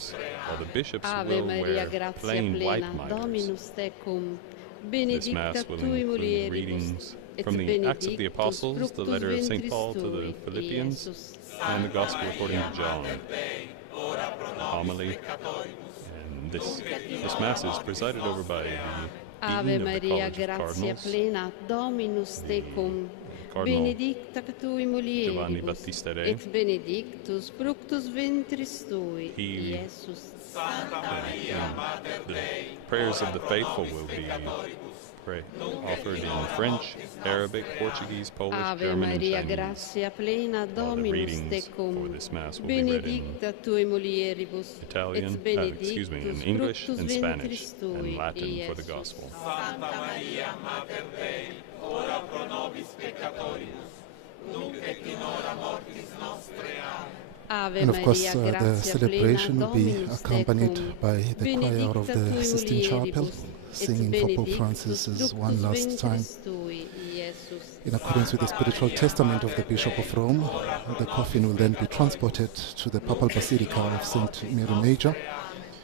robes, while the bishops Ave will Maria, wear grazia plain white plena, mitres. Dominus tecum, This benedicta Mass will tui include mulieribus, readings et from the Acts of the benedictus Apostles, the fructus letter of St. ventris Paul to the tui, Philippians, Iesus. and the Gospel according to John, a homily. And this Mass is presided over by the Ave Dean of the Maria, College of grazia Cardinals, plena, Dominus tecum, Cardinal benedicta tui Giovanni mulieribus, Battista Re. et benedictus fructus ventris tui, He- Iesus. The prayers of the faithful will be offered in French, Arabic, Portuguese, Polish, Ave German, and Maria, Chinese. grazia plena, While the Dominus readings for tecum, this Mass will be read in benedicta tui mulieribus, Italian, et in benedictus English fructus and Spanish, ventris tui, and Latin for the Iesus. Gospel. Ave And of course, Maria, the grazia celebration plena, will be Dominus accompanied tecum, by the choir of benedicta the tui Sistine Chapel, mulieribus, et singing for Pope benedictus Francis one fructus last time. ventris tui, Iesus. In accordance with the spiritual testament of the Bishop of Rome, the coffin will then be transported to the Papal Basilica of St. Mary Major.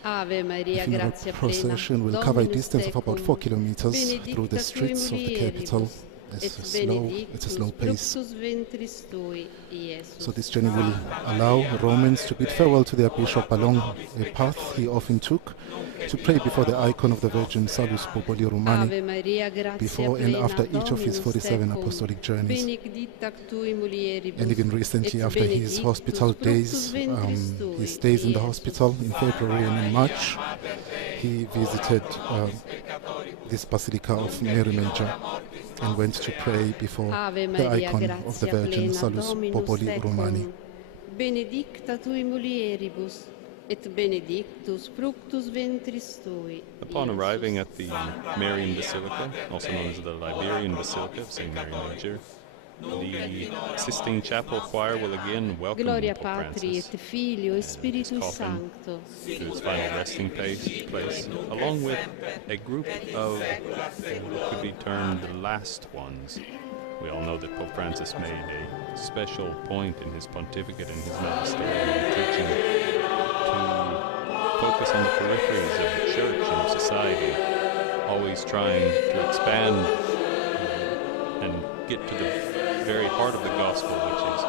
Ave The Maria, funeral grazia procession plena, will cover a Dominus distance of about tecum, 4 kilometers through the benedicta tui streets of the capital. mulieribus, et It's a benedictus slow pace. fructus ventris tui, Iesus. So this journey will allow Romans to bid farewell to their bishop along a path he often took to pray before the icon of the Virgin Salus Populi Romani, Ave Maria, grazia before and plena, after each of his Dominus 47 tecum, apostolic journeys. benedicta tui mulieribus, And even recently, et after his benedictus hospital days, fructus ventris tui, his days in the Iesus. hospital in February and in March, he visited this Basilica of Mary Major and went to pray before Ave the Maria, icon of the grazia Virgin plena, Salus Dominus Populi Romani. tecum, benedicta tui mulieribus, et benedictus fructus ventris tui, Upon Iesus. arriving at the Marian Basilica, also known as the Liberian Basilica of St. Mary Major, the Sistine Chapel choir will again welcome Gloria Pope Patri Francis et Filio et his Spiritus coffin Sancto. to his final resting place, along with a group of what could be termed the last ones. We all know that Pope Francis made a special point in his pontificate and his magisterium and teaching to focus on the peripheries of the church and of society, always trying to expand and get to the very heart of the gospel, which is,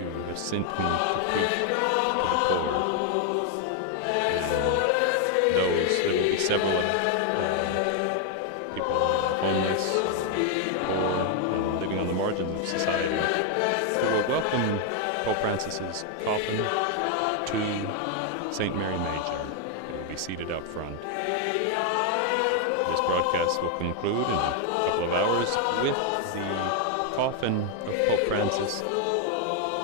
"You have sent me to preach to the poor." And there will be several people homeless, poor, living on the margins of society, who will welcome Pope Francis's coffin to St. Mary Major. They will be seated out front. This broadcast will conclude in a couple of hours with the coffin of Pope Francis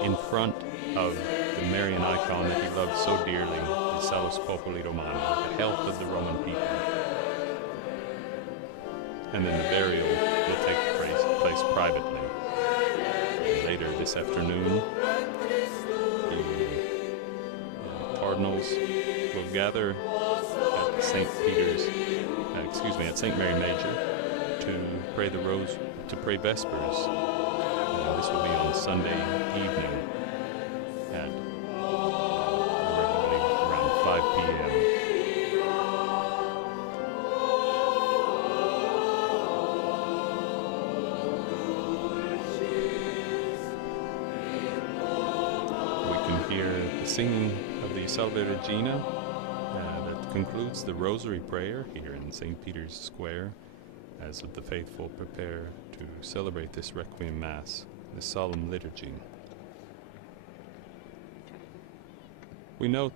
in front of the Marian icon that he loved so dearly, the Salus Populi Romani, the health of the Roman people. And then the burial will take place privately. And later this afternoon, the cardinals will gather at St. Mary Major to pray to pray Vespers. This will be on Sunday evening at around 5 p.m. We can hear the singing of the Salve Regina that concludes the Rosary Prayer here in St. Peter's Square, as the faithful prepare to celebrate this Requiem Mass, this solemn liturgy. We note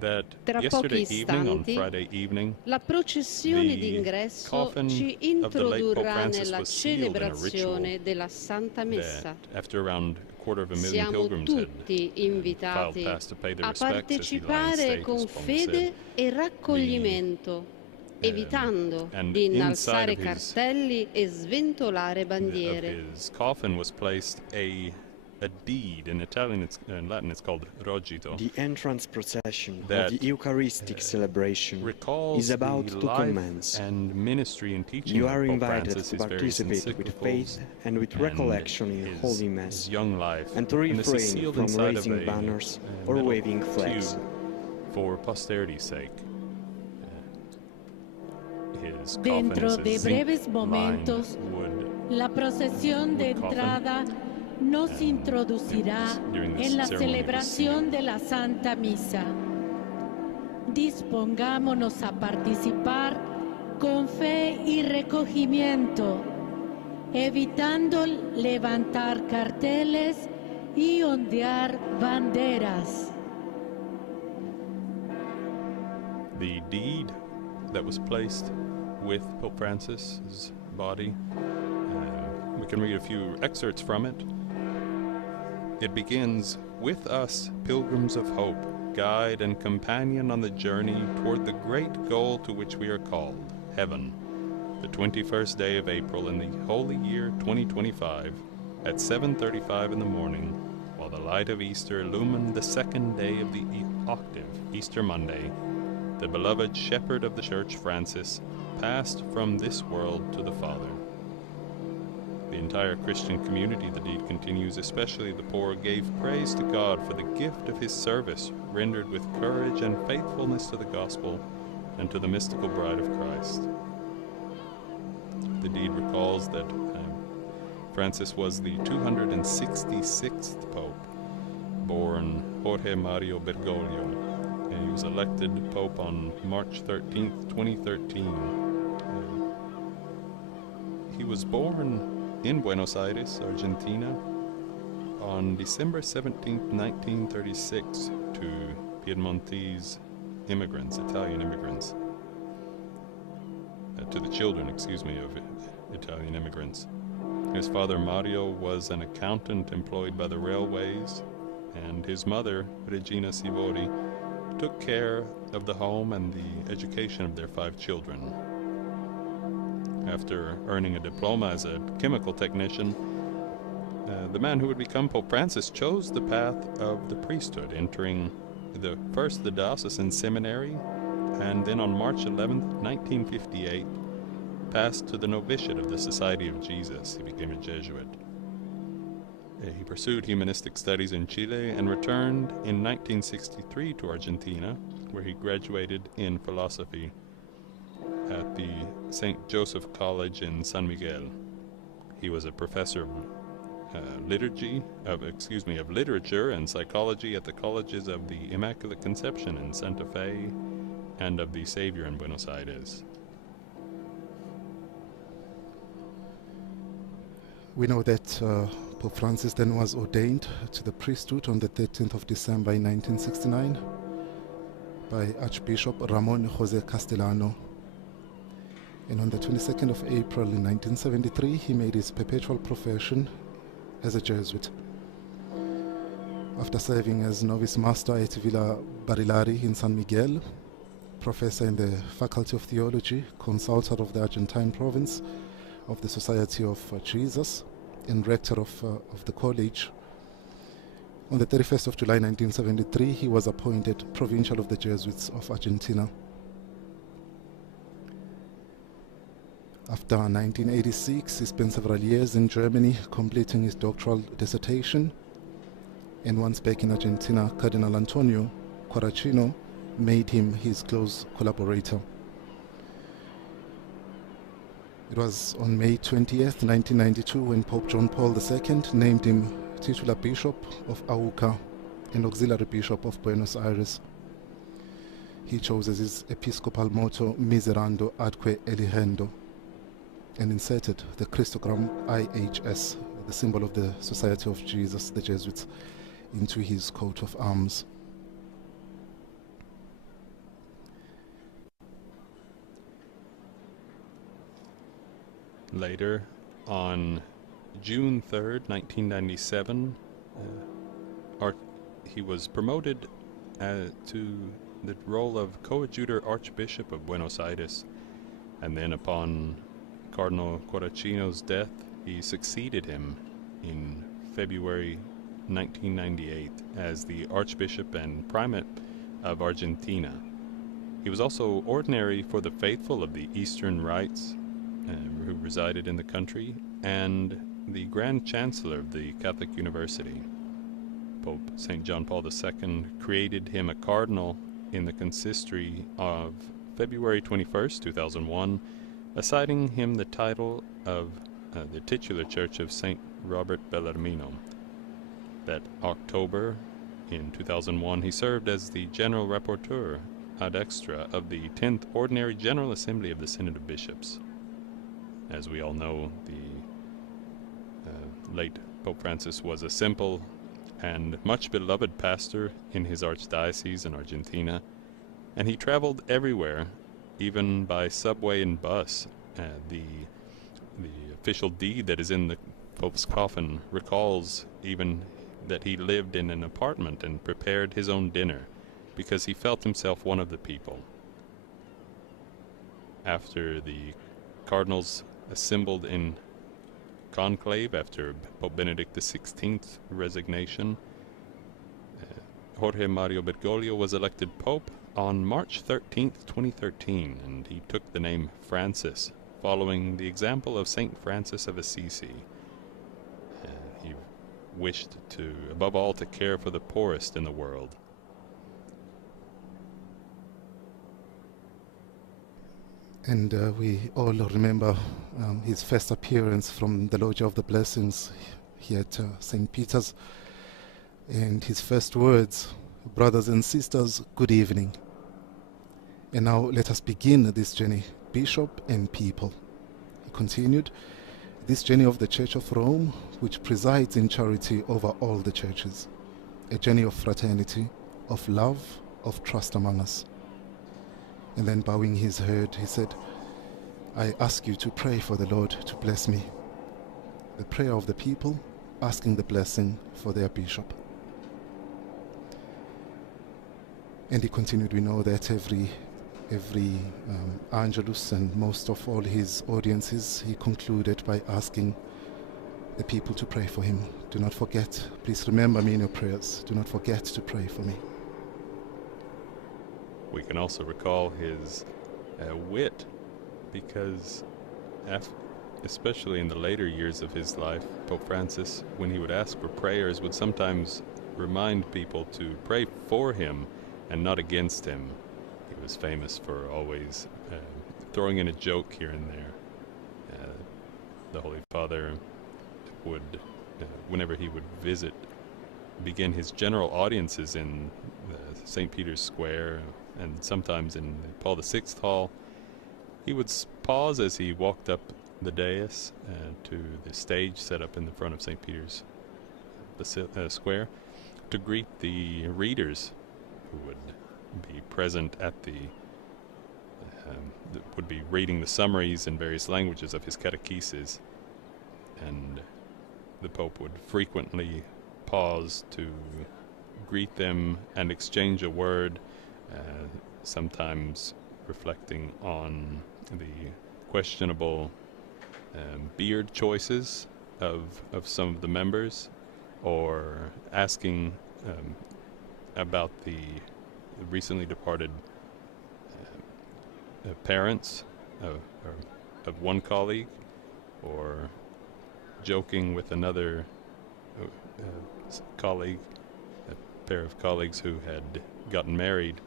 that Tra yesterday pochi evening, on istanti, Friday evening, La processione the d'ingresso coffin ci of the late Pope introdurrà Francis nella was sealed in a celebrazione della Santa Messa. that after around a quarter of a million Siamo pilgrims had tutti filed invitati past to pay their a respects as he lay in partecipare state, con as Pope fede said. e raccoglimento, evitando and di inside innalzare of his- cartelli e sventolare Of bandiere. his coffin was placed a deed. In in Latin it's called rogito. The entrance procession That, of the Eucharistic celebration recalls is about the two life commands. and ministry and teaching You of are Pope invited Francis, to his various participate with encyclicals, faith and with recollection in his- Holy his Mass, young life, and to this is refrain sealed from inside of raising a banners or metal waving flags. tube for posterity's sake. His coffin Dentro is a de breves zinc-lined momentos, wood. la procesión de wood coffin, entrada nos and introducirá during this en la ceremony it was celebración sealed. de la Santa Misa. Dispongámonos a participar con fe y recogimiento, evitando levantar carteles y ondear banderas. The deed that was placed with Pope Francis's body, we can read a few excerpts from it. It begins, "With us, pilgrims of hope, guide and companion on the journey toward the great goal to which we are called, heaven, the 21st day of April in the holy year 2025, at 7:35 in the morning, while the light of Easter illumined the second day of the octave, Easter Monday, the beloved shepherd of the Church, Francis, passed from this world to the Father. The entire Christian community," the deed continues, "especially the poor, gave praise to God for the gift of his service, rendered with courage and faithfulness to the gospel and to the mystical bride of Christ." The deed recalls that Francis was the 266th Pope, born Jorge Mario Bergoglio, and he was elected Pope on March 13th, 2013. He was born in Buenos Aires, Argentina, on December 17th, 1936, to Piedmontese immigrants, Italian immigrants, to the children, of Italian immigrants. His father, Mario, was an accountant employed by the railways, and his mother, Regina Sivori, took care of the home and the education of their 5 children. After earning a diploma as a chemical technician, the man who would become Pope Francis chose the path of the priesthood, entering first the diocesan seminary, and then on March 11th, 1958, passed to the novitiate of the Society of Jesus. He became a Jesuit. He pursued humanistic studies in Chile and returned in 1963 to Argentina, where he graduated in philosophy at the St. Joseph College in San Miguel. He was a professor of literature and psychology at the colleges of the Immaculate Conception in Santa Fe and of the Savior in Buenos Aires. We know that Pope Francis then was ordained to the priesthood on the 13th of December in 1969 by Archbishop Ramon José Castellano. And on the 22nd of April in 1973, he made his perpetual profession as a Jesuit. After serving as novice master at Villa Barilari in San Miguel, professor in the Faculty of Theology, consultor of the Argentine province of the Society of Jesus, and rector of the college, on the 31st of July 1973, he was appointed Provincial of the Jesuits of Argentina. After 1986, he spent several years in Germany completing his doctoral dissertation, and once back in Argentina, Cardinal Antonio Quaracino made him his close collaborator. It was on May 20th, 1992, when Pope John Paul II named him titular Bishop of Auca and Auxiliary Bishop of Buenos Aires. He chose as his episcopal motto, Miserando adque eligendo, and inserted the Christogram IHS, the symbol of the Society of Jesus, the Jesuits, into his coat of arms. Later, on June 3rd, 1997, he was promoted to the role of coadjutor Archbishop of Buenos Aires, and then upon Cardinal Quaracino's death, he succeeded him in February 1998 as the Archbishop and Primate of Argentina. He was also ordinary for the faithful of the Eastern Rites who resided in the country, and the Grand Chancellor of the Catholic University. Pope St. John Paul II created him a cardinal in the consistory of February 21st, 2001, assigning him the title of the titular church of St. Robert Bellarmino. That October, in 2001, he served as the General Rapporteur ad extra of the 10th Ordinary General Assembly of the Synod of Bishops. As we all know, the late Pope Francis was a simple and much beloved pastor in his archdiocese in Argentina, and he traveled everywhere, even by subway and bus. The official deed that is in the Pope's coffin recalls even that he lived in an apartment and prepared his own dinner, because he felt himself one of the people. After the cardinals assembled in conclave after Pope Benedict XVI's resignation, Jorge Mario Bergoglio was elected Pope on March 13th, 2013, and he took the name Francis, following the example of St. Francis of Assisi. He wished to, above all, to care for the poorest in the world. And we all remember his first appearance from the Lodge of the Blessings here at St. Peter's, and his first words, "Brothers and sisters, good evening." And now let us begin this journey, Bishop and people. He continued, this journey of the Church of Rome, which presides in charity over all the churches, a journey of fraternity, of love, of trust among us. And then bowing his head, he said, "I ask you to pray for the Lord to bless me." The prayer of the people, asking the blessing for their bishop. And he continued, we know that every Angelus and most of all his audiences, he concluded by asking the people to pray for him. Do not forget, please remember me in your prayers. Do not forget to pray for me. We can also recall his wit, because especially in the later years of his life, Pope Francis, when he would ask for prayers, would sometimes remind people to pray for him and not against him. He was famous for always throwing in a joke here and there. The Holy Father would, whenever he would visit, begin his general audiences in St. Peter's Square and sometimes in Paul VI Hall. He would pause as he walked up the dais to the stage set up in the front of St. Peter's Square to greet the readers who would be present at would be reading the summaries in various languages of his catechesis, and the Pope would frequently pause to greet them and exchange a word, sometimes reflecting on the questionable beard choices of some of the members, or asking about the recently departed parents of one colleague, or joking with another colleague, a pair of colleagues who had gotten married,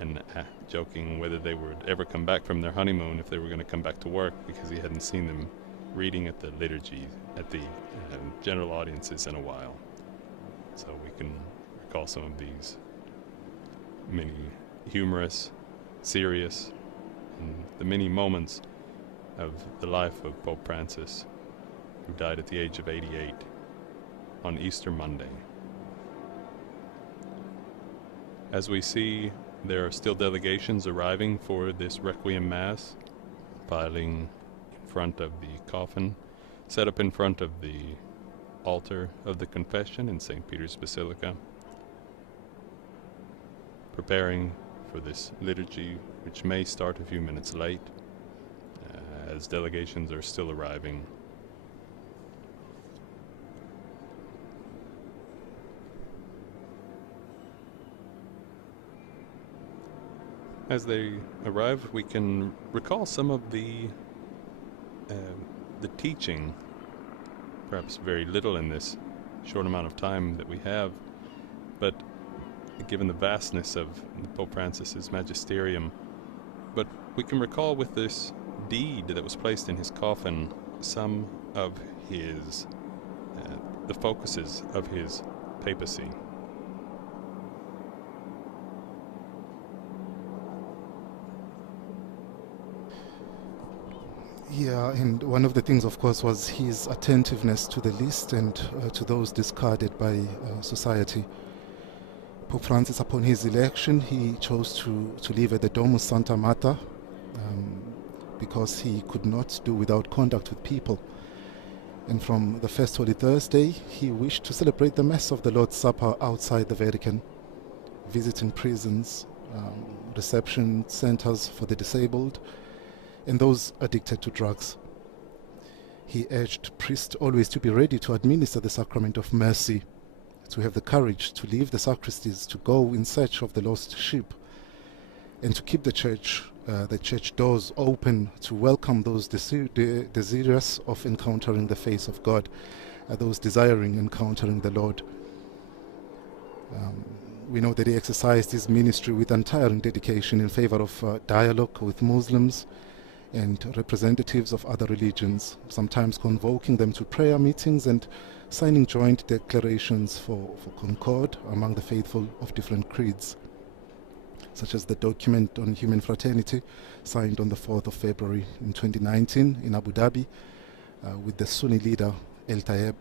and joking whether they would ever come back from their honeymoon, if they were going to come back to work, because he hadn't seen them reading at the liturgy at the general audiences in a while. So we can recall some of these many humorous, serious, and the many moments of the life of Pope Francis, who died at the age of 88 on Easter Monday. As we see, there are still delegations arriving for this Requiem Mass, piling in front of the coffin, set up in front of the altar of the Confession in St. Peter's Basilica, preparing for this liturgy, which may start a few minutes late, as delegations are still arriving. As they arrive, we can recall some of the teaching, perhaps very little in this short amount of time that we have, but given the vastness of Pope Francis's Magisterium. But we can recall with this deed that was placed in his coffin some of his, the focuses of his papacy. Yeah, and one of the things, of course, was his attentiveness to the least and to those discarded by society. Pope Francis, upon his election, he chose to live at the Domus Santa Marta because he could not do without contact with people. And from the first Holy Thursday, he wished to celebrate the Mass of the Lord's Supper outside the Vatican, visiting prisons, reception centers for the disabled, and those addicted to drugs. He urged priests always to be ready to administer the sacrament of mercy, to have the courage to leave the sacristies, to go in search of the lost sheep, and to keep the church doors open to welcome those desirous of encountering the face of God, those desiring encountering the Lord. We know that he exercised his ministry with untiring dedication in favor of dialogue with Muslims and representatives of other religions, sometimes convoking them to prayer meetings and signing joint declarations for concord among the faithful of different creeds, such as the document on human fraternity signed on the 4th of February in 2019 in Abu Dhabi with the Sunni leader El Tayeb.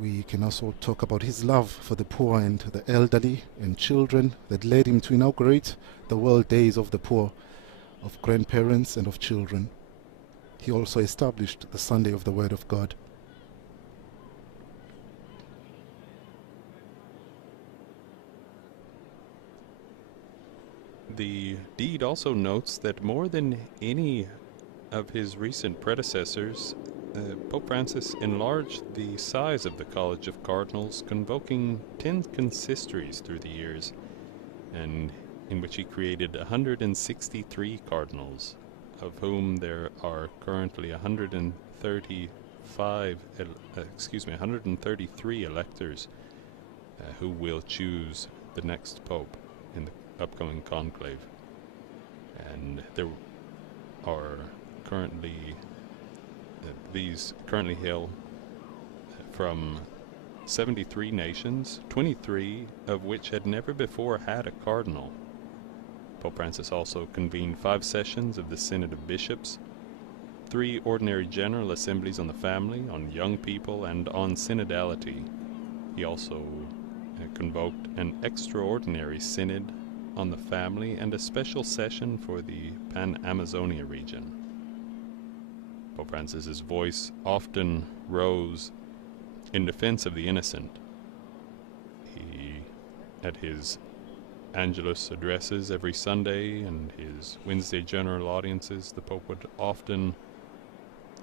We can also talk about his love for the poor and the elderly and children that led him to inaugurate the World Days of the Poor, of grandparents and of children. He also established the Sunday of the Word of God. The deed also notes that more than any of his recent predecessors, Pope Francis enlarged the size of the College of Cardinals, convoking 10 consistories through the years, and in which he created 163 cardinals, of whom there are currently 133 electors who will choose the next pope in the upcoming conclave. And there are currently these currently hail from 73 nations, 23 of which had never before had a cardinal. Pope Francis also convened 5 sessions of the Synod of Bishops, 3 ordinary general assemblies on the family, on young people, and on synodality. He also convoked an extraordinary synod on the family and a special session for the Pan-Amazonia region. Pope Francis's voice often rose in defense of the innocent. He, at his Angelus addresses every Sunday and his Wednesday general audiences, the Pope would often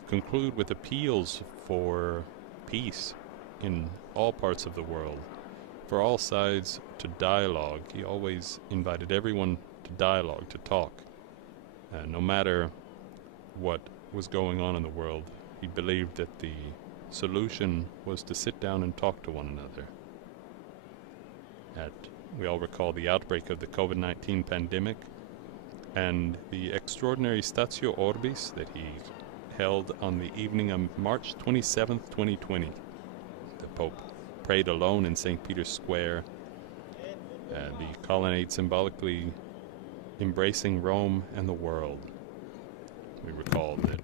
conclude with appeals for peace in all parts of the world, for all sides to dialogue. He always invited everyone to dialogue, to talk. No matter what was going on in the world, he believed that the solution was to sit down and talk to one another. We all recall the outbreak of the COVID-19 pandemic and the extraordinary Statio Orbis that he held on the evening of March 27th, 2020. The Pope prayed alone in St. Peter's Square, the colonnade symbolically embracing Rome and the world. We recall that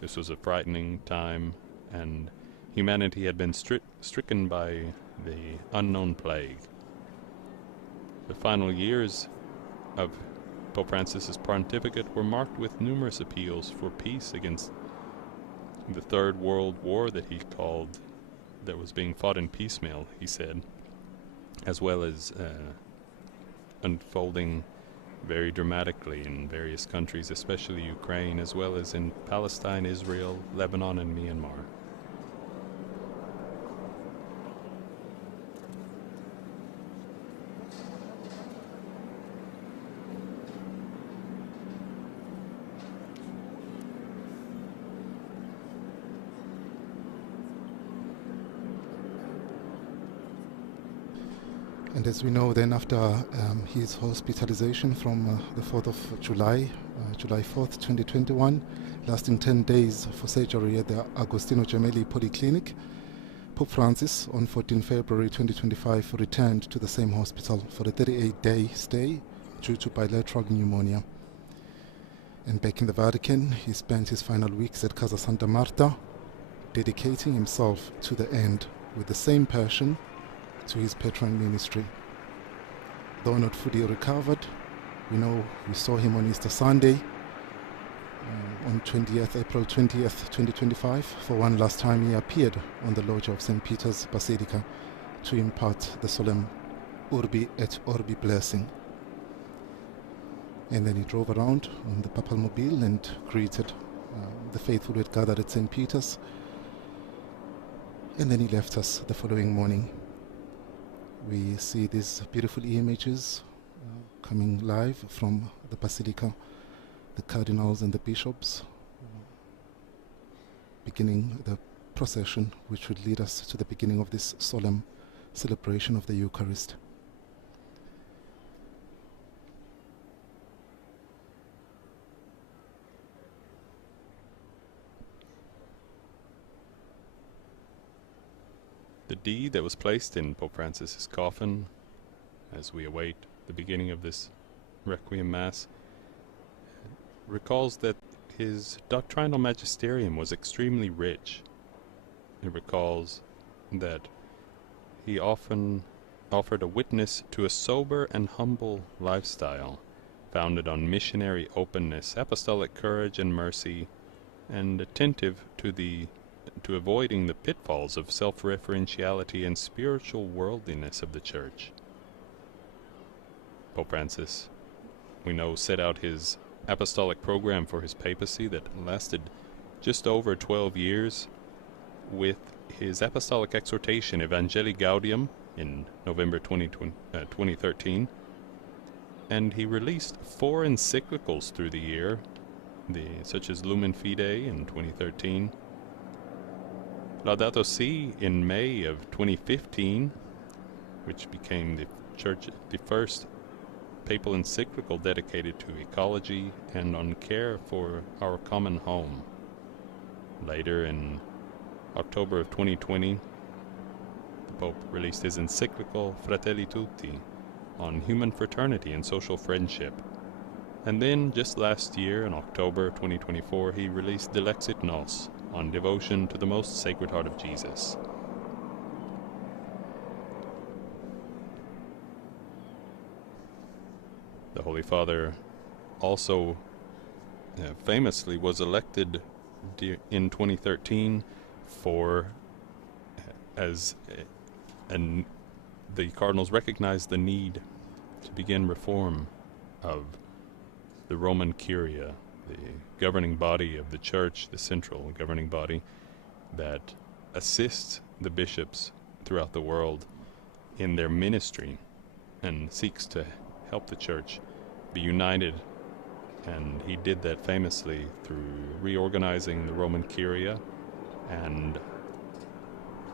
this was a frightening time, and humanity had been stricken by the unknown plague. The final years of Pope Francis's pontificate were marked with numerous appeals for peace against the Third World War that he called, that was being fought in piecemeal, he said, as well as unfolding very dramatically in various countries, especially Ukraine, as well as in Palestine, Israel, Lebanon, and Myanmar. And as we know, then after his hospitalization from the 4th of July, July 4th, 2021, lasting 10 days for surgery at the Agostino Gemelli Polyclinic, Pope Francis on 14 February 2025 returned to the same hospital for a 38-day stay due to bilateral pneumonia. And back in the Vatican, he spent his final weeks at Casa Santa Marta, dedicating himself to the end with the same passion to his patron ministry. Though not fully recovered, we saw him on Easter Sunday on April 20th, 2025. For one last time he appeared on the loggia of St. Peter's Basilica to impart the solemn Urbi et Orbi blessing. And then he drove around on the papal mobile and greeted the faithful who had gathered at St. Peter's. And then he left us the following morning. We see these beautiful images coming live from the Basilica, the cardinals and the bishops, beginning the procession which would lead us to the beginning of this solemn celebration of the Eucharist. The D that was placed in Pope Francis's coffin as we await the beginning of this Requiem Mass recalls that his doctrinal magisterium was extremely rich. It recalls that he often offered a witness to a sober and humble lifestyle founded on missionary openness, apostolic courage and mercy, and attentive to avoiding the pitfalls of self-referentiality and spiritual worldliness of the Church. Pope Francis, we know, set out his apostolic program for his papacy that lasted just over 12 years with his apostolic exhortation Evangelii Gaudium in November 2013, and he released 4 encyclicals through the year, such as Lumen Fidei in 2013, Laudato Si in May of 2015, which became the first papal encyclical dedicated to ecology and on care for our common home. Later, in October of 2020, the Pope released his encyclical Fratelli Tutti on human fraternity and social friendship. And then, just last year, in October 2024, he released Dilexit Nos on devotion to the most Sacred Heart of Jesus. The Holy Father also famously was elected in 2013 and the cardinals recognized the need to begin reform of the Roman Curia, the governing body of the Church, the central governing body that assists the bishops throughout the world in their ministry and seeks to help the Church be united. And he did that famously through reorganizing the Roman Curia and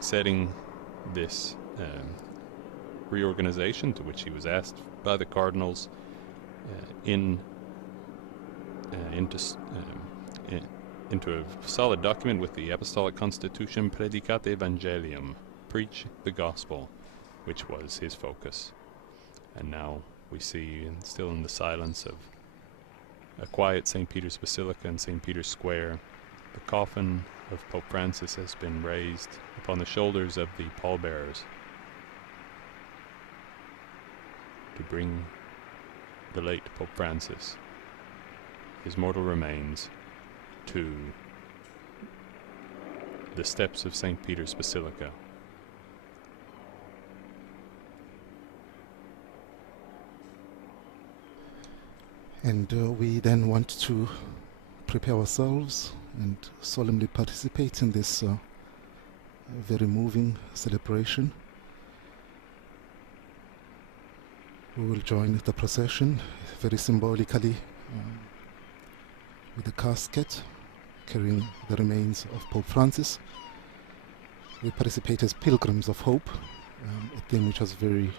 setting this reorganization, to which he was asked by the cardinals, into a solid document with the Apostolic Constitution, Predicate Evangelium, preach the gospel, which was his focus. And now we see, still in the silence of a quiet St. Peter's Basilica and St. Peter's Square, the coffin of Pope Francis has been raised upon the shoulders of the pallbearers to bring the late Pope Francis, his mortal remains, to the steps of St. Peter's Basilica. And we then want to prepare ourselves and solemnly participate in this very moving celebration. We will join the procession very symbolically with the casket carrying the remains of Pope Francis. We participate as pilgrims of hope, a theme which was very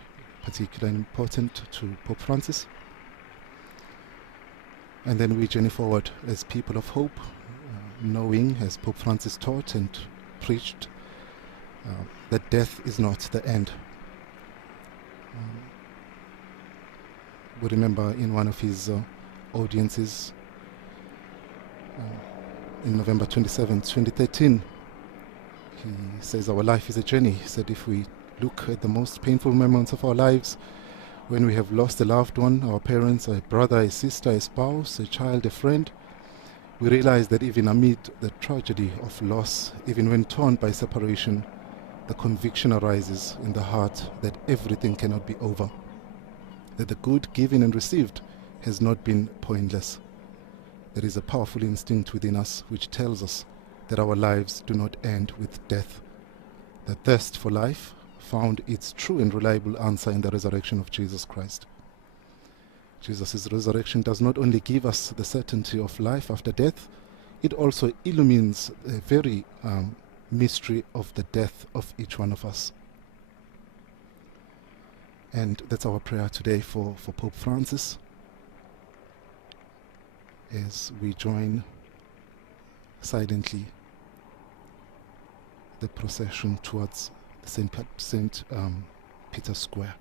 particularly important to Pope Francis. And then we journey forward as people of hope, knowing, as Pope Francis taught and preached, that death is not the end. We remember in one of his audiences in November 27, 2013, he says our life is a journey. He said if we look at the most painful moments of our lives, when we have lost a loved one, our parents, a brother, a sister, a spouse, a child, a friend, we realize that even amid the tragedy of loss, even when torn by separation, the conviction arises in the heart that everything cannot be over, that the good given and received has not been pointless. There is a powerful instinct within us which tells us that our lives do not end with death. The thirst for life found its true and reliable answer in the resurrection of Jesus Christ. Jesus' resurrection does not only give us the certainty of life after death, it also illumines the very mystery of the death of each one of us. And that's our prayer today for Pope Francis, as we join silently the procession towards St. Peter's Square.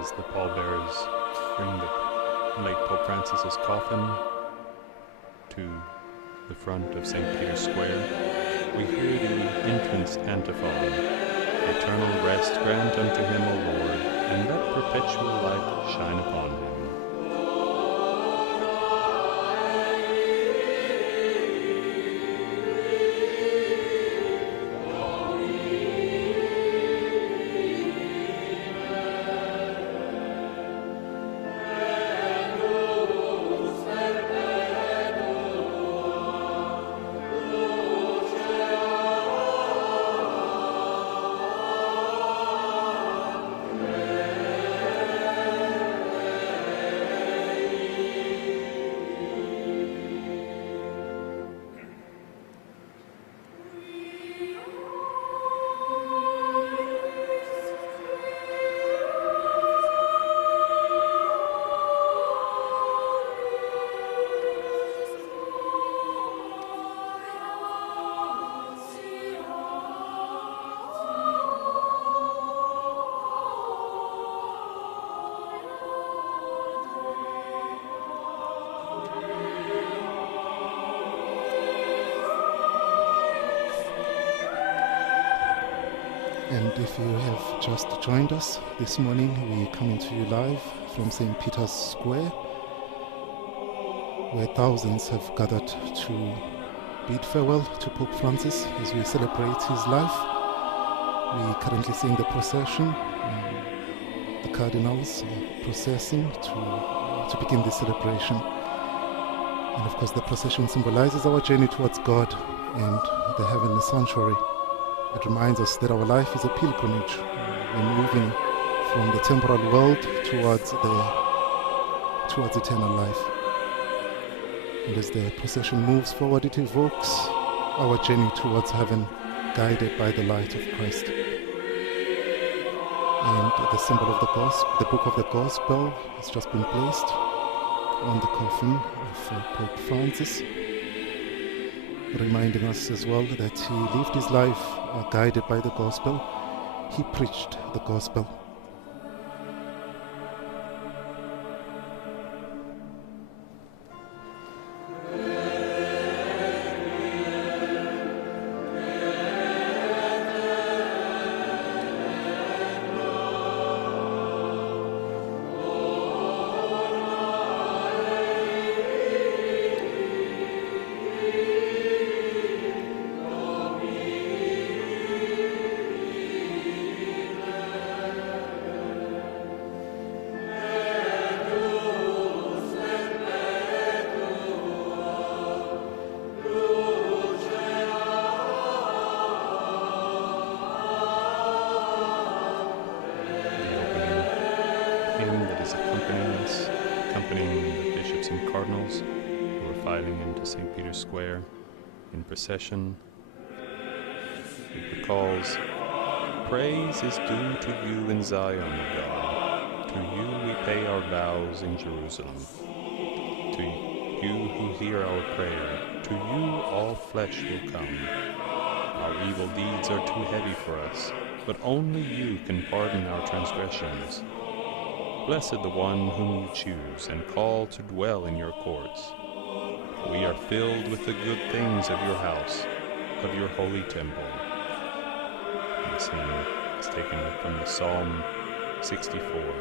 As the pallbearers bring the late Pope Francis's coffin to the front of St. Peter's Square, we hear the entrance antiphon. Eternal rest grant unto him, O Lord, and let perpetual light shine upon him. If you have just joined us this morning, we're coming to you live from St. Peter's Square, where thousands have gathered to bid farewell to Pope Francis as we celebrate his life. We're currently seeing the procession, the cardinals processing to begin the celebration. And of course the procession symbolizes our journey towards God and the heavenly sanctuary. It reminds us that our life is a pilgrimage. We're moving from the temporal world towards eternal life. And as the procession moves forward, it evokes our journey towards heaven, guided by the light of Christ. And the symbol of the gospel, the book of the gospel, has just been placed on the coffin of Pope Francis, reminding us as well that he lived his life guided by the gospel. He preached the gospel. Accompanying the bishops and cardinals who are filing into St. Peter's Square in procession. It recalls, "Praise is due to you in Zion, O God. To you we pay our vows in Jerusalem. To you who hear our prayer, to you all flesh will come. Our evil deeds are too heavy for us, but only you can pardon our transgressions. Blessed the one whom you choose and call to dwell in your courts. We are filled with the good things of your house, of your holy temple." This hymn is taken from the Psalm 64.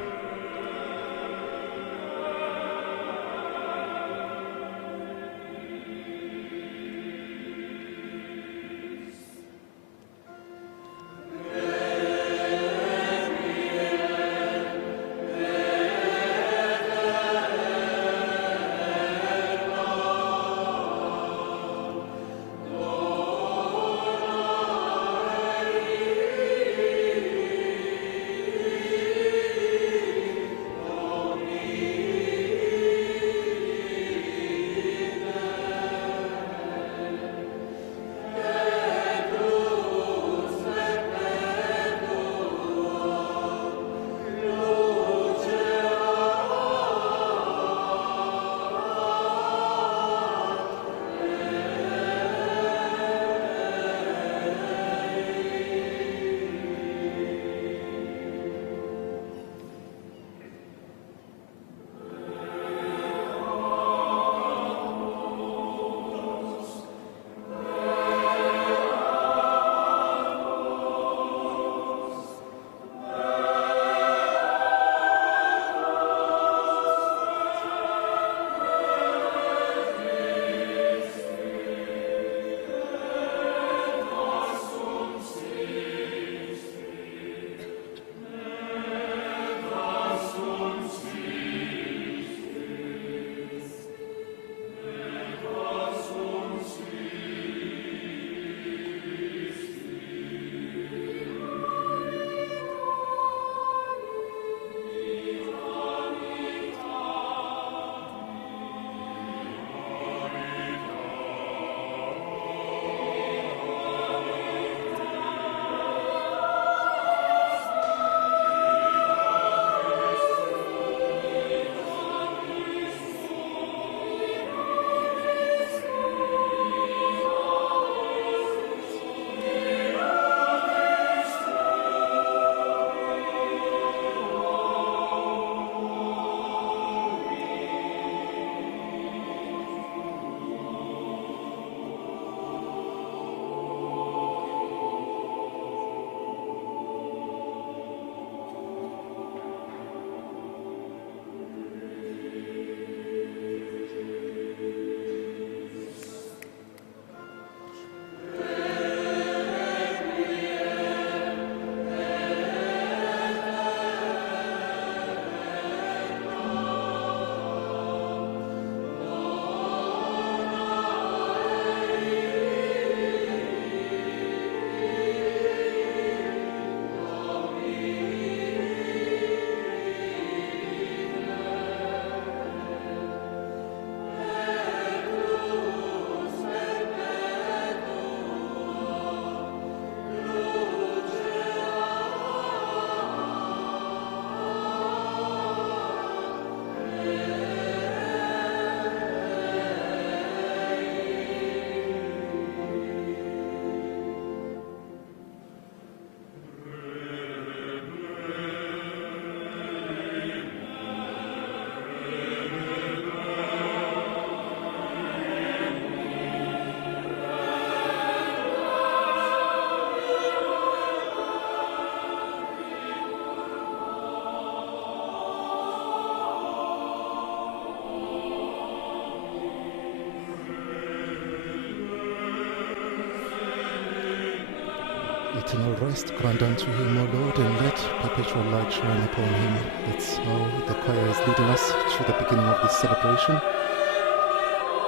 eternal rest grant unto him, O Lord, and let perpetual light shine upon him. That's how the choir is leading us to the beginning of this celebration.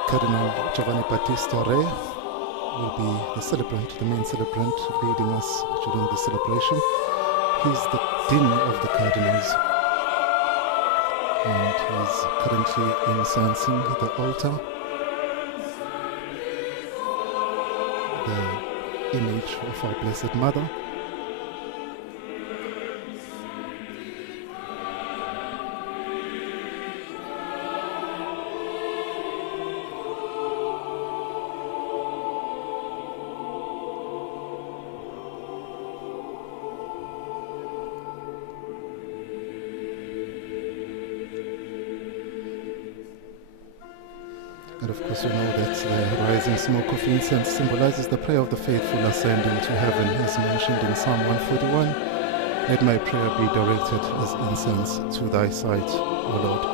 Cardinal Giovanni Battista Re will be the celebrant, the main celebrant, leading us during this celebration. He's the Dean of the Cardinals, and he's currently incensing the altar, the image of our Blessed Mother. And of course, we know that the rising smoke of incense symbolizes the prayer of the faithful ascending to heaven, as mentioned in Psalm 141. Let my prayer be directed as incense to thy sight, O Lord.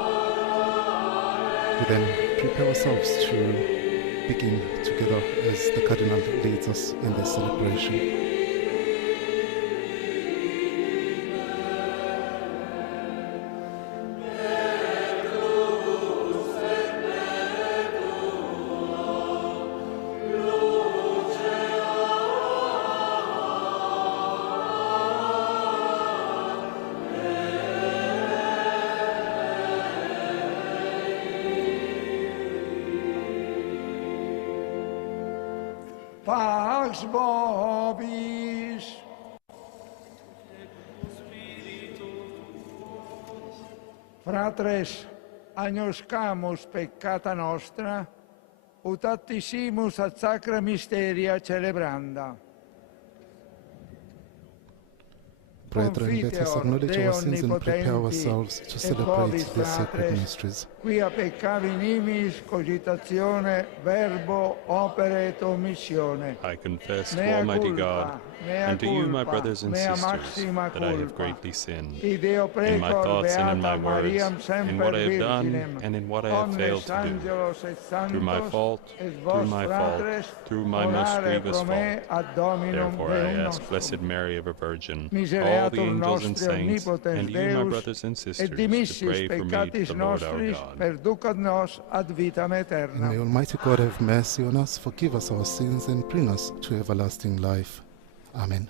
We then prepare ourselves to begin together as the Cardinal leads us in this celebration. Pax vobis. Fratres, agnoscamus peccata nostra, ut attissimus ad sacra mysteria celebranda. Brethren, let us acknowledge our sins and prepare ourselves to celebrate the sacred mysteries. Quia peccavi nimis cogitazione, verbo, opere et omissione. I confess to Mea Almighty culpa, God mea and to you, my culpa, brothers and mea sisters, maxima that I have culpa. greatly sinned Ideo in my precor thoughts and in my beata words, Mariam in semper what I have done virginem, and in what I have omnes failed to do. angelos et Through my sanctos, fault, et through vos my fault, fratres, through my most orare grievous pro me fault. ad Dominum Therefore I Deum ask nostrum. Blessed Mary, ever Virgin, all the Misereatur angels and nostri saints, omnipotens and you, my Deus, brothers and et sisters, to dimissis pray for me to peccatis the Lord our nostris, God. perducat nos ad vitam And aeterna. may Almighty God have mercy on us, forgive us our sins, and bring us to everlasting life. Amen.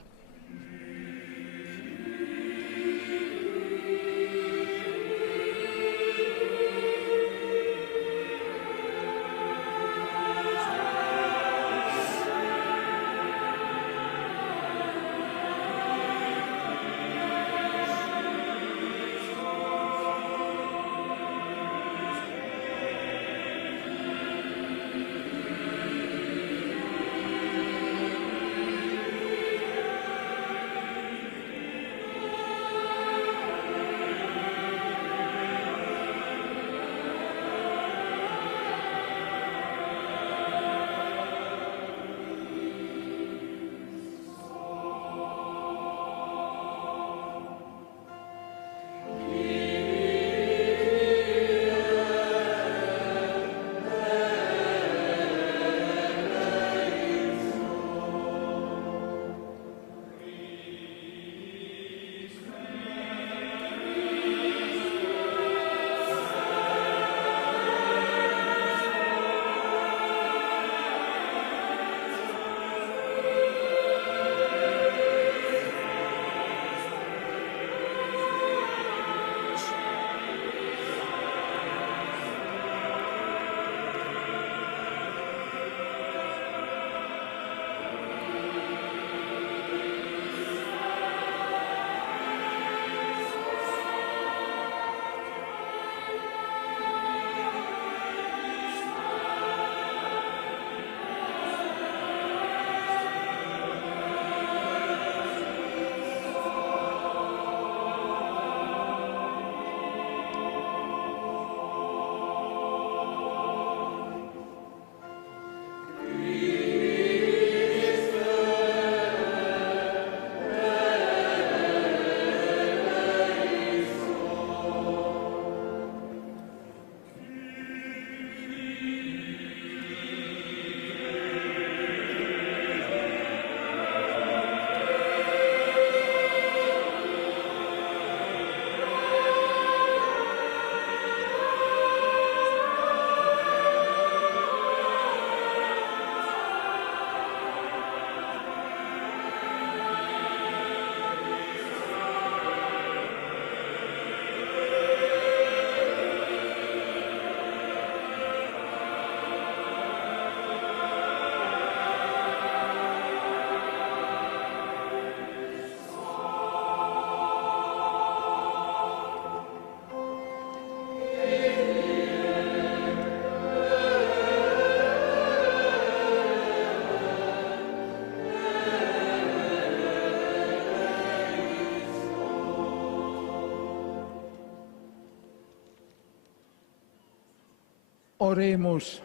Oremus.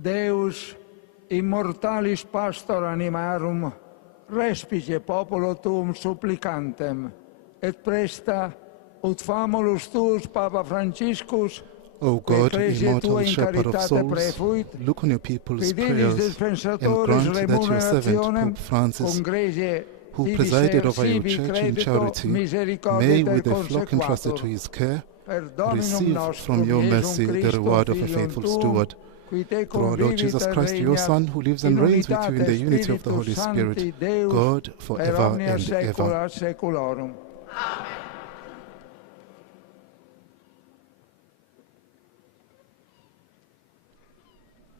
Deus, immortalis pastor animarum, respice popolo tuum supplicantem, et presta, ut famulus tuus Papa Franciscus, O que God, ecclesiae tua immortal in shepherd of caritate souls, prefuit, look on your people's fidelis prayers and dispensatoris grant that your servant, remunerationem, Pope Francis, congregie who presided over your sibi church in credito charity, misericordia may, et with the flock entrusted to consequatur, his care, per Dominum receive nostrum from your Iesum mercy the Christum, reward of a Filium faithful tuum, steward. qui te Through our Lord convivit Jesus et Christ, your regnat Son, who lives and in reigns with you in the unitate unity of the Holy Spiritus Spirit, Sancti Deus, God, per forever omnia and ever. saecula saeculorum.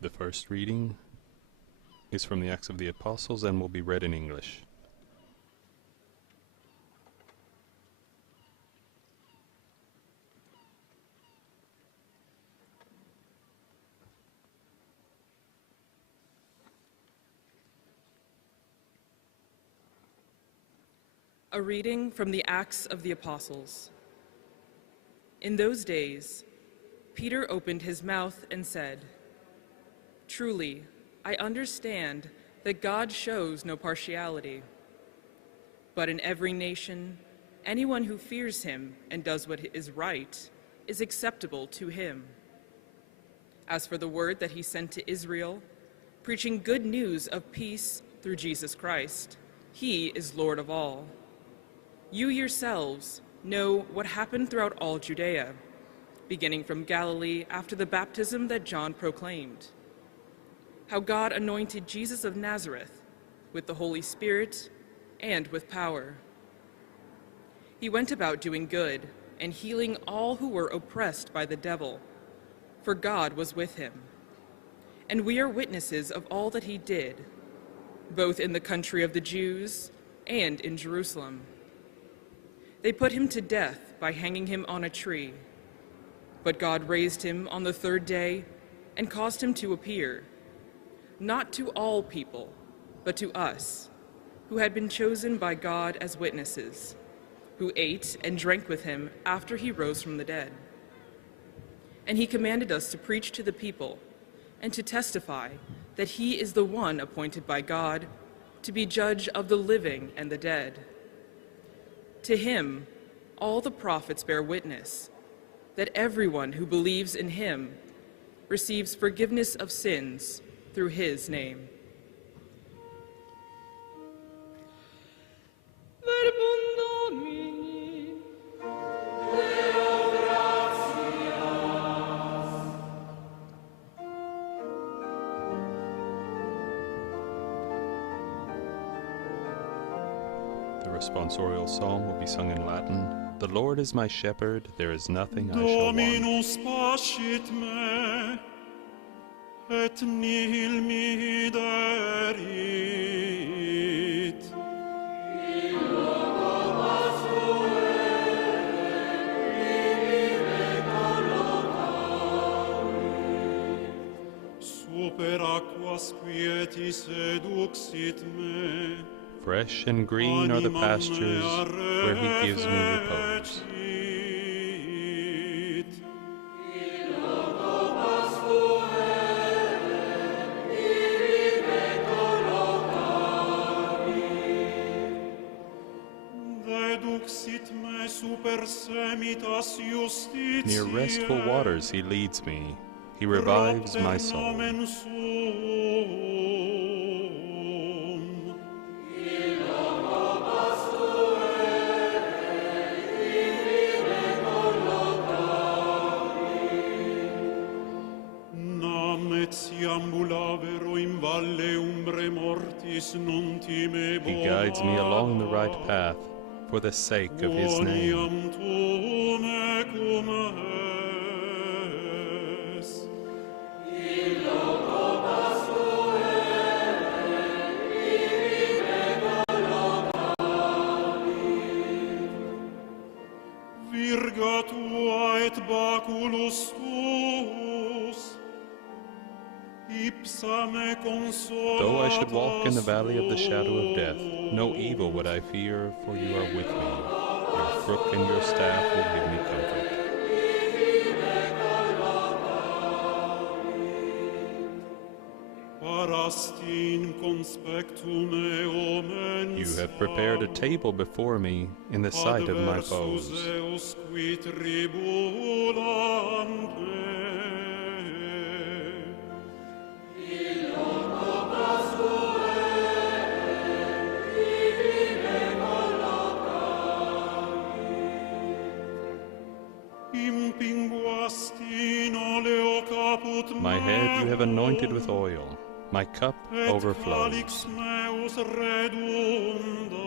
The first reading is from the Acts of the Apostles and will be read in English. A reading from the Acts of the Apostles. In those days, Peter opened his mouth and said, "Truly, I understand that God shows no partiality. But in every nation, anyone who fears him and does what is right is acceptable to him. As for the word that he sent to Israel, preaching good news of peace through Jesus Christ, he is Lord of all. You yourselves know what happened throughout all Judea, beginning from Galilee after the baptism that John proclaimed, how God anointed Jesus of Nazareth with the Holy Spirit and with power. He went about doing good and healing all who were oppressed by the devil, for God was with him. And we are witnesses of all that he did, both in the country of the Jews and in Jerusalem. They put him to death by hanging him on a tree, but God raised him on the third day and caused him to appear, not to all people, but to us, who had been chosen by God as witnesses, who ate and drank with him after he rose from the dead. And he commanded us to preach to the people and to testify that he is the one appointed by God to be judge of the living and the dead. To him, all the prophets bear witness that everyone who believes in him receives forgiveness of sins through his name." Verbum Domini. The responsorial psalm will be sung in Latin. The Lord is my shepherd, there is nothing I shall want. Dominus pascit me, et nihil mihi derit. Super aquas quieti seduxit me. Fresh and green are the pastures where he gives me repose. Deduxit me super semitas justitiae. Near restful waters he leads me. He revives my soul. Nomen suum. Nam etiam bulavero in valle umbre mortis non timebo. He guides me along the right path for the sake of his name. Quoniam tu mecum es. Virga tua et baculus tuus, ipsa me consolat. Though I should walk in the valley of the shadow of death, no evil would I fear, for you are with me. Your crook and your staff will give me comfort. conspectum eo mensa. You have prepared a table before me in the sight of my foes. Adversus eos qui tribulant me. My head you have anointed with oil, my cup overflows. Calix meus redundat.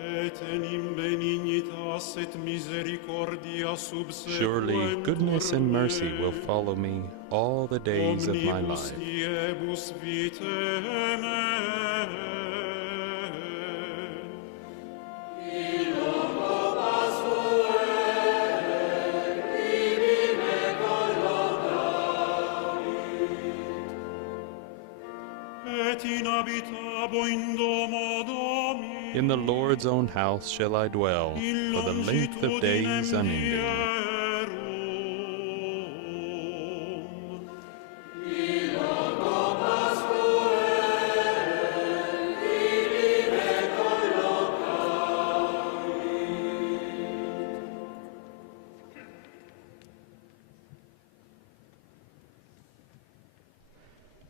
Et enim benignitas et misericordia subsequent. Surely goodness and mercy will follow me all the days of my Omnibus life. diebus vitae meae. Et inhabitabo in domo Domini. In the Lord's own house shall I dwell for the length of days unending.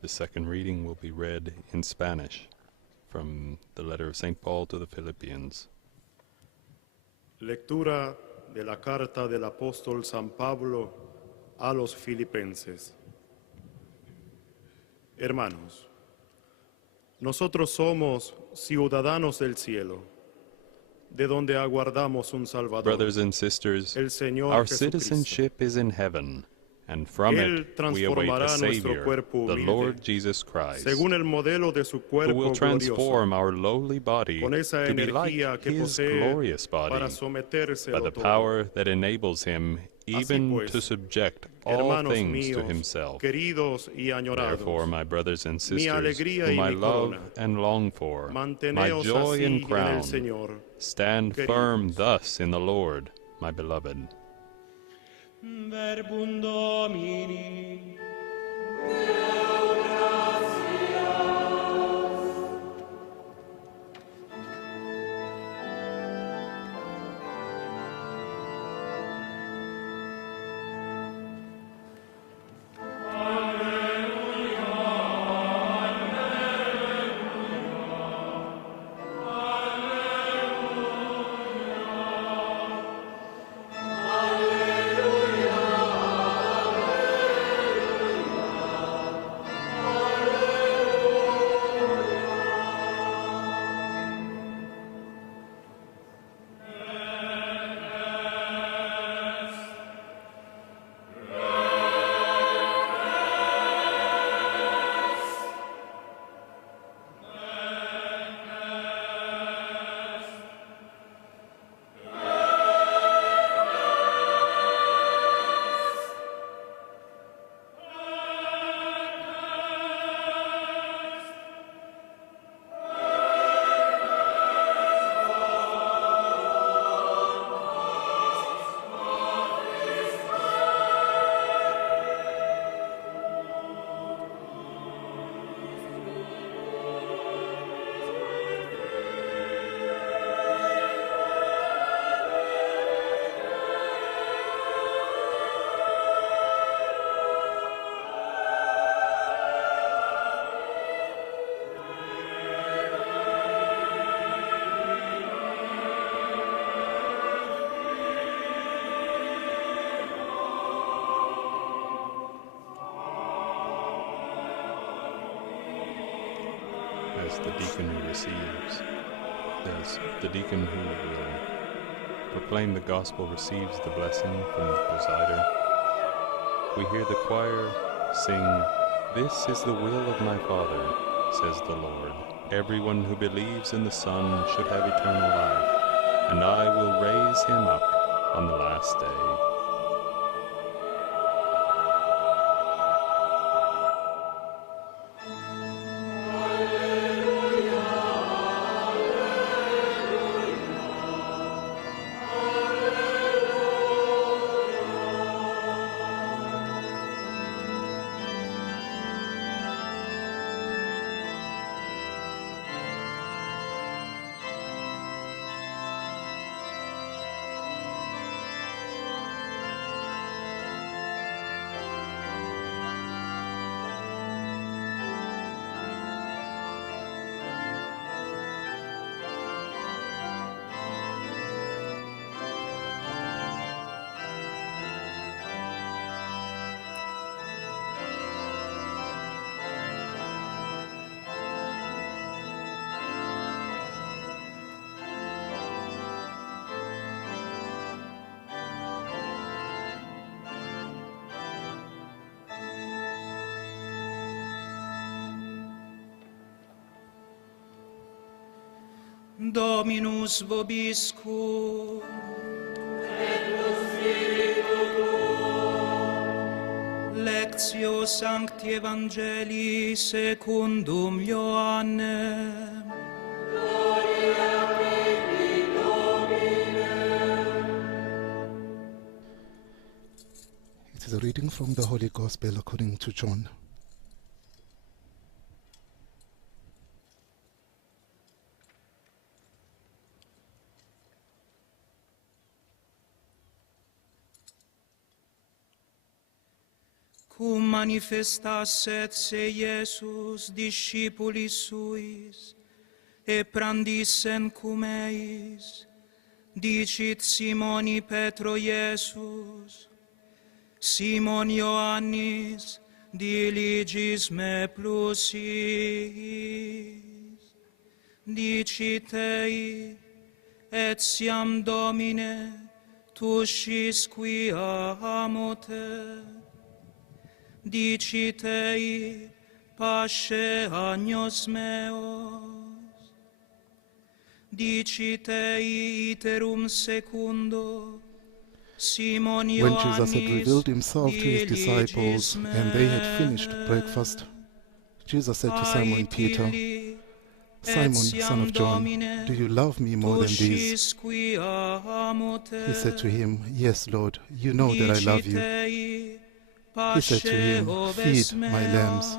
The second reading will be read in Spanish from the letter of St. Paul to the Philippians. Lectura de la carta del apóstol San Pablo a los filipenses. Hermanos, nosotros somos ciudadanos del cielo, de donde aguardamos un Salvador. Brothers and sisters, el Señor our Jesucristo. citizenship is in heaven, and from Él it we await the transformará nuestro Savior, cuerpo the humilde, Lord Jesus Christ, según el modelo de su who cuerpo will transform glorioso, our lowly body con esa to be like energía que His posee glorious body, para someterse by a the todo. power that enables Him even pues, to subject all Hermanos things to míos, Himself. queridos y añorados, Therefore, my brothers and sisters, alegría whom y I mi love corona, and long for, my manteneos joy así and en el crown, Señor, stand queridos. firm thus in the Lord, my beloved. Verbum Domini. As the deacon who receives, as the deacon who will proclaim the gospel receives the blessing from the presider, we hear the choir sing, "This is the will of my Father, says the Lord. Everyone who believes in the Son should have eternal life, and I will raise him up on the last day." Dominus vobiscum. Lectio Sancti Evangelii secundum Ioannem. It is a reading from the Holy Gospel according to John. Cum manifestasset se Iesus discipulis suis, e prandissen cum eis, dicit Simoni Petro Iesus, Simon Ioannis, diligis me plus iis, dicit ei, etiam Domine, tu scis qui amo te, dicit ei, pasce agnos meos, dicit ei iterum secundo, Simon When Jesus had Ioannis, revealed himself to his disciples and they had finished breakfast, Jesus said to Simon Peter, Simon, son of John, do you love me more than these? He said to him, Yes, Lord, you know that I love you. He said to him, Feed my lambs.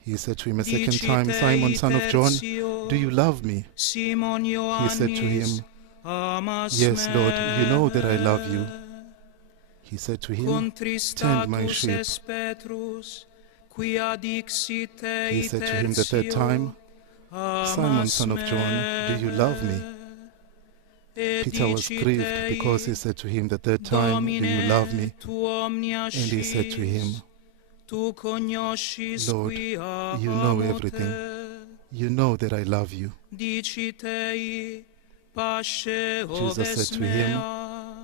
He said to him a second time, Simon, son of John, do you love me? He said to him, Yes, Lord, you know that I love you. He said to him, Tend my sheep. He said to him the third time, Simon, son of John, do you love me? Peter was grieved because he said to him the third time, Do you love me? And he said to him, Lord, you know everything. You know that I love you. Jesus said to him,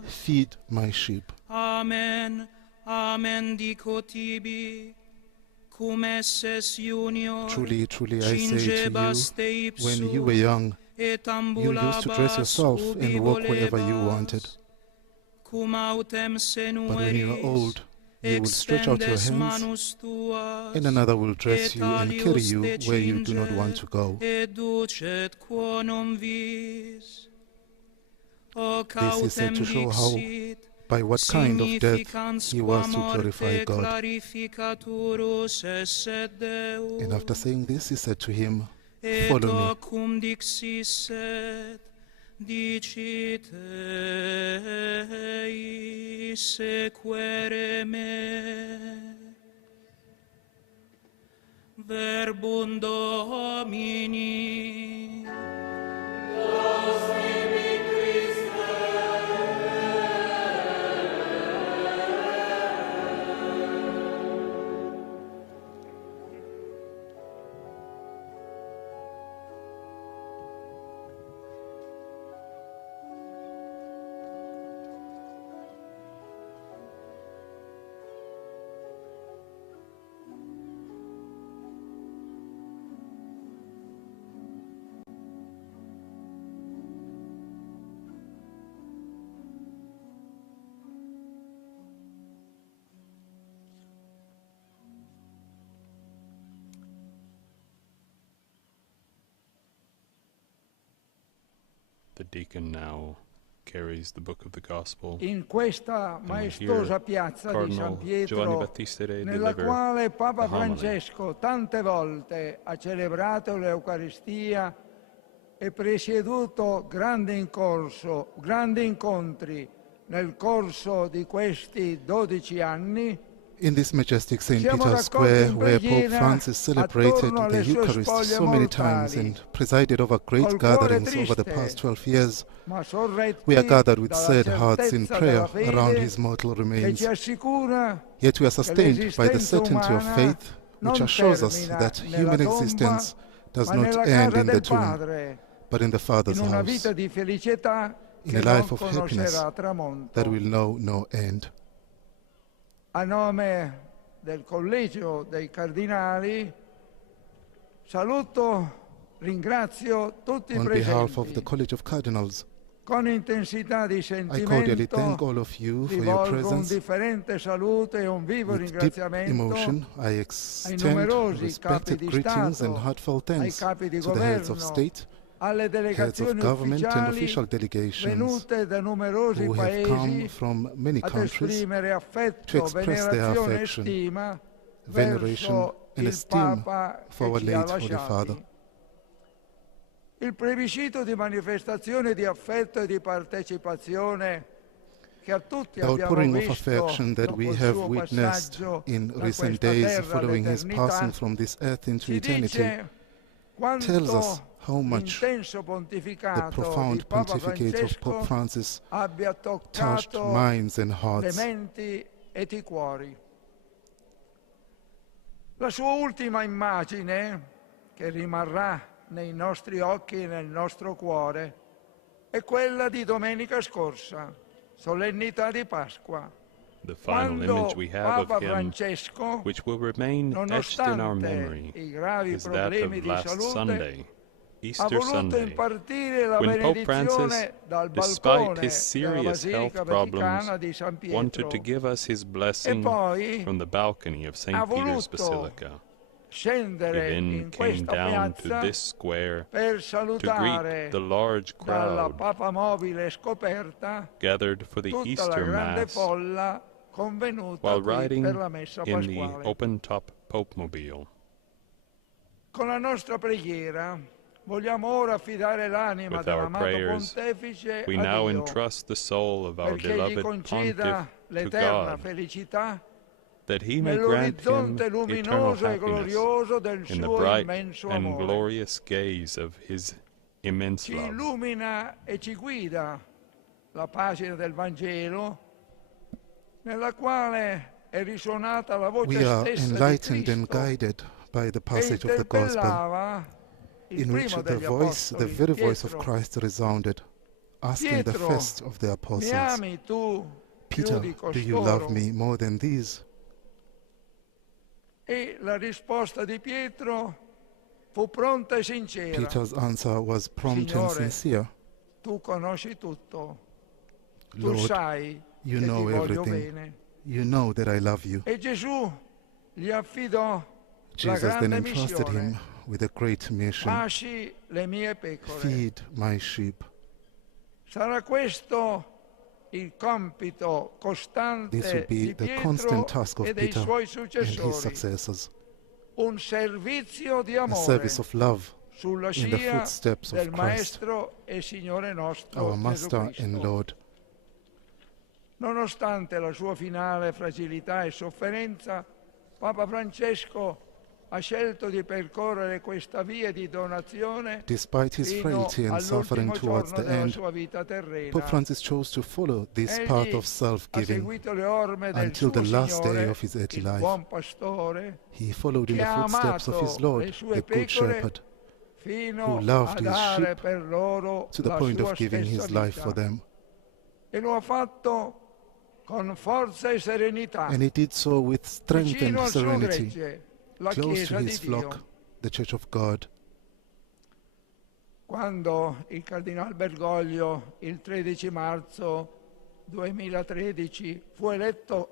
Feed my sheep. Amen, amen dico tibi, cum esses junior, Truly, truly, I say to you, when you were young, you used to dress yourself and walk wherever you wanted. But when you are old, you will stretch out your hands, and another will dress you and carry you where you do not want to go. This he said to show how, by what kind of death he was to glorify God. And after saying this, he said to him, Follow me. Dicit ei, sequere me. Verbum Domini. The deacon now carries the book of the gospel. In questa maestosa piazza di San Pietro, nella quale Papa Francesco tante volte ha celebrato l'Eucaristia e presieduto grandi incontri nel corso di questi 12 anni, In this majestic St. Peter's Square, where Pope Francis celebrated the Eucharist so many times and presided over great gatherings over the past 12 years, we are gathered with sad hearts in prayer around his mortal remains. Yet we are sustained by the certainty of faith, which assures us that human existence does not end in the tomb, but in the Father's house, in a life of happiness that will know no end. A nome del Collegio dei Cardinali saluto Ringrazio tutti i On behalf of the presenti. College of Cardinals, Con intensità di I cordially thank sentimento all of you for your rivolgo un presence. differente saluto e un vivo With deep ringraziamento emotion, I ai extend numerosi capi respected di greetings and Stato, heartfelt ai thanks capi di to the heads of governo, state, alle heads of delegazioni government and ufficiali official delegations venute da numerosi who have come paesi from many ad countries esprimere to affetto, express their venerazione e affection, stima veneration verso and il esteem Papa for che our ci ha late Holy Father. lasciati. Il plebiscito di manifestazione di affetto e di partecipazione che a tutti The abbiamo outpouring of visto affection that dopo we il have suo witnessed passaggio in da recent questa days terra following his all'eternità passing from this earth into ci eternity dice tells us quanto how much l'intenso the pontificato di profound Papa pontificate of Pope Francesco Francis abbia touched toccato minds and le hearts. menti ed i cuori. La sua ultima immagine, che rimarrà nei nostri occhi e nel nostro cuore, è quella di domenica scorsa, solennità di Pasqua, The final quando image we have Papa of him, Francesco, which will remain etched in our nonostante memory, i gravi is that problemi of di last salute, Sunday, ha Easter voluto Sunday, impartire la when Pope Francis, benedizione dal despite balcone his della serious health Basilica problems, Vaticana di San wanted to Pietro give us his e blessing poi from the balcony of ha St. Peter's voluto Basilica. He scendere then in came questa down to piazza this square per to salutare greet the large dalla crowd papamobile scoperta gathered for the tutta la Easter grande Mass folla convenuta while qui riding per la messa in the pasquale. open-top Pope-mobile. Con la nostra preghiera vogliamo ora affidare l'anima With our dell'amato prayers, pontefice we a now Dio, entrust the soul of our perché gli beloved conceda Pontiff to l'eterna God, felicità that he may grant him nell'orizzonte eternal luminoso e happiness glorioso del in the suo bright immenso and amore. glorious gaze of his immense Ci love. illumina e ci guida la pagina del Vangelo nella quale è risuonata la voce We are stessa di enlightened and Cristo guided by the che passage of the Gospel, interpellava il in which primo the degli voice, the apostoli, very voice of Pietro. Christ resounded, asking the Pietro, first of the Mi apostles, ami tu più Peter, di do you love costoro? me more than these? E la risposta di Pietro fu pronta e sincera. Peter's answer was prompt and Signore, sincere. Tu conosci tutto, tu Lord, sai you che ti know voglio everything. bene. You know that I love you. E Gesù gli affidò la Jesus then grande entrusted him missione. with a great mission. Pasci le mie pecore. Feed my sheep. Sarà questo il compito This costante will be di the Pietro constant task of e dei Peter suoi and his successori. successors. Un servizio di A amore service of love sulla in the scia footsteps of del Christ, Maestro e Signore nostro our Gesù Master Cristo. and Lord. Nonostante la sua finale fragilità e sofferenza, Papa Francesco ha scelto di percorrere questa via di donazione Despite his fino frailty and suffering all'ultimo towards giorno the della end, sua vita terrena. Pope Francis chose to follow this Egli path of ha self-giving. seguito le orme del until suo the last Signore, day of his earthly il life. buon pastore, He followed in che the ha footsteps of his amato Lord, le sue the Good pecore Shepherd, fino who loved a his dare sheep per loro to the la point sua of giving stessa his life vita. for them. E lo ha fatto con forza e serenità, And he did so with strength vicino and al suo serenity, gregge, la close to Chiesa di his Dio. flock, the Church of God. Quando il Cardinal Bergoglio, il 13 marzo 2013, fu eletto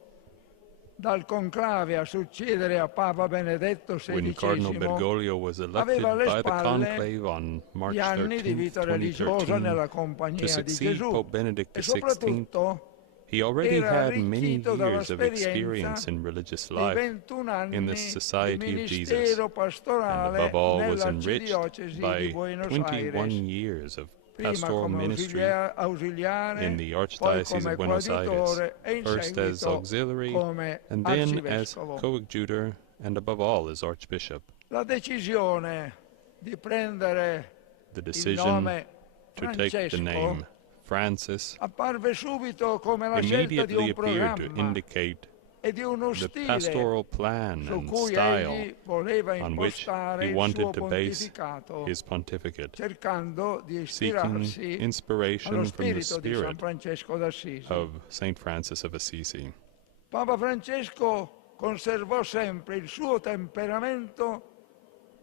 dal conclave a succedere a Papa Benedetto When Cardinal XVI, Bergoglio was elected aveva alle by the spalle conclave on March gli anni di 13, vita religiosa 2013, nella to compagnia di succeed Gesù Pope Benedict e XVI, soprattutto he already era had many arricchito dalla years of experience in religious dei life 21 anni in the di Society of Jesus, ministero and pastorale above all was nell'arcidiocesi enriched by di Buenos 21 Aires, years of prima pastoral come ministry ausiliare, in the poi Archdiocese come of Buenos Aires, coadiutore e in first as seguito auxiliary come and then as arcivescovo. coadjutor and above all as archbishop. La decisione di prendere The il decision nome to take the Francesco name Francis apparve subito come la scelta di immediately un appeared to programma indicate e di uno the stile pastoral plan su and cui style egli voleva on which impostare he il wanted suo to base pontificato, his pontificate, cercando di seeking ispirarsi allo inspiration from the spirito di San spirit Francesco d'Assisi. of St. Francis of Assisi. Papa Francesco conservò sempre il suo temperamento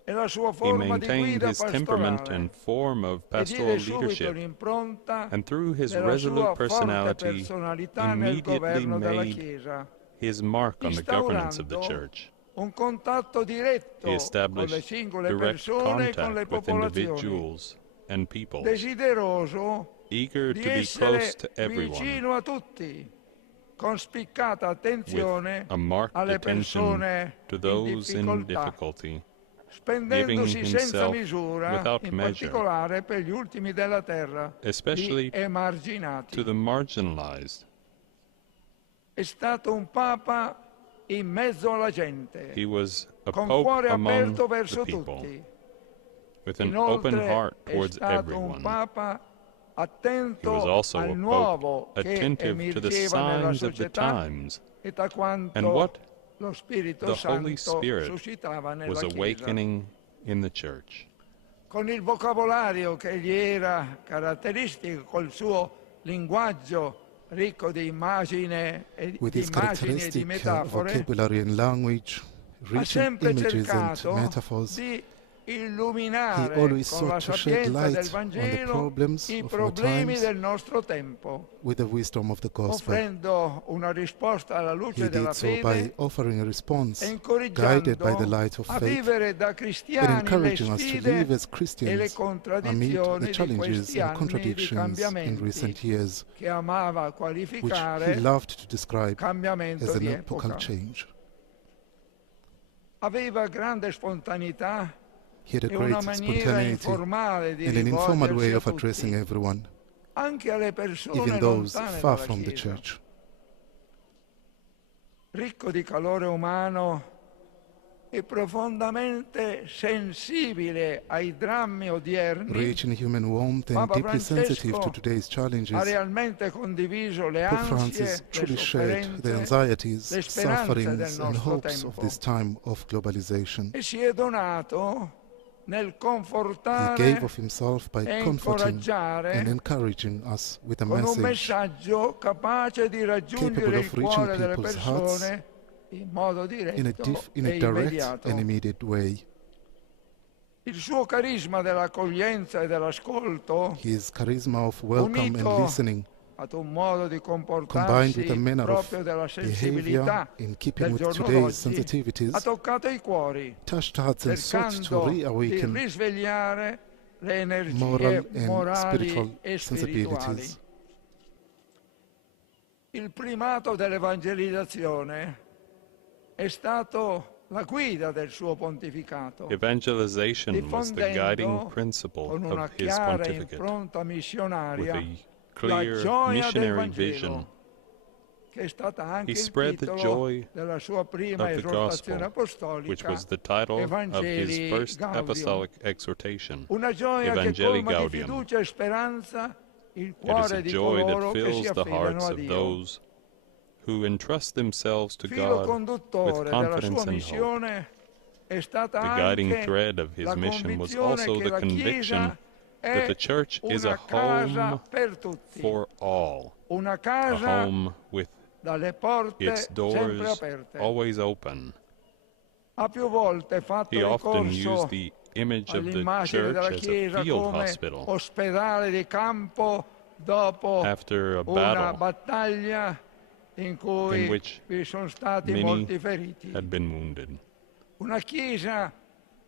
e la sua He forma di maintained guida his temperament pastorale and form of e pastoral diede subito leadership, l'impronta and through his della resolute sua forte personality personalità nel immediately governo della made Chiesa, his mark on the governance of the instaurando Church. un contatto He diretto con le established singole direct persone e con le contact with popolazioni, individuals and peoples, desideroso eager di to be essere close to everyone, vicino a tutti, con spiccata with attenzione a marked alle attention persone to in those in difficoltà, difficulty, spendendosi giving senza himself misura, without in measure, particolare per gli ultimi della terra, gli especially emarginati. to the marginalized. È stato un papa in mezzo alla gente, He was a con pope cuore among aperto the verso people, tutti. with an open Inoltre heart è towards stato un everyone. papa He was attento also al a nuovo pope che attentive to the emergeva nella signs of the società times e da and quanto what lo Spirito the Holy Santo Spirit suscitava was nella Chiesa. awakening in the Church. Con il vocabolario che gli era caratteristico, col suo linguaggio ricco di immagini e With di his di characteristic metafore, vocabulary and language, ha rich in sempre images and cercato metaphors, di he illuminare always con la sought to shed sapienza light del on the Vangelo problems i of our problemi times del nostro tempo, with the wisdom of the gospel. offrendo una risposta alla He luce did della so by fede offering a e response guided by the incoraggiando light of a faith vivere da and cristiani le encouraging us to sfide live as e le Christians amid the contraddizioni di challenges questi and anni di contradictions in cambiamenti, recent years, che amava which he qualificare loved to describe cambiamento as an di epochal epoca. change. Aveva grande spontaneità He had a e una great maniera spontaneity informale di and an informal rivolgersi way a of addressing tutti, everyone, anche alle persone even those lontane far dalla from the Chiesa. church. Ricco di calore umano e profondamente sensibile ai drammi odierni, Rich in human warmth and Papa deeply sensitive to Francesco today's ha challenges, realmente condiviso le Pope ansie, Francis le truly shared the sofferenze, anxieties, le speranze del sufferings, and nostro hopes of tempo this time of globalization. e si è donato nel He gave confortare of himself by e comforting incoraggiare and encouraging us with a con un message messaggio capace di raggiungere capable il of reaching cuore delle people's hearts persone in modo in diretto in e a direct immediato. and immediate way. Il suo carisma dell'accoglienza e dell'ascolto, His charisma of welcome and unito listening, ad un modo di combined comportarsi with a manner of proprio della behavior sensibilità in keeping del with giorno today's d'oggi, ha sensitivities, toccato i cuori, touched hearts and sought to cercando di reawaken risvegliare le energie moral and morali spiritual e spirituali. sensibilities. Il primato dell'evangelizzazione è stato la guida del suo pontificato, Evangelization was the guiding diffondendo principle con una of his chiara pontificate, impronta with missionaria a la clear gioia del missionary vision. Vangelo, che è stata anche He il spread the titolo joy della sua prima of the esortazione gospel, which apostolica, was the title of his Evangelii first Gaudium. apostolic exhortation. Una gioia che Evangelii colma di Gaudium. fiducia e speranza il It is cuore a di joy coloro that che si fills the affidano hearts a of Dio. those who entrust themselves to Filo God conduttore with della confidence sua and hope. missione è stata The guiding anche thread of his la mission was convinzione also che the la conviction Chiesa that è the church is a una casa home per tutti, for all, una a casa home with dalle porte its sempre doors aperte. always open. Ha più volte fatto He often ricorso used the image of the all'immagine church della as a Chiesa field come hospital ospedale di campo dopo after a una battle battaglia in cui in which vi sono stati many molti feriti. had been wounded. Una Chiesa A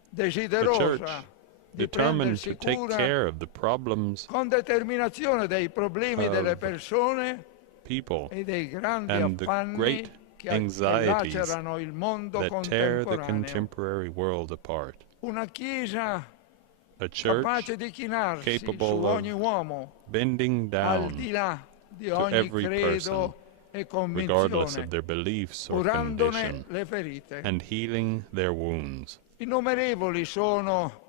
desiderosa church di determined prendersi to take cura care of the problems, con determinazione dei problemi delle of persone people, e dei grandi and the affanni great che anxieties lacerano il mondo that tear the contemporaneo. contemporary world apart. Una Chiesa A church capace di chinarsi capable su of ogni uomo, bending al down di là di to ogni every person, credo e regardless convinzione, of their beliefs or curandone condition, le ferite. and healing their wounds. Innumerevoli sono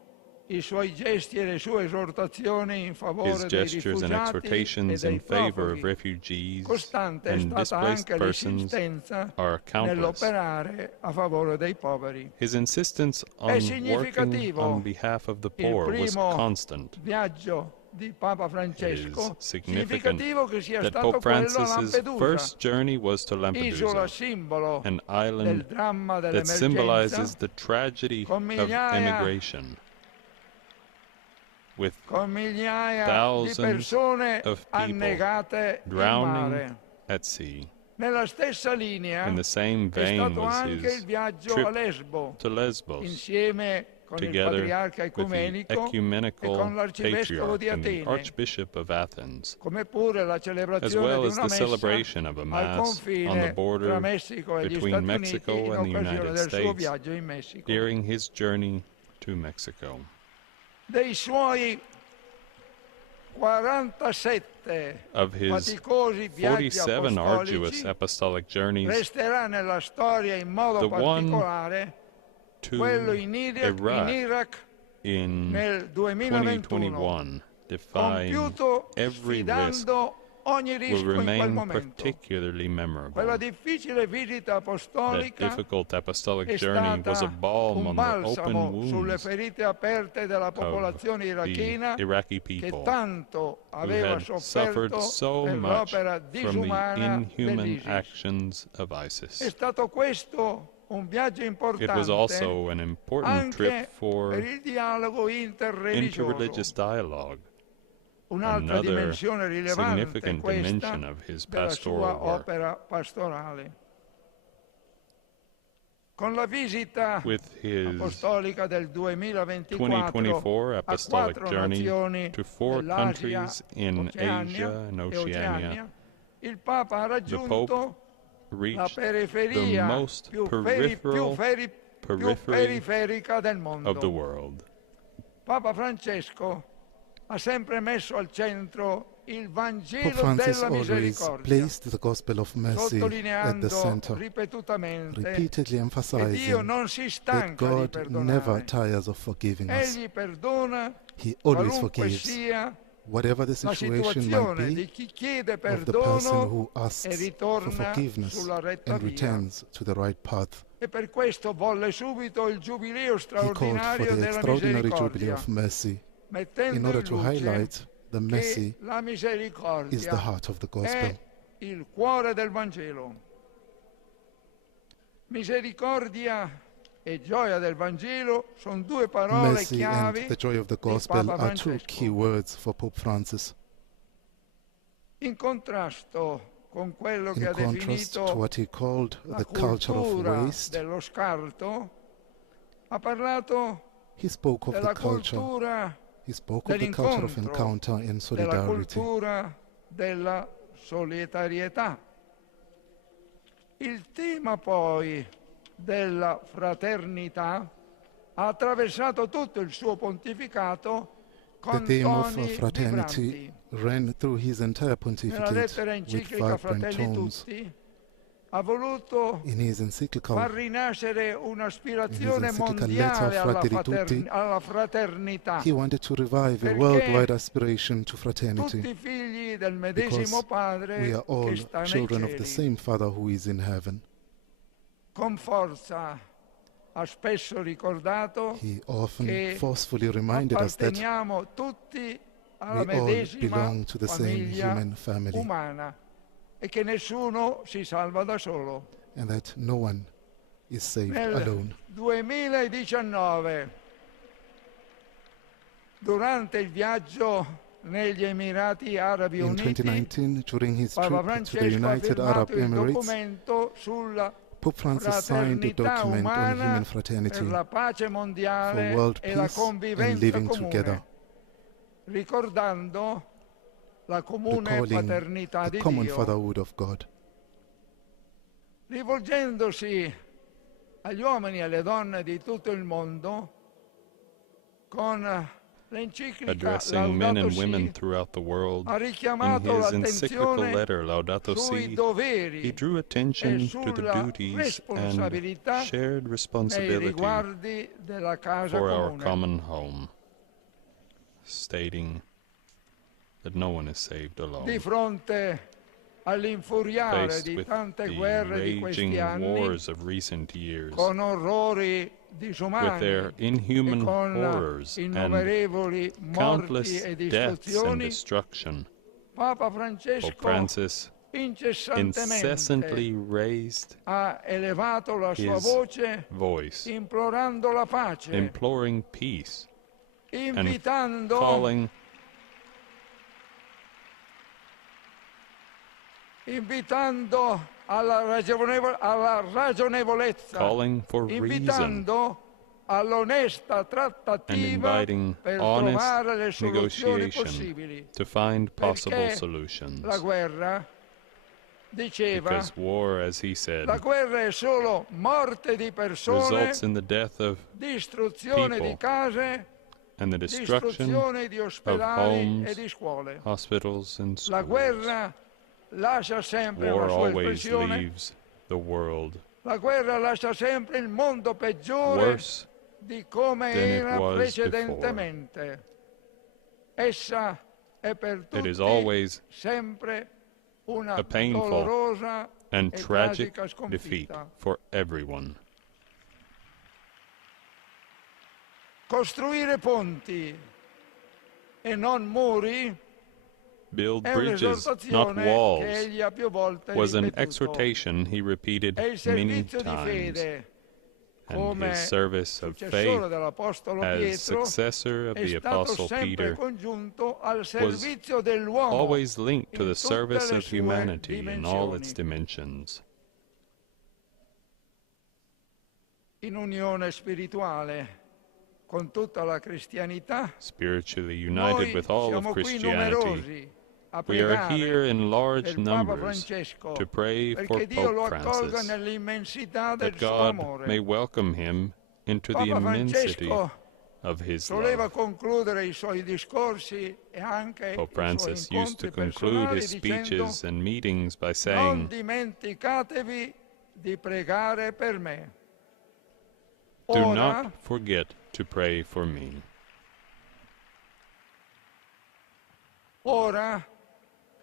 i suoi gesti e le sue esortazioni in His favore dei gestures and rifugiati e exhortations dei in favor of profughi. refugees Costante è and stata displaced anche persons l'insistenza are countless. nell'operare a favore dei poveri. His insistence È on working significativo on behalf of the il poor was primo constant. viaggio di Papa It is Francesco, significant significativo che sia that stato Pope quello a Francis's Lampedusa, first journey was to isola Lampedusa, simbolo an del island dramma that dell'emergenza, symbolizes the tragedy con of migliaia immigration, with con migliaia di thousands persone of people annegate in drowning mare. at sea. Nella stessa linea In the same è vein stato was anche il his viaggio a trip Lesbo, to Lesbos, insieme con il together patriarca with the ecumenico e con ecumenical l'arcivescovo di patriarch and the Atene, Archbishop of Athens, come pure la as celebrazione well di as una the messa celebration of a al Mass on the confine tra border Messico e gli between Stati Mexico Uniti in and the occasione United del suo States viaggio in Messico. during his journey to Mexico. Dei suoi 47 Of his faticosi viaggi 47 arduous apostolici apostolic journeys, resterà nella storia in modo the one particolare quello to in Iraq Iraq in nel 2021, 2021, defying compiuto every risk, sfidando ogni will rischio in quel remain momento. particularly memorable. Quella difficile visita That apostolica difficult apostolic è journey was a stata balm un on the open balsamo sulle wounds ferite aperte della of popolazione the irachena Iraqi che people tanto who aveva had suffered sofferto so per much l'opera from the disumana inhuman dell'ISIS. actions of È ISIS. stato questo un viaggio It was importante also an important trip anche for per il dialogo interreligious interreligioso. dialogue, Un'altra another dimensione rilevante significant questa dimension of his della pastoral sua work. opera pastorale. Con la visita With his apostolica del 2024 2024 a apostolic 4 journey nazioni to 4 dell'Asia, countries in Oceania Asia and e Oceania, il Papa ha the raggiunto Pope la reached the periferia most più peripheral periphery periferica del mondo. of the world. Papa Francesco ha sempre messo al centro il Pope Vangelo Francis della always misericordia, placed the Gospel of Mercy at the sottolineando center, ripetutamente repeatedly che Dio emphasizing non si that stanca di God never perdonare. tires of forgiving us. Egli perdona He always qualunque forgives, sia whatever the la situation might situazione be, di chi chiede of the person perdono who e asks for ritorna forgiveness sulla retta and via. returns to the right path. E per questo volle subito il giubileo He called for straordinario the della extraordinary Jubilee misericordia, of Mercy in mettendo order in to luce highlight the mercy che la is the misericordia heart of the è Gospel. il cuore del Vangelo. Misericordia e gioia del Vangelo sono due parole Mercy and chiavi the joy of the di Gospel Papa are two Francesco. key words for Pope Francis, In contrasto con quello che in ha contrast to definito what he called la the culture of cultura waste. dello scarto, ha parlato He spoke of the della culture. cultura He spoke of the culture of dell'incontro, encounter in della solidarity. cultura della solidarietà. Il tema poi della fraternità ha attraversato tutto il suo pontificato The con theme of toni fraternity vibranti. ran through his entire Nella pontificate lettera with enciclica vibrant Fratelli tones. Tutti ha voluto In his encyclical, far rinascere un'aspirazione encyclical mondiale letter, Fratelli Tutti, alla fraternità. he wanted to revive a Perché worldwide aspiration to Tutti fraternity, figli del because medesimo Padre we are all che sta nei children of the cieli. same Father who is in heaven. Con forza ha spesso ricordato He often che forcefully reminded us that apparteniamo tutti alla we all medesima belong to the same famiglia human family, umana e che nessuno si salva da solo. and that no one is saved Nel alone. 2019, durante il viaggio negli Emirati Arabi In Uniti, 2019, during his Papa trip to the Francesco ha United Arab firmato il Emirates, documento sulla Pope Francis signed a fraternità document on umana human per fraternity la pace for mondiale world e la peace and convivenza living comune, together, ricordando la comune recalling paternità the di common Dio. fatherhood of God. Rivolgendosi agli uomini e alle donne di tutto il mondo con l'enciclica Addressing men and women Laudato Si, throughout the world, ha in richiamato his encyclical l'attenzione letter Laudato sui Si, doveri he drew attention e to the sulla duties and responsabilità shared nei responsibility riguardi della casa for our comune. common home, stating that no one is saved alone. Di fronte all'infuriare faced di with tante the guerre di questi raging anni, wars of recent years, con orrori with disumani their e inhuman con horrors and innumerevoli morti countless e deaths and distruzioni, destruction, Papa Pope Francesco Francis incessantly raised ha elevato la sua his voce voice, implorando la pace, imploring peace and invitando alla ragionevolezza, calling for reason, invitando all'onesta and trattativa inviting per trovare le honest soluzioni negotiation possibili. to find possible Perché solutions. la guerra, diceva, Because war, as he said, la guerra è solo morte di persone, results in the death of distruzione people di case, and the destruction distruzione di of ospedali e homes, di scuole. hospitals, and La schools. guerra lascia sempre War una sua always espressione. leaves the world La guerra lascia sempre il mondo peggiore worse di come than it era was precedentemente. Essa è per It is tutti always sempre una a painful dolorosa and e tragic tragica defeat sconfitta. for everyone. Costruire ponti e non muri Build è bridges, not un'esortazione che walls, egli ha più volte was an ripetuto. exhortation he repeated E il many servizio di times, fede, and come his service of successore faith dell'Apostolo as Pietro, successor of è the stato Apostle sempre Peter congiunto al servizio dell'uomo always linked to in the tutte service le of sue humanity in all its dimensioni. dimensions. In unione spirituale con tutta la cristianità, Spiritually united noi with all of siamo qui Christianity, numerosi a we are pregare here in large per Papa numbers Francesco, to pray for perché Dio lo Pope accolga Francis, nell'immensità del that suo God amore. may welcome him into the Papa immensity Francesco of his soleva love. concludere i suoi discorsi e anche Pope i suoi Francis used to incontri conclude personali his dicendo: speeches and meetings by non saying, dimenticatevi di pregare per me. "Do Ora, not forget to pray for me." ora,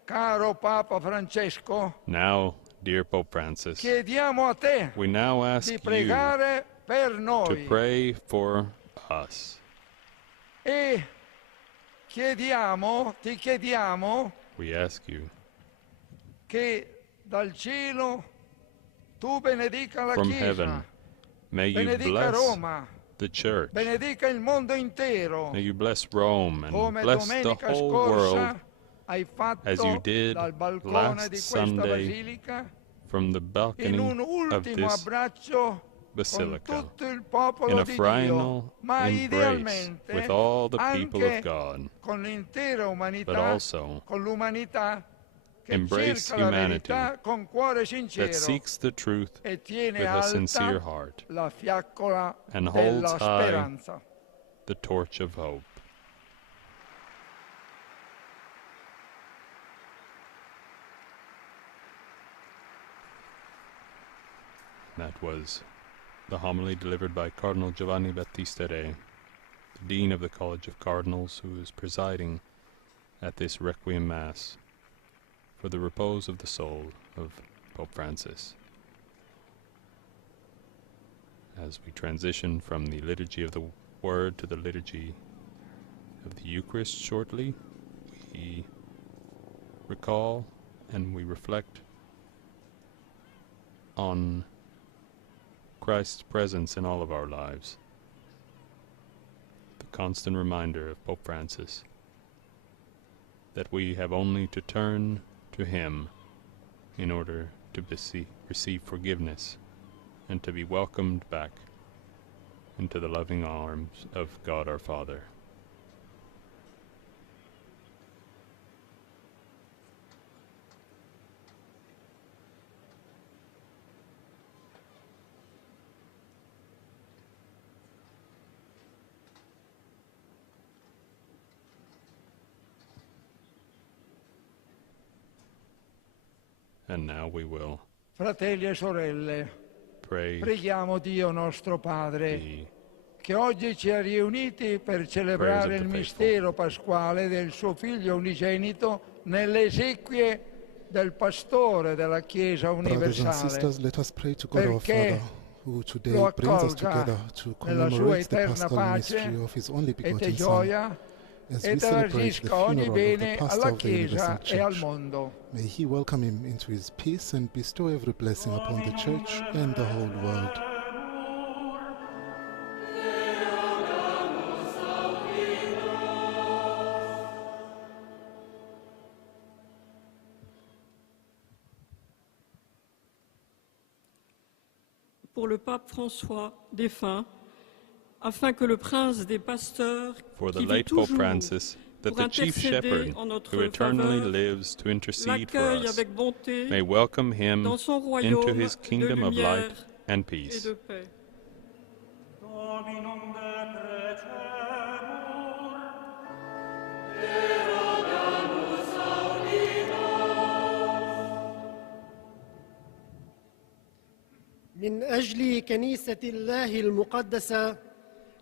caro Papa Francesco, Now, dear Pope Francis, chiediamo a te we now ask di you pregare per to noi pray for us. e ti chiediamo We ask you che dal cielo tu benedica la from Chiesa, heaven, may you benedica bless Roma, the church, benedica il mondo intero, may you bless Rome and come bless the domenica whole world scorsa hai as you fatto did dal balcone last di questa Sunday basilica, from the in balcony un of ultimo this abbraccio basilica, con tutto il in popolo a di final Dio, ma embrace idealmente with all the people of anche God, con l'intera but umanità, also con l'umanità che embrace cerca la humanity verità con cuore that sincero seeks the truth e tiene with a sincere alta heart la fiaccola and holds della high speranza. the torch of hope. That was the homily delivered by Cardinal Giovanni Battista Re, the Dean of the College of Cardinals, who is presiding at this Requiem Mass for the repose of the soul of Pope Francis. As we transition from the liturgy of the Word to the liturgy of the Eucharist shortly, we recall and we reflect on Christ's presence in all of our lives, the constant reminder of Pope Francis that we have only to turn to Him in order to receive forgiveness and to be welcomed back into the loving arms of God our Father. And now we will Fratelli e sorelle, pray preghiamo Dio nostro Padre, the che oggi ci ha riuniti per celebrare Prayers il of the mistero pasquale del suo Figlio unigenito nelle esequie del pastore della Chiesa Brothers and sisters, universale, let us pray to God our perché Father, who today lo brings us accolga together to nella sua commemorate the eterna pastoral mystery pace of His only e begotten te Son, gioia as e we celebrate the trascisca ogni funeral of the bene pastor alla of the Universal Chiesa e al Church. mondo. May He welcome him into His peace and bestow every blessing upon the Church and the whole world. Pour le pape François, défunt, afin que le prince des pasteurs, For the qui vit late Pope toujours Francis, that pour the chief shepherd, intercéder en who notre eternally faveur, lives to intercede for l'accueille us, avec bonté may welcome him dans son into royaume his de kingdom of light lumière and et peace. de paix. Dominum deprecemur. من أجل كنيسة الله المقدسة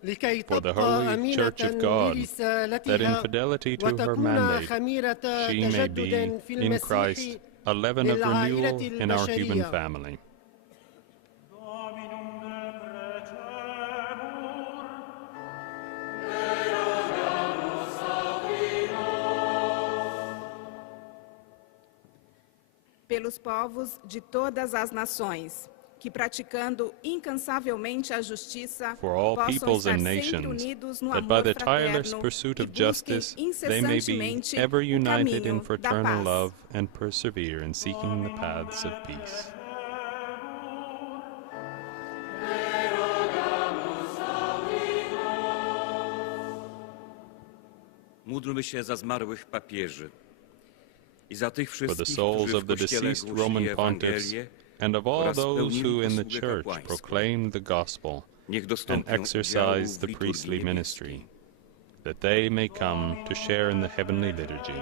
لكي For the تبقى Holy أمينة Church of God, that in لرسالتها fidelity to her وتكون mandate, خميرة she may be تجدد في in Christ المسيح a leaven of renewal للعائلة in our human البشرية. family. Dominum deprecemur. Pelos povos de todas as nações, que praticando incansavelmente a justiça, For all possam peoples estar and sempre nations, unidos no that by amor the tireless fraterno pursuit e of busquem justice they may be incessantemente ever o united in caminho da fraternal paz. love and persevere in seeking the paths of peace. Módlmy się za zmarłych papieży i za tych For the wszystkich, souls którzy of w the Kościele deceased Roman głosili pontiffs Ewangelię and of all oraz those who spełnili in the posługę Church kapłańską. proclaimed the gospel Niech and dostąpią exercise udziału w the liturgii priestly niebieskiej. ministry, that they may come to share in the heavenly liturgy.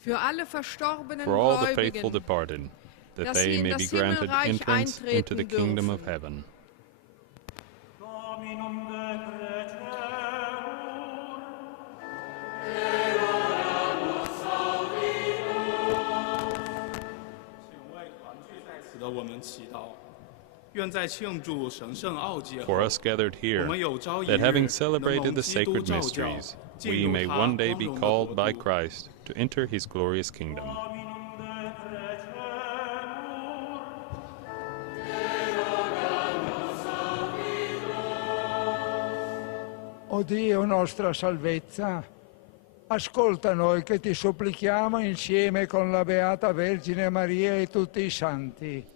Für alle verstorbenen For all the faithful Gläubigen, departed, that dass they sie in may das be granted Himmelreich entrance into the eintreten kingdom of dürfen. heaven. Dominum deprecemur. For us gathered here, that having celebrated the sacred mysteries, we may one day be called by Christ to enter his glorious kingdom. O Dio nostra salvezza, ascolta noi che ti supplichiamo insieme con la Beata Vergine Maria e tutti i santi.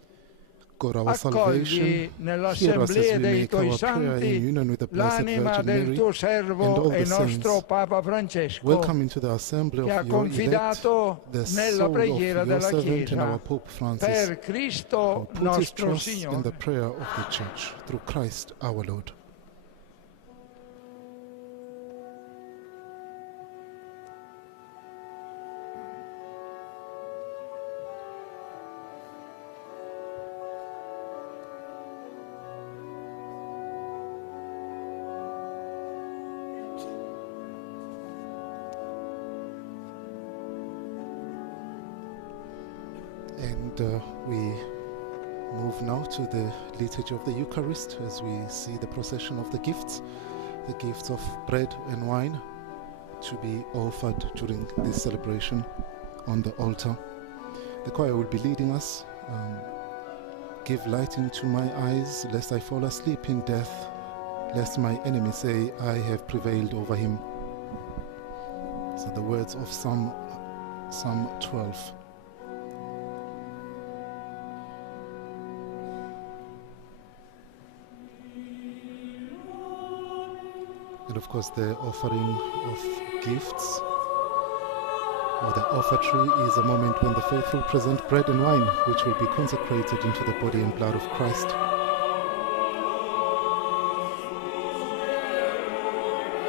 God, our Accogli salvation, hear us as nell'assemblea we dei make tuoi our prayer santi in union with the Blessed l'anima Virgin del Mary tuo and servo all e the nostro saints. Papa Francesco, Welcome into the assembly che ha of your elect, confidato the nella soul of preghiera your della servant and Chiesa our Pope Francis, per Cristo who put his nostro trust in Signore. the prayer of the Church through Christ our Lord. And we move now to the liturgy of the Eucharist as we see the procession of the gifts of bread and wine to be offered during this celebration on the altar. The choir will be leading us. Give light into my eyes, lest I fall asleep in death, lest my enemy say, I have prevailed over him. So the words of Psalm 12. And of course the offering of gifts, or the offertory, is a moment when the faithful present bread and wine, which will be consecrated into the body and blood of Christ.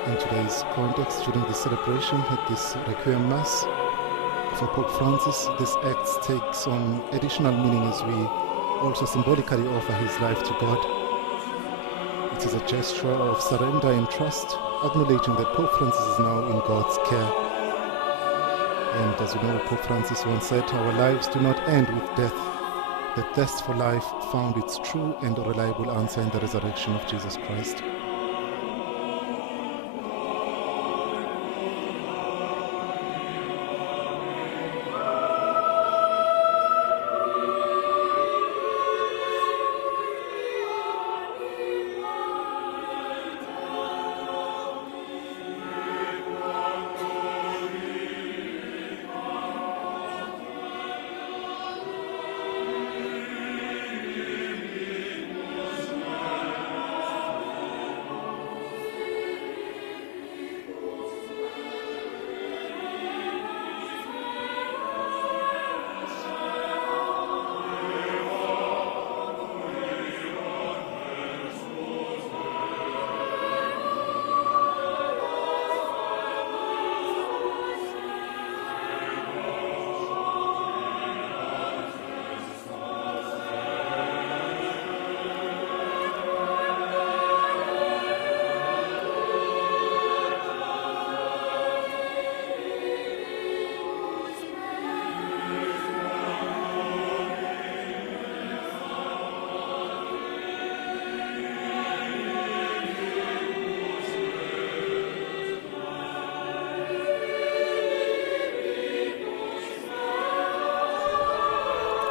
In today's context, during the celebration at this Requiem Mass for Pope Francis, this act takes on additional meaning as we also symbolically offer his life to God. It It is a gesture of surrender and trust, acknowledging that Pope Francis is now in God's care. And as you know, Pope Francis once said, our lives do not end with death. The thirst for life found its true and reliable answer in the resurrection of Jesus Christ.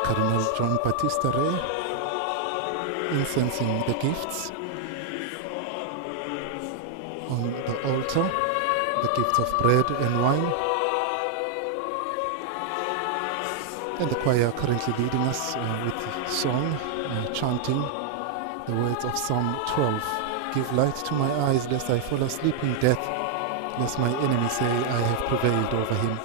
Cardinal John Battista Re, incensing the gifts on the altar, the gifts of bread and wine. And the choir currently leading us with song, chanting the words of Psalm 12. Give light to my eyes, lest I fall asleep in death, lest my enemy say I have prevailed over him.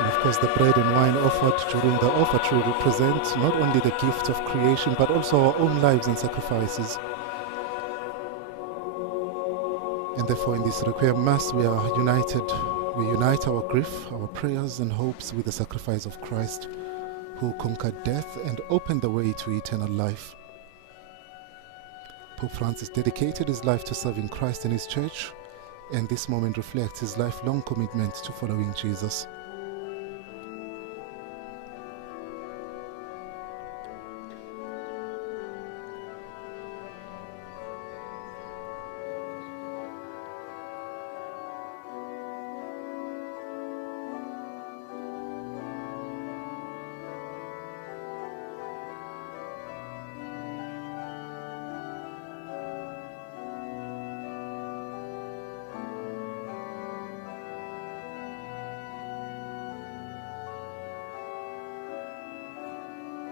Of course, the bread and wine offered during the offertory represent not only the gift of creation, but also our own lives and sacrifices. And therefore, in this Requiem Mass, we are united. We unite our grief, our prayers and hopes with the sacrifice of Christ, who conquered death and opened the way to eternal life. Pope Francis dedicated his life to serving Christ and his Church, and this moment reflects his lifelong commitment to following Jesus.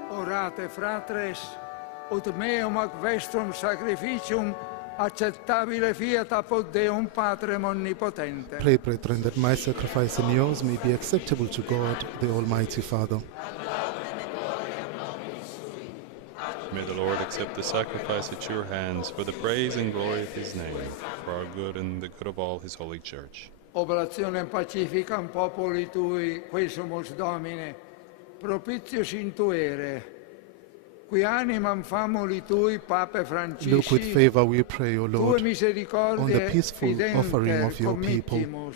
Orate, fratres, ut meum ac vestrum sacrificium acceptabile fiat apud Deum Patrem omnipotente. Pray, brethren, that my sacrifice and yours may be acceptable to God, the Almighty Father. May the Lord accept the sacrifice at your hands for the praise and glory of his name, for our good and the good of all his holy Church. Oblationem pacificam populi tui, qui sumus Domine, propitius intuere, qui animam famuli tui, Pape Francisci, look with favor, we pray, O Lord, on the peaceful offering of your people,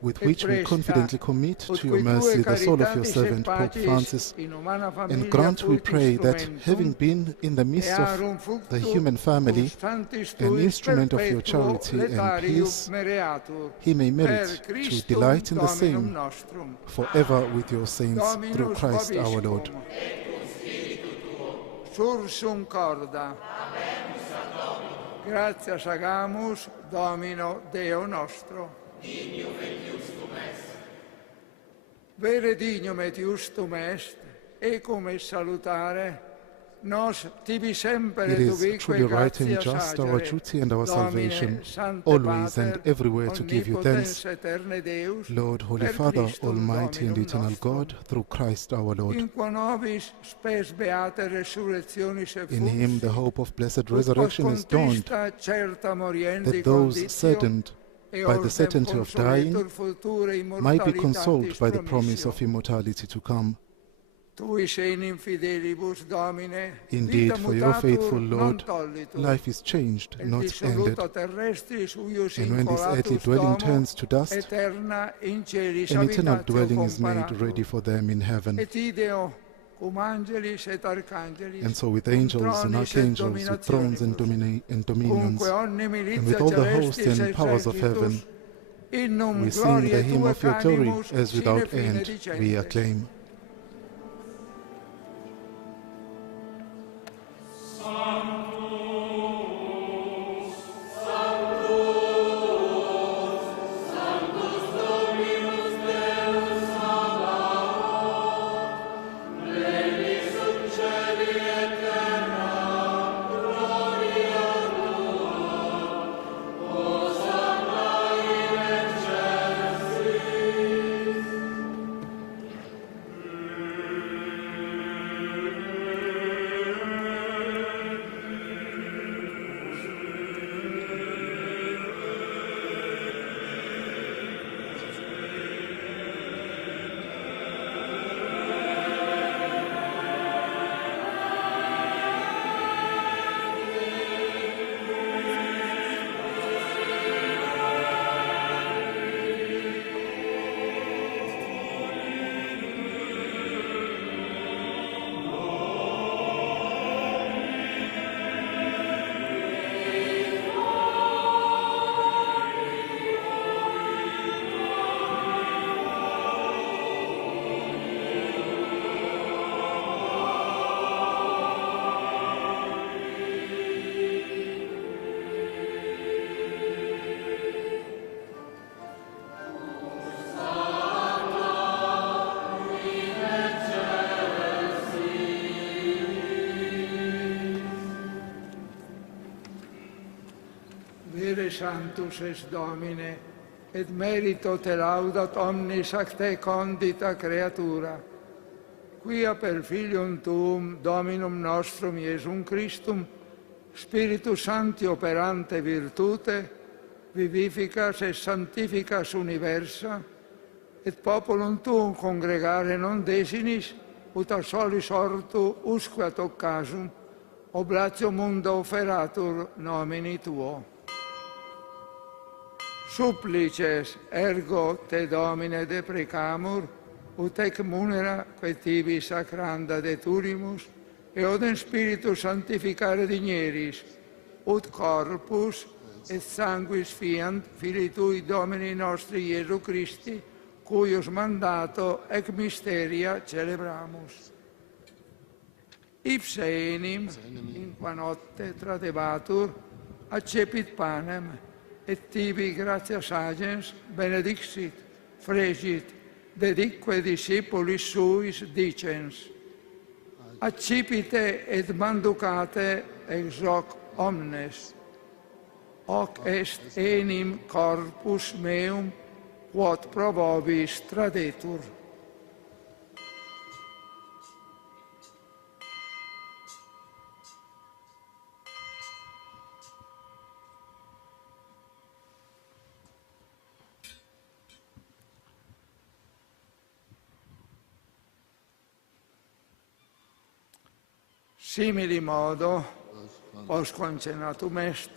with which we confidently commit to your mercy the soul of your servant, Pope Francis, and grant, we pray, that having been in the midst of the human family, an instrument of your charity and peace, he may merit to delight in the same forever with your saints, through Christ our Lord. Sursum corda. Gratias agamus, Domino Deo nostro. Vere dignum et justum est, ecum et salutare, It is truly right and just, our duty and our salvation, always and everywhere to give you thanks, Lord, Holy Father, Almighty and Eternal God, through Christ our Lord. In Him the hope of blessed resurrection is dawned, that those saddened by the certainty of dying might be consoled by the promise of immortality to come. Indeed, for your faithful Lord, life is changed, not ended. And when this earthly dwelling turns to dust, an eternal dwelling is made ready for them in heaven. And so with angels and archangels, with thrones and dominions, and with all the hosts and powers of heaven, we sing the hymn of your glory, as without end we acclaim. Sanctus est Domine, et merito te laudat omnis ac te condita creatura, quia per Filium Tuum, Dominum nostrum Iesum Christum, Spiritus Sancti operante virtute, vivificas et sanctificas universa, et populum Tuum congregare non desinis, ut a solis ortu usque ad occasum, oblatio mundo oferatur nomini Tuo. Supplices ergo te Domine deprecamur, ut ec munera quae tibi sacranda deturimus, et odem Spiritus sanctificare digneris, ut corpus et sanguis fiant Filii Tui Domini nostri Iesu Christi, cuius mandato ec mysteria celebramus. Ipse enim, in qua notte tradebatur, accepit panem, et tibi gratias agens benedixit, fregit, dedique discipulis suis dicens. Accipite et manducate ex hoc omnes. Hoc est enim corpus meum, quod pro vobis tradetur. Simili modo, postquam cenatum est,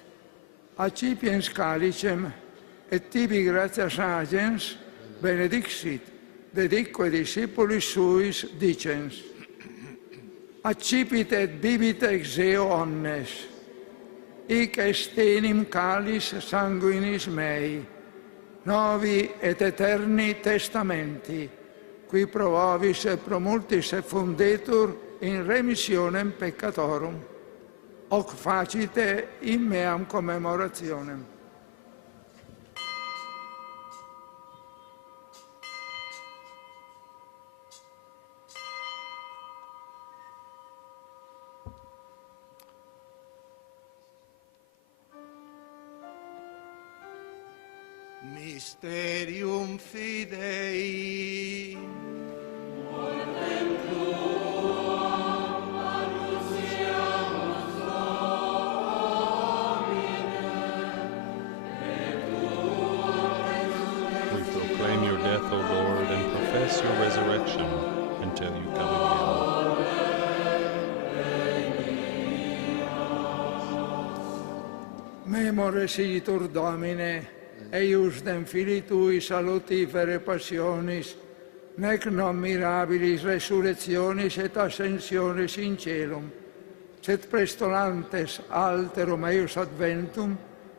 accipiens calicem, et tibi gratias agens benedixit, dedique discipulis suis dicens. Accipit et bibit ex eo omnes, hic est enim calis sanguinis mei, novi et eterni testamenti, qui pro vobis et pro multis effundetur in remissionem peccatorum, hoc facite in meam commemorationem. Mysterium Fidei. We proclaim your death, O Lord, and profess your resurrection until you come again. Memoresitur Domine, eius dem Filii Tui salutifere passionis, nec non mirabilis resurrectionis et ascensionis in celum, sed prestolantes alterum eius adventum,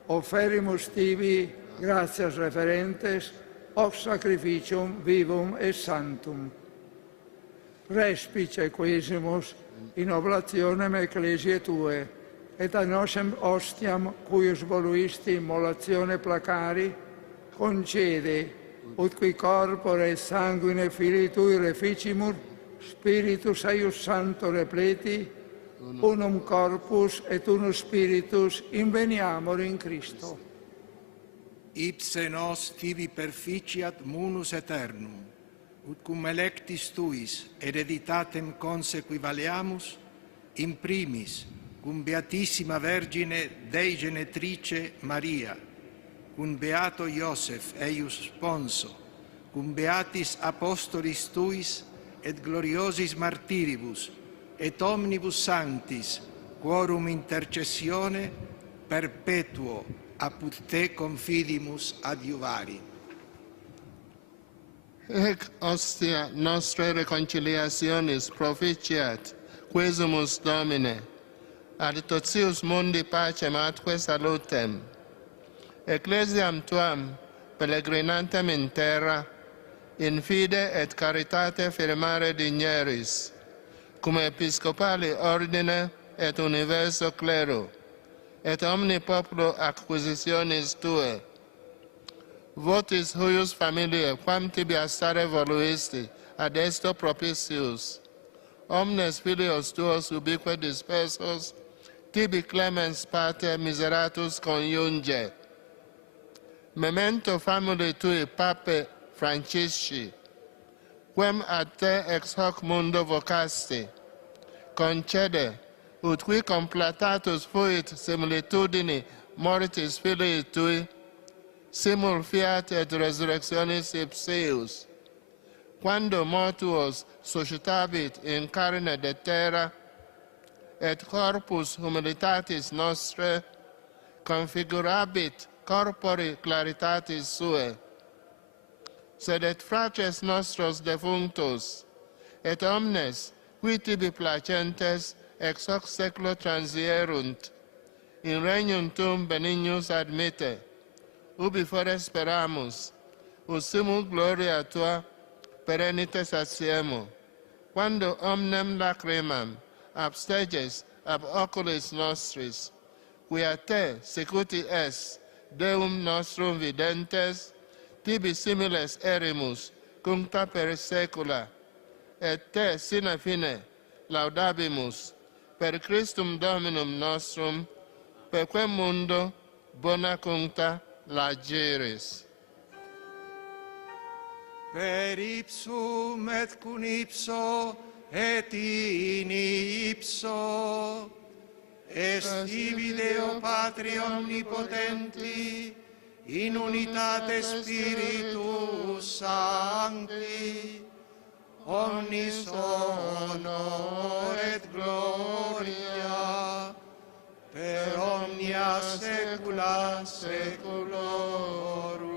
offerimus tibi gratias referentes, hoc sacrificium vivum et sanctum. Respice quesimus in oblationem ecclesiae Tue, et a nosem ostiam, cuius voluisti immolatione placari, concede, ut qui corpore et sanguine Filii Tui reficimur, Spiritus eius Sancto repleti, unum corpus et unus Spiritus inveniamur in Christo. Ipse nos tibi perficiat munus aeternum, ut cum electis tuis hereditatem consequivaleamus, in primis, cum Beatissima Vergine Dei Genetrice Maria, cum Beato Iosef eius sponso, cum Beatis Apostolis tuis et gloriosis martiribus, et omnibus sanctis, quorum intercessione perpetuo apud te confidimus adiuvari. Ec ostia nostre reconciliationis proficiat, quesumus Domine, ad totius mundi pacem atque salutem. Ecclesiam tuam, pellegrinantem in terra, in fide et caritate firmare digneris, cum episcopali ordine et universo clero, et omni populo acquisitionis Tue. Votis huius familiae, quam tibi astare voluisti, ad esto propitius. Omnes filios Tuos ubique dispersos, tibi clemens pater miseratus coniunge. Memento famuli Tui, Pape Francisci, quem ad Te ex hoc mundo vocasti, concede, ut qui completatus fuit similitudini mortis Filii Tui, simul fiat et resurrectionis ipseus. Quando mortuos suscitabit in carne de terra, et corpus humilitatis nostre configurabit corpori claritatis sue, sed et fratres nostros defunctus, et omnes, qui tibi placentes, ex hoc seculo transierunt, in regnum tuum benignus admite, ubi fore speramus, ut simul gloria Tua perennite satiemo, quando omnem lacrimam absteges ab oculis nostris, qui a Te secuti es, Deum nostrum videntes, tibi similes erimus, cuncta per saecula, et Te sine fine laudabimus, per Christum Dominum nostrum, per quem mundo bona cuncta lageris. Per ipsum et cun ipso et in ipso, est ibi Deo Patri omnipotenti, in unitate Spiritus Sancti, omnis honor et gloria, per omnia saecula saeculorum.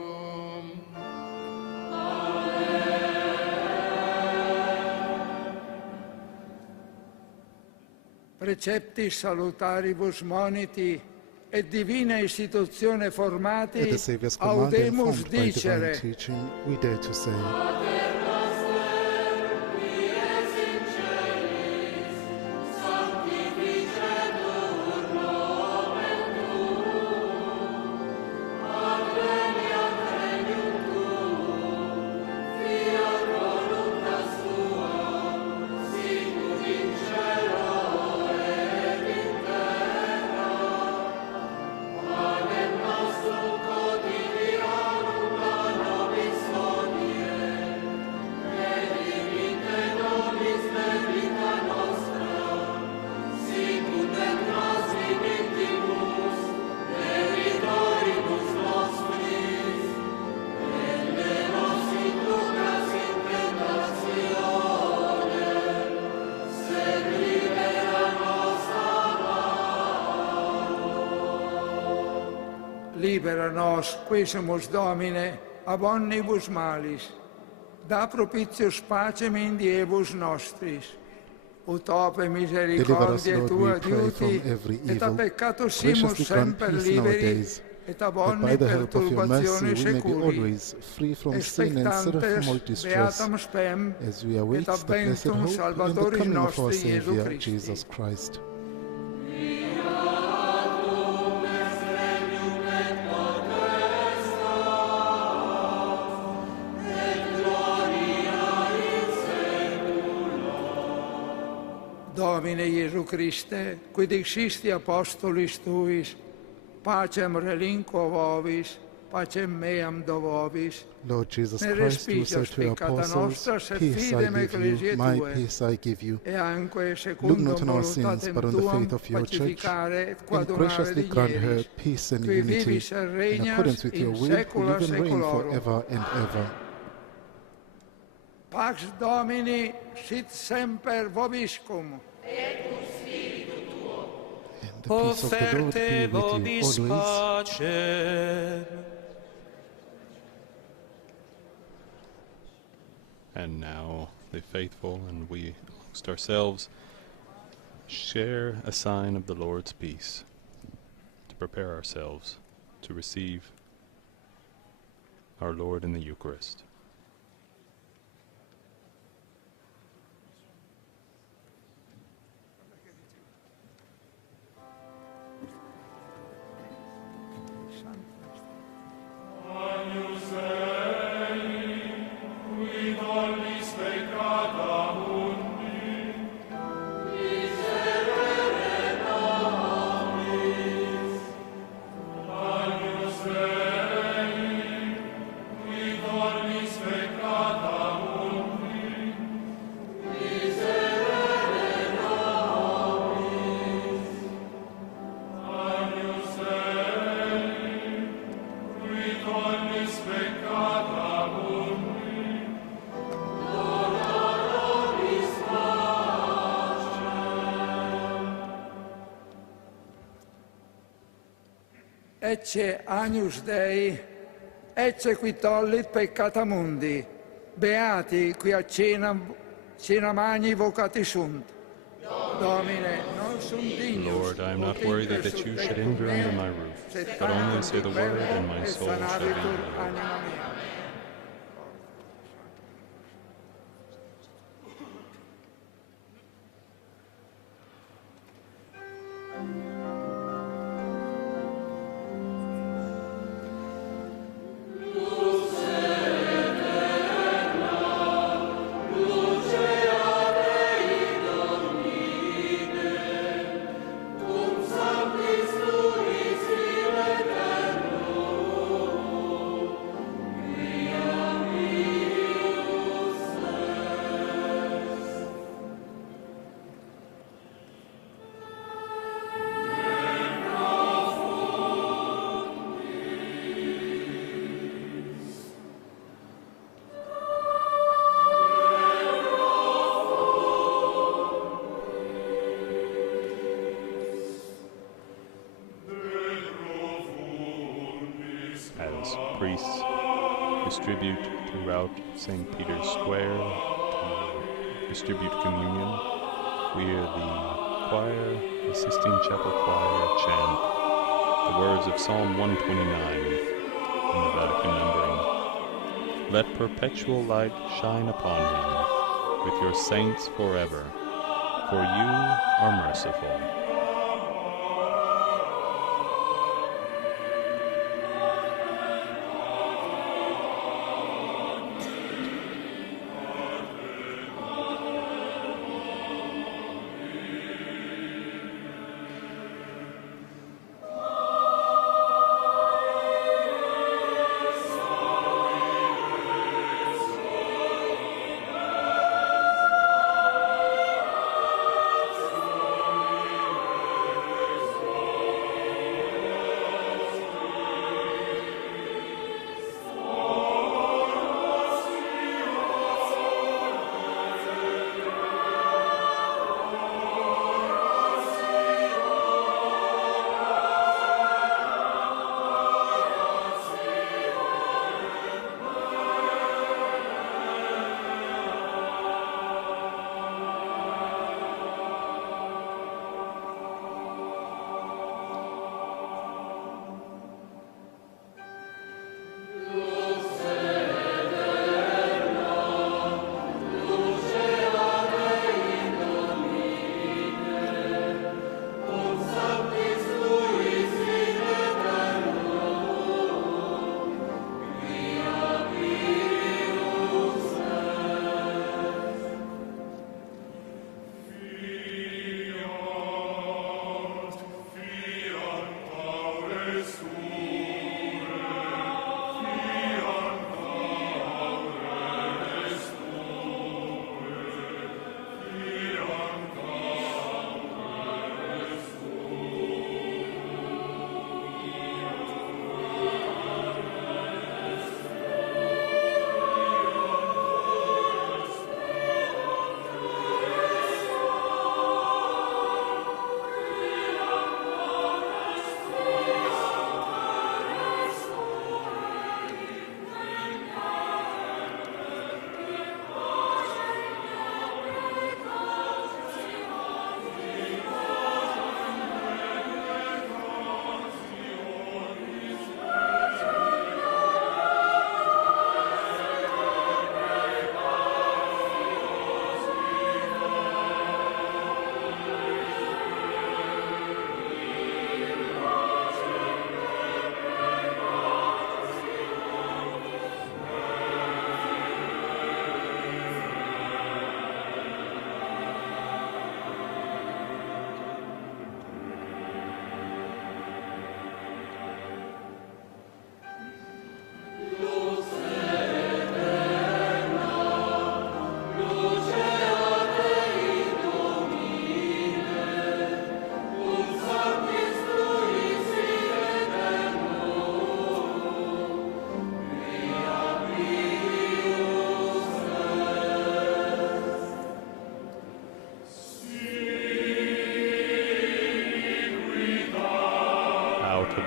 Preceptis salutaribus moniti et divina institutione formati, At the Saviour's command and audemus formed by divine dicere. teaching, we dare to say, libera nos, quesumus Domine, ab omnibus malis, da propitius pacem in diebus nostris, ut ope Deliver us, misericordiae Lord, tua we pray, from adiuti, every et a evil. peccatus simus Graciously grant semper peace in our liberi, days, et ab that omni by the help of your mercy perturbatione we may be securi, always free from sin and safe from all expectantes distress, beatam spem, as we await et the blessed adventum hope and the Salvatoris coming of our nostri Iesu Savior, Christi. Jesus Christ. Domine Iesu Christe, qui dixisti apostolis tuis, pacem relinquo vobis, pacem meam do vobis, Lord Jesus ne Christ, who respicio said to your peccata apostles, nostra, sed peace I fidem give ecclesiae you, my tue, peace I give you. e anque Look secundum not on our sins, voluntatem but on the tuam faith of your church, pacificare et and coadunare graciously grant her digieris, peace and qui unity, vivis et in regnas accordance with your in will, who saecula live and reign saeculorum. forever and ever. Pax Domini sit semper vobiscum. The peace of the Lord be with you always. And now the faithful and we amongst ourselves share a sign of the Lord's peace to prepare ourselves to receive our Lord in the Eucharist. Ecce Agnus Dei, ecce qui tollit peccata mundi, beati qui a cena magni vocati sunt. Domine, non sunt dignus. Lord, I am not worthy that you should enter under my roof, but only say the word and my soul shall be healed. As priests distribute throughout St. Peter's Square to distribute communion, we hear the choir, the Sistine Chapel choir, chant the words of Psalm 129 in the Vatican numbering. Let perpetual light shine upon him with your saints forever, for you are merciful.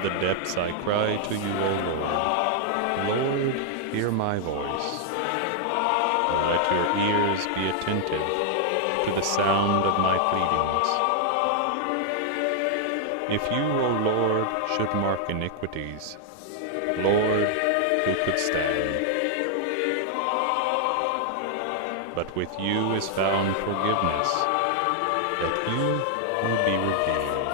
the depths I cry to you, O Lord. Lord, hear my voice. And let your ears be attentive to the sound of my pleadings. If you, O Lord, should mark iniquities, Lord, who could stand? But with you is found forgiveness, that you may be revealed.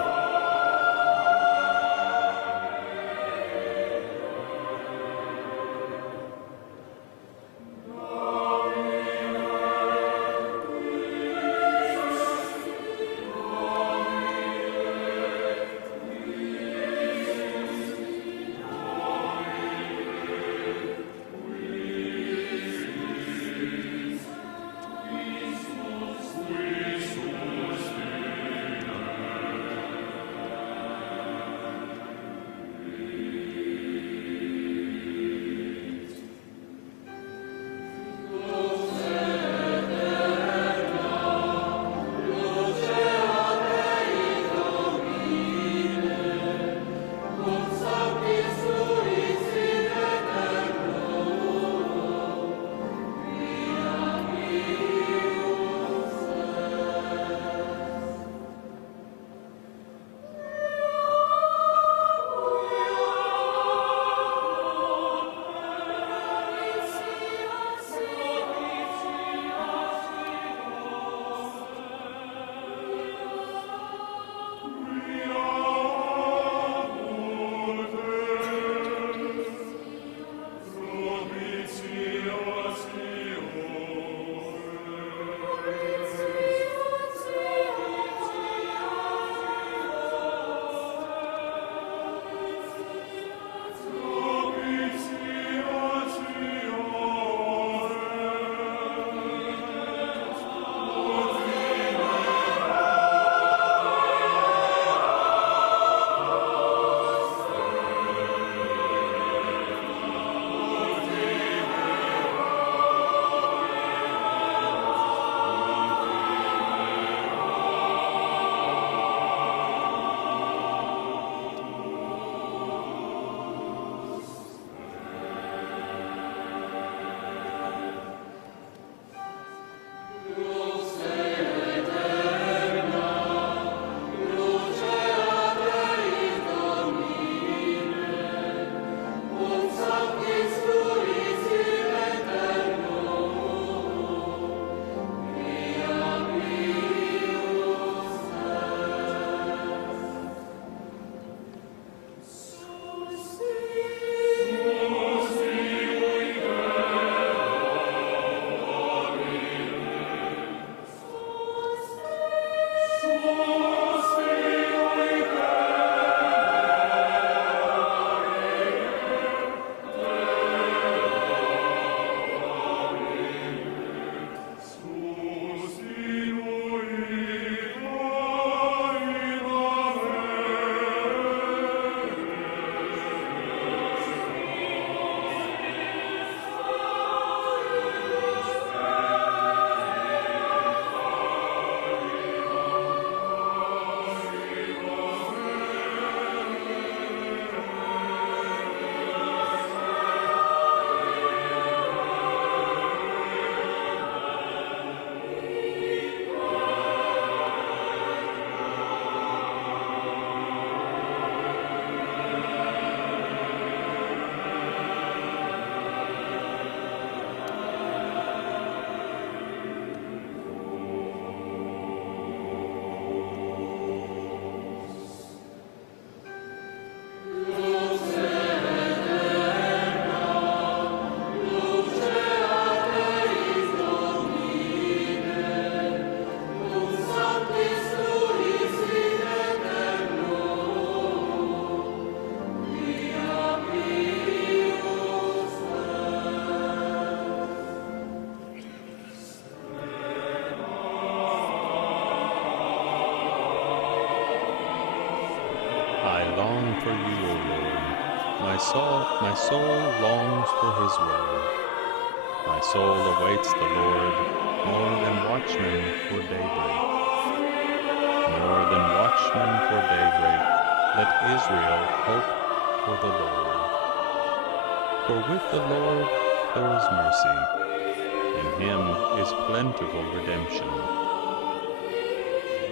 for you, O Lord. My soul longs for his word. My soul awaits the Lord more than watchmen for daybreak. More than watchmen for daybreak, let Israel hope for the Lord. For with the Lord there is mercy, in him is plentiful redemption.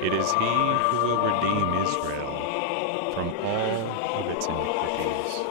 It is he who will redeem Israel from all of its iniquities.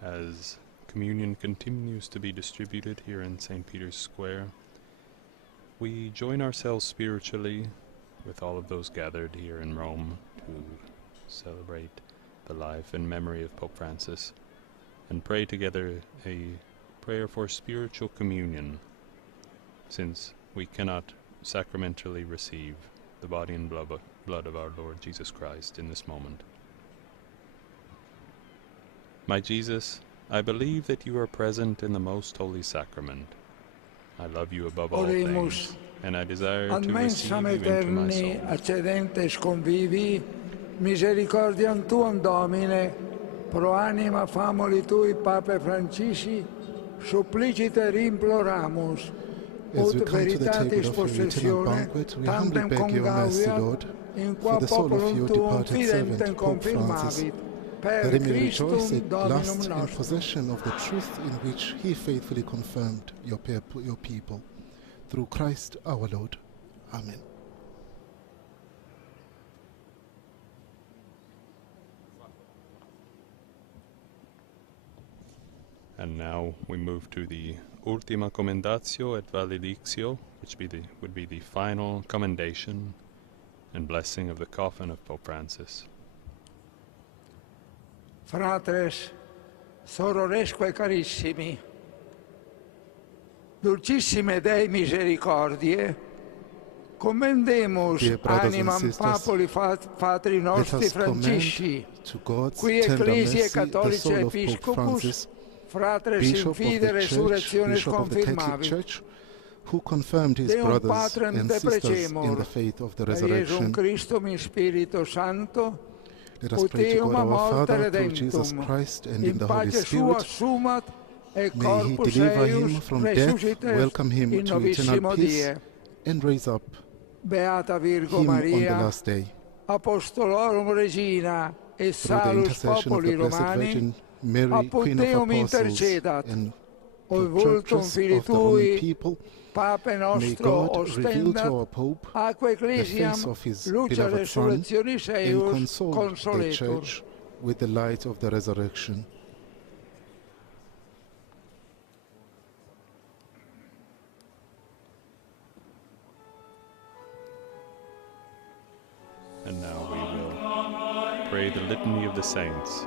As communion continues to be distributed here in St. Peter's Square, we join ourselves spiritually with all of those gathered here in Rome to celebrate the life and memory of Pope Francis and pray together a prayer for spiritual communion, since we cannot sacramentally receive the body and blood of our Lord Jesus Christ in this moment. My Jesus, I believe that you are present in the most holy sacrament. I love you above all Oremus. things. and I desire Ad to receive mensam you into my eterni soul. accedentes convivi, misericordiam tuam Domine, pro anima famoli tui, Pape Francisci, supplicite rimploramus, As we ut come to the table veritatis of your eternal possessione, banquet, we humbly tantem beg your mercy, congaviat, Lord, in for qua the soul of populum your tuum departed fidentem servant, Pope Francis, confirmavit, that per he may rejoice Christum at Dominum last in nostrum. possession of the truth in which he faithfully confirmed your people. Through Christ our Lord. Amen. And now we move to the Ultima Commendatio et Valedictio, which would be the final commendation and blessing of the coffin of Pope Francis. Fratres, sororesque carissimi, dulcissime Dei misericordie, commendemus Dear brothers and animam sisters, papoli Patri let nostri us Francisci, commend to God's qui tender Ecclesiae mercy the Catholicae soul of Pope Episcopus, Francis, fratres in Bishop of fide the Church, resurrectionis Bishop of the Catholic confirmavit, Church, who confirmed his Deum brothers Patrem and sisters in deprecemur, the faith of the per Iesum resurrection. Christum in Spirito Santo, Let us ut pray to eum God a our morte Father through Jesus redemptum, Christ and in in the Holy pace sua Spirit. sumat, et May he corpus deliver eius him from death, resuscites welcome him in to eternal novissimo peace, die. and raise up Beata Virgo him on the Maria, last day. Apostolorum Regina, et Through the salus intercession of populi the Blessed Romani, Virgin Mary, apud Queen of Deum Apostles intercedat, and ovultum Churches Filii of the Roman Tui, people, Pape may nostro God reveal to ostendat, our Pope aqua the ecclesiam face of his luce beloved Son resurrectionis and eius console the consoletur. Church with the light of the resurrection. And now we will pray the Litany of the Saints.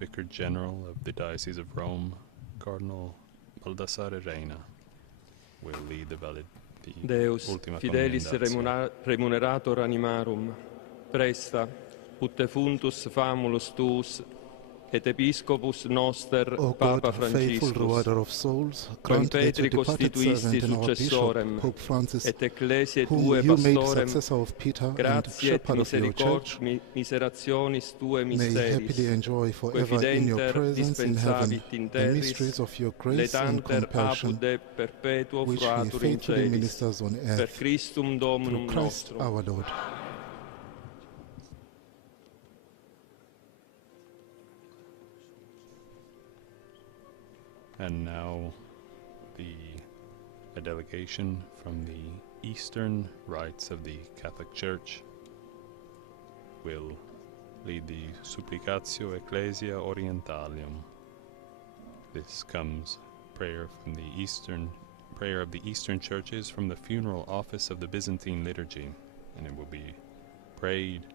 Vicar General of the Diocese of Rome, Cardinal Baldassare Reina, will lead the Deus, ultima fidelis commendatio. remunerator animarum, presta, ut defuntus famulus tuus, et episcopus noster O Papa God, faithful rewarder Franciscus, of souls, quam grant that Petri your departed constituisti servant and our successorem, Bishop, Pope Francis, et ecclesiae whom tue you made pastorem, successor of Peter and gratia et shepherd of your church, miserationis tue may happily mysteris, enjoy quae forever in your fidenter presence in heaven dispensabit in the terris, mysteries of your grace and letanter compassion, apud et perpetuo which he fruatur in faithfully celis, ministers on per earth, Christum Dominum through Christ nostrum. our Lord. And now a delegation from the Eastern rites of the Catholic Church will lead the Supplicatio Ecclesia Orientalium. This comes prayer of the Eastern churches from the funeral office of the Byzantine liturgy, and it will be prayed,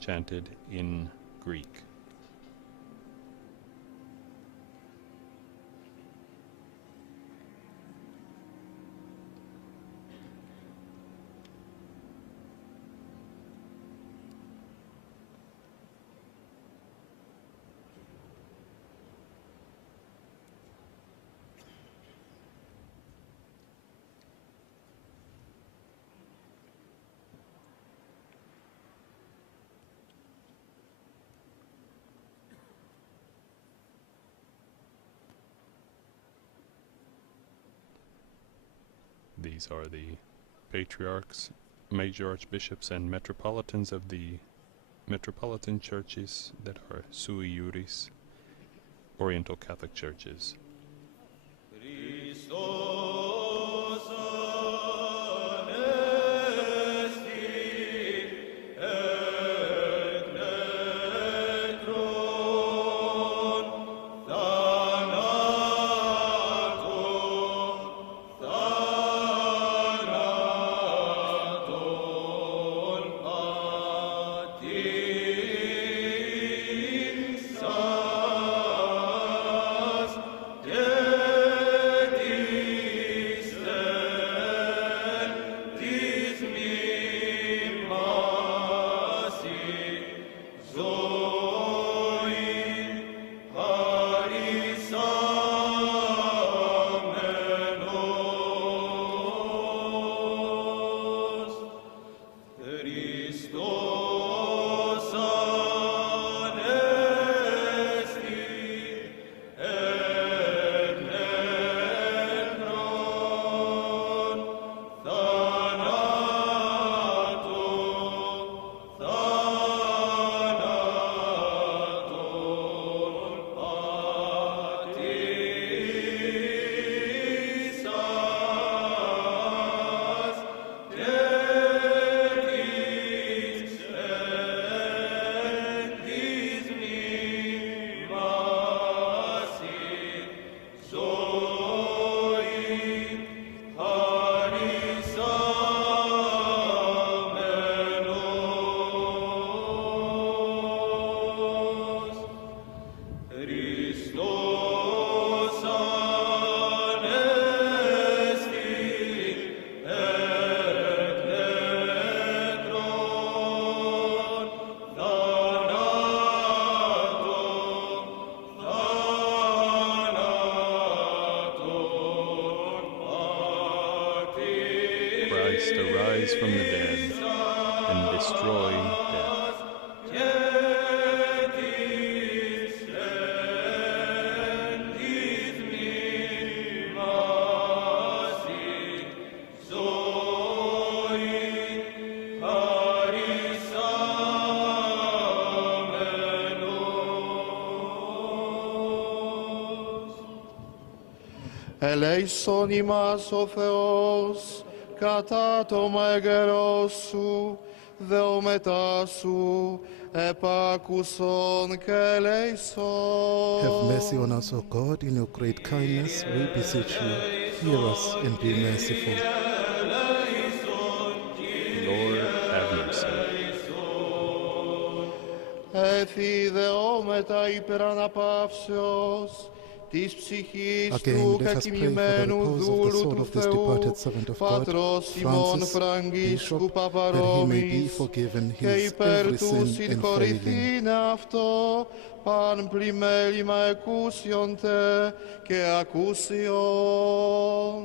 chanted in Greek. These are the patriarchs, major archbishops, and metropolitans of the metropolitan churches that are sui juris, Oriental Catholic churches. Christ, arise from the dead and destroy death. Eleison imas o Theos, κάτω μέγερος σου, δεόμετά σου, επάκουσον και ελέησον. Have mercy on us, O God, in your great kindness, we beseech you. Hear us and be merciful. Lord, have mercy. εφιδεόμετα υπεραναπαύσεως της ψυχής Again, του let us pray for the κακημημένου repose of the δούλου soul του of this Θεού, departed servant of God, Πατρός ημών Francis, Φραγκίσκου Bishop, that he may be Παπαρόμης, forgiven και his υπέρ every του sin and failing. συγχωρηθήνε αυτό, παν πλημέλημα εκούσιον τε και ακούσιον.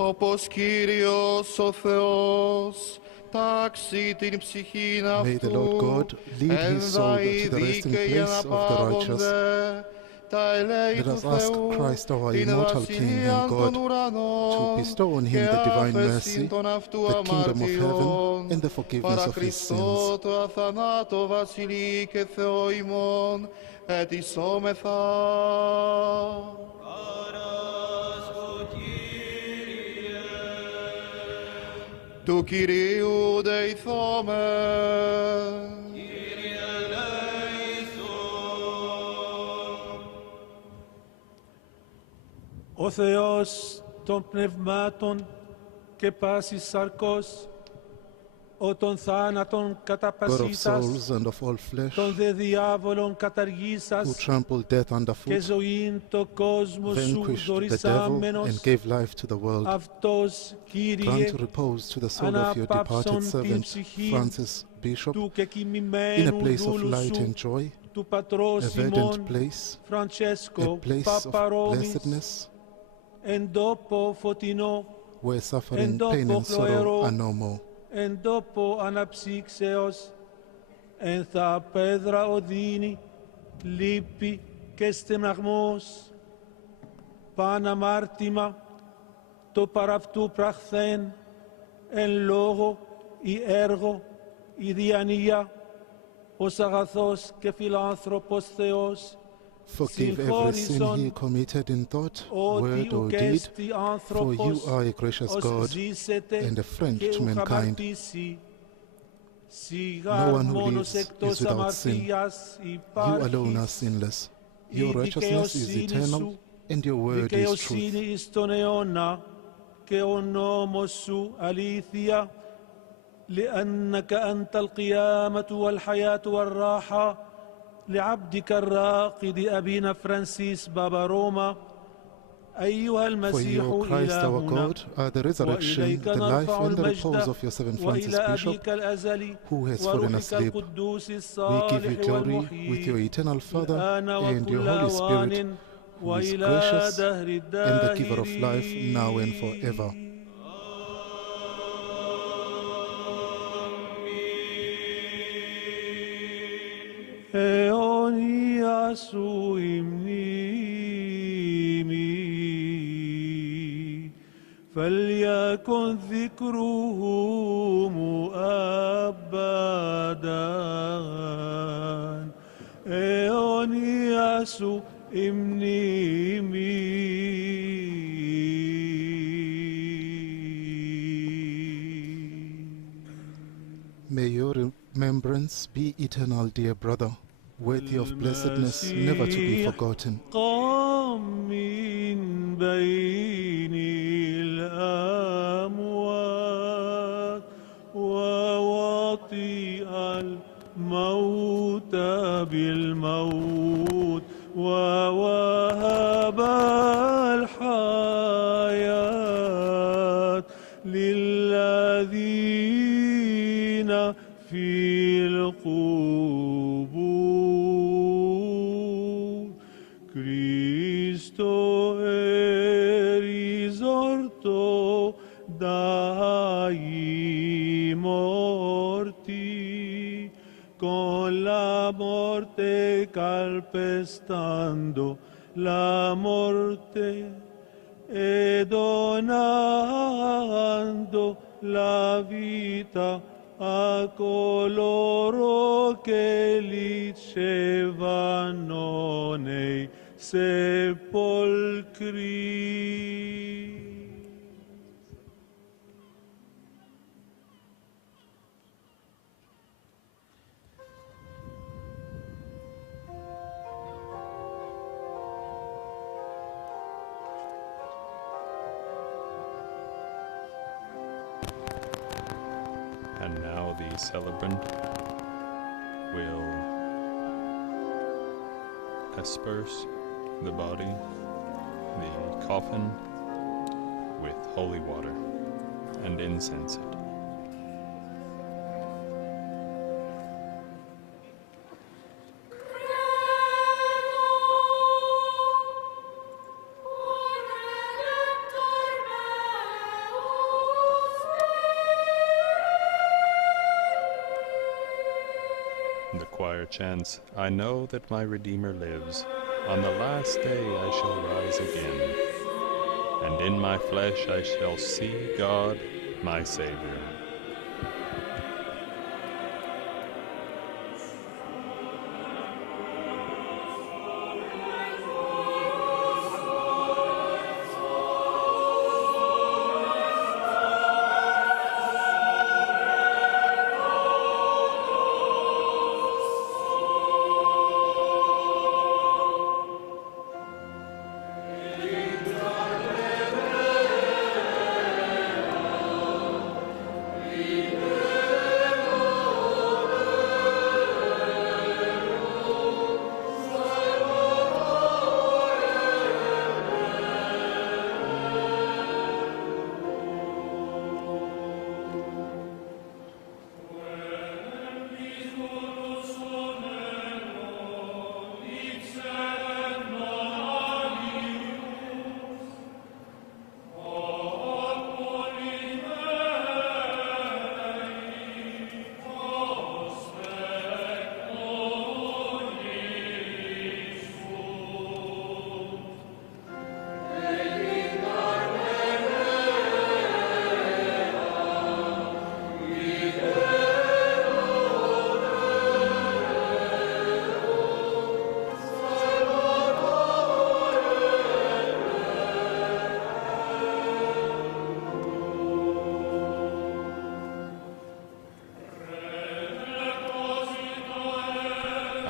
Όπως Κύριος ο Θεός τάξει την ψυχήν May the Lord αυτού, God lead his soul to the resting δίκαιοι place of the righteous. αναπαύονται, τα ελέη Let του us ask Θεού, Christ, our την immortal King βασιλείαν and God, των to ουρανών bestow on him και the divine άφεσιν mercy, των αυτού the kingdom of heaven, αμαρτιών, and the forgiveness παρά of his Χριστό sins. το αθανάτο βασιλεί και Θεό ημών, ετισόμεθα. Του Κυρίου δεηθόμεν. Ο Θεός των πνευμάτων και πάσης σαρκός, ο των θάνατον God of καταπασίτας, souls and of all flesh, των δε διάβολων who καταργήσας trampled death και underfoot, ζωήν το κόσμο σου vanquished the devil δωρησάμενος, and gave life to the world, αυτός, grant Κύριε, to repose to the soul of your departed ανάπαυσον την servant ψυχή Francis Bishop του in a κεκοιμημένου place of δούλου light σου, and joy, του a πατρός verdant ημών, place, a Φραντσέσκο place of Παπαρόμης, blessedness, εν τόπο φωτεινό, where suffering, εν pain τόπο and sorrow χλωερό, are no more. εν τόπο αναψύξεως, εν θα πέδρα οδύνη, λύπη και στεναγμός, παν αμάρτημα, το παραυτού πραχθέν, εν λόγω ή έργο ή διανοία, ως αγαθός και φιλάνθρωπος Θεός, Forgive every sin he committed in thought, word or deed, for you are a gracious God and a friend to mankind. No one who lives is without sin. You alone are sinless. Your righteousness is eternal and your word is truth. δικαιοσύνη εις τον αιώνα και ο νόμος σου αλήθεια, لأنك أنت القيامة والحياة والراحة لعبدك الراقد أبينا فرانسيس بابا روما أيها For المسيح you, Christ our إلهنا God, are the resurrection, وإليك the life نرفع and the repose المجد of your servant Francis وإلى Bishop, أبيك الأزلي who has fallen وروحك asleep. القدوس We give you الصالح glory with your والمحيي eternal Father الآن and your وكل Holy Spirit, أوان who is وإلى gracious دهر and the giver of life الداهرين. now and forever. αιώνια σου η μνήμη, فليكن ذكره أبدا. αιώνια σου η May your remembrance be eternal, dear brother, worthy of blessedness, never to be forgotten. قام من بين الأموات ووطئ الموت بالموت ووهب الحياة للذين في القبور. Cristo è risorto dai morti, con la morte calpestando la morte e donando la vita a coloro che licevano nei sepolcri. the celebrant will asperse the body, the coffin, with holy water and incense it. The choir chants, "I know that my Redeemer lives. On the last day I shall rise again. And in my flesh I shall see God, my Savior."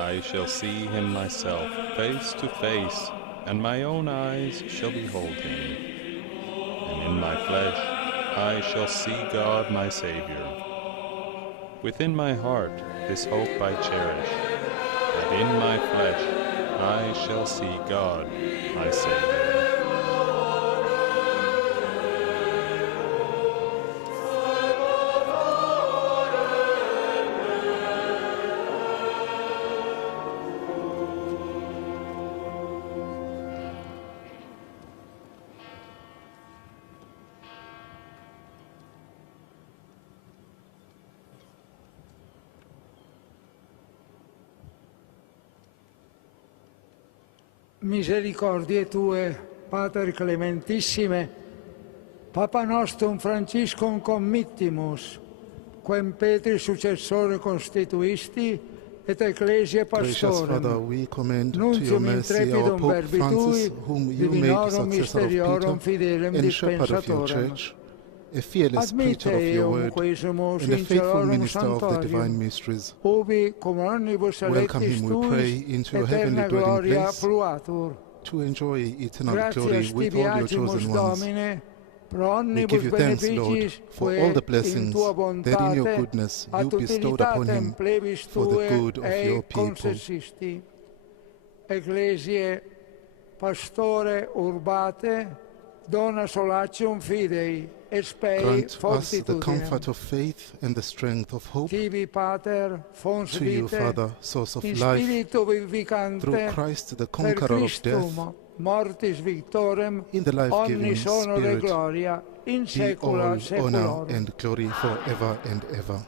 I shall see him myself, face to face, and my own eyes shall behold him. And in my flesh I shall see God my Savior. Within my heart this hope I cherish, that in my flesh I shall see God my Savior. Misericordie tue, Pater clementissime, Papa nostrum Franciscum committimus, quem Petri successore constituisti, et Ecclesiae Gracious Pastorem, Father, we commend to your nuntium mercy our intrepidum Pope verbi Francis, tui, whom you made divinorum successor of mysteriorum Peter fidelem and shepherd of your dispensatorem. church, a fearless Admite preacher of your eum word, qui sumus and a faithful vincelorum minister of the sanctorium, divine mysteries. ubi cum omnibus Welcome electis him, we pray, tuis, into your heavenly eterna dwelling gloria place, pluatur. to enjoy eternal glory Gratias with all your tibiacimus chosen ones. Domine, pro We omnibus give you thanks, Lord, beneficis, for que all the in blessings tua that in your bontate goodness ad you bestowed upon utilitatem him plebis for the tue good of your people. concessisti. Ecclesiae Pastore urbate, dona solatium fidei, et spei Grant us the fortitudinem. comfort of faith and the strength of hope. Tibi Pater, fons To you, vitae, Father, source of in life, spiritu vivificante, through Christ, the per conqueror of death, Christum, mortis victorem, in the life-giving omnis honore Spirit, gloria, in be saecula all honor saeculorum. and glory forever and ever.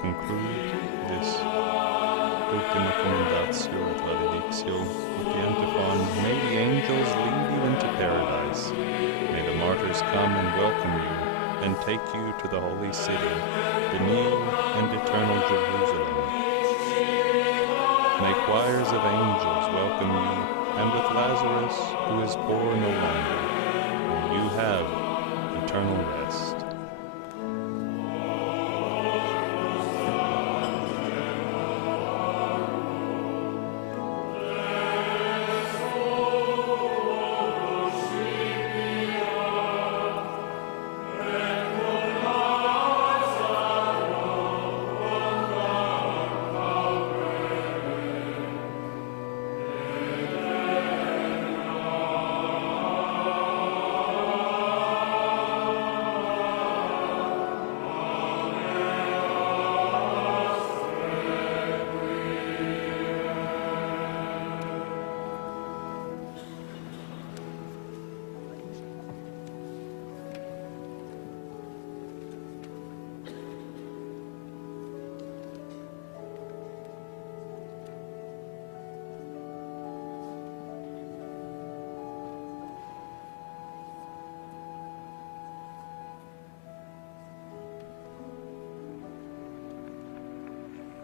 Conclude this ultima commendatio et valedictio with the antiphon, "May the angels lead you into paradise. May the martyrs come and welcome you and take you to the holy city, the new and eternal Jerusalem. May choirs of angels welcome you, and with Lazarus, who is poor no longer, may you have eternal rest."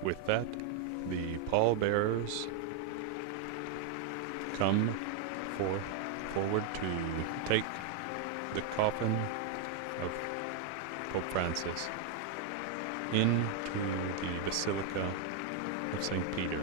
With that, the pallbearers come forward to take the coffin of Pope Francis into the Basilica of St. Peter.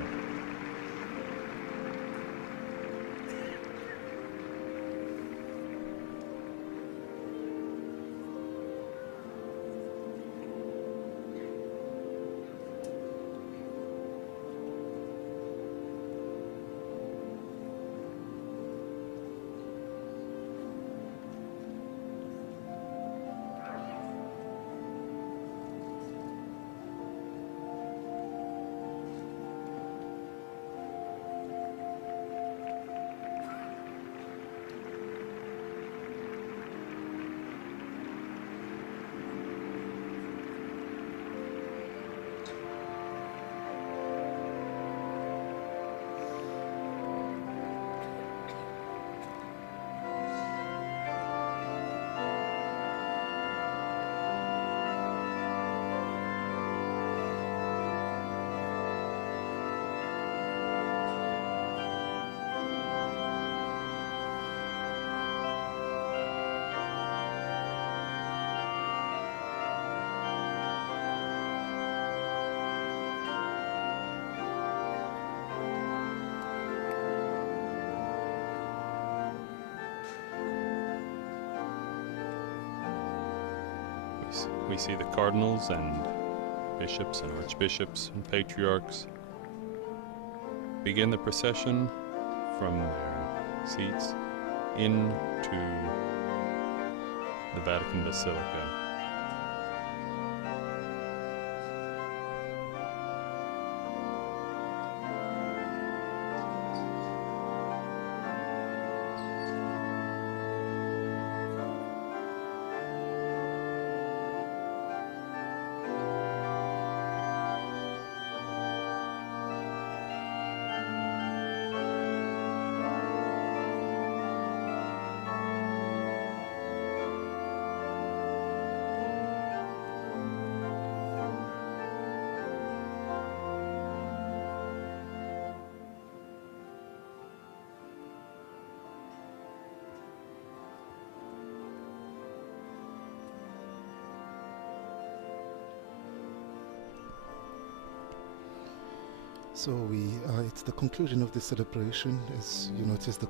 We see the cardinals and bishops and archbishops and patriarchs begin the procession from their seats into the Vatican Basilica. So it's the conclusion of the celebration. As you notice, the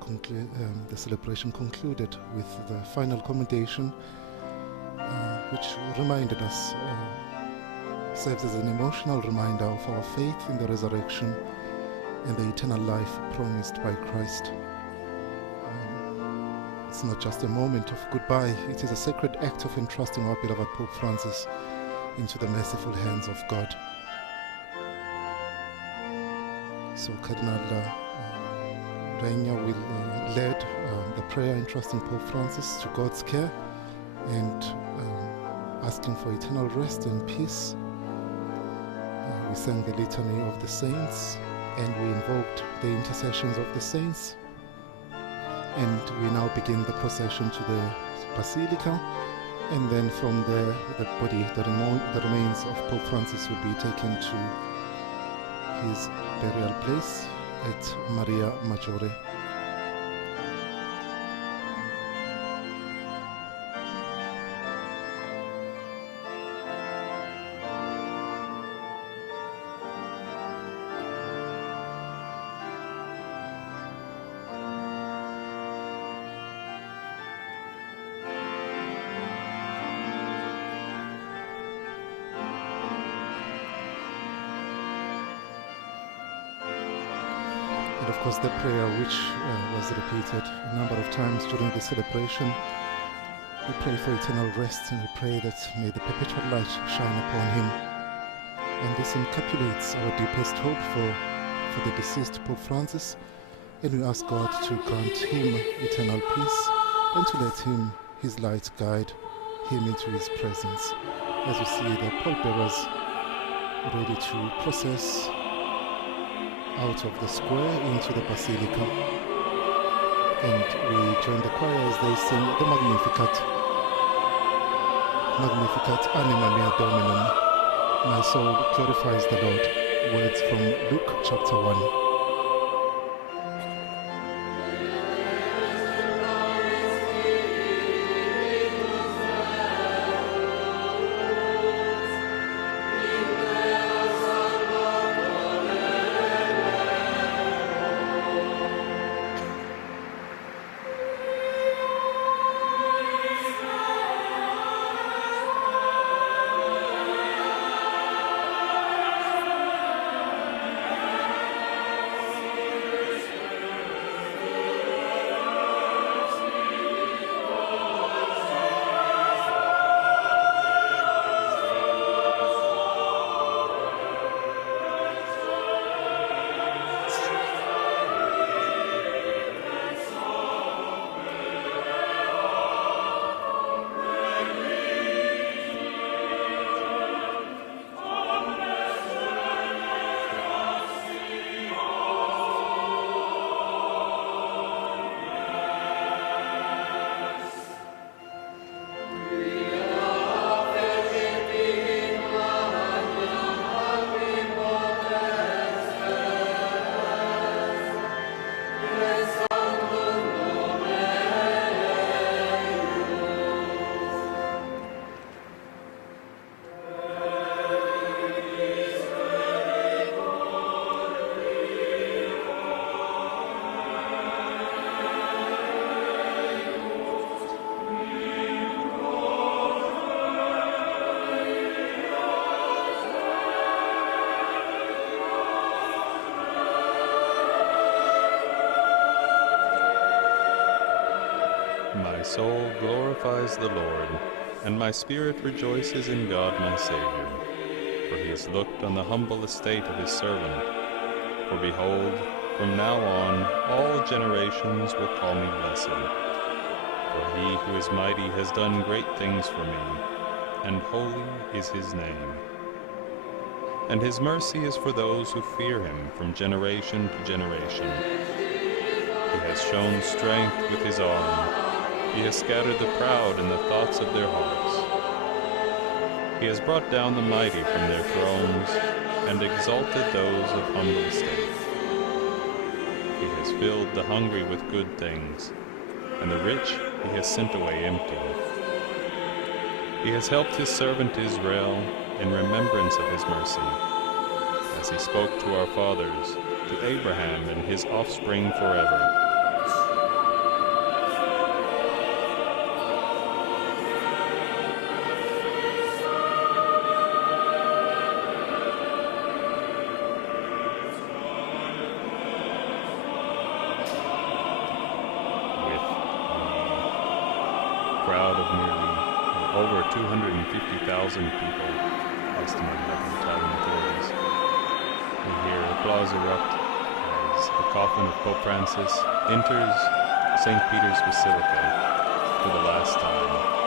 celebration concluded with the final commendation, which reminded us, serves as an emotional reminder of our faith in the resurrection and the eternal life promised by Christ. It's not just a moment of goodbye, it is a sacred act of entrusting our beloved Pope Francis into the merciful hands of God. So Cardinal Regna will lead the prayer entrusting Pope Francis to God's care and asking for eternal rest and peace. We sang the Litany of the Saints and we invoked the intercessions of the saints. And we now begin the procession to the Basilica, and then from there the body, the remains of Pope Francis will be taken to his burial place at Maria Maggiore. And of course the prayer which was repeated a number of times during the celebration, we pray for eternal rest and we pray that may the perpetual light shine upon him. And this encapsulates our deepest hope for the deceased Pope Francis, and we ask God to grant him eternal peace and to let his light guide him into his presence. As you see the pallbearers ready to process out of the square into the Basilica. And we join the choir as they sing the Magnificat. Magnificat anima mea Dominum. My soul glorifies the Lord. words from Luke chapter 1. My soul glorifies the Lord, and my spirit rejoices in God my Saviour. For he has looked on the humble estate of his servant. For behold, from now on all generations will call me blessed. For he who is mighty has done great things for me, and holy is his name. And his mercy is for those who fear him from generation to generation. He has shown strength with his arm. He has scattered the proud in the thoughts of their hearts. He has brought down the mighty from their thrones and exalted those of humble estate. He has filled the hungry with good things, and the rich he has sent away empty. He has helped his servant Israel in remembrance of his mercy, as he spoke to our fathers, to Abraham and his offspring forever. Crowd of nearly over 250,000 people, estimated by the Italian authorities. We hear applause erupt as the coffin of Pope Francis enters St. Peter's Basilica for the last time.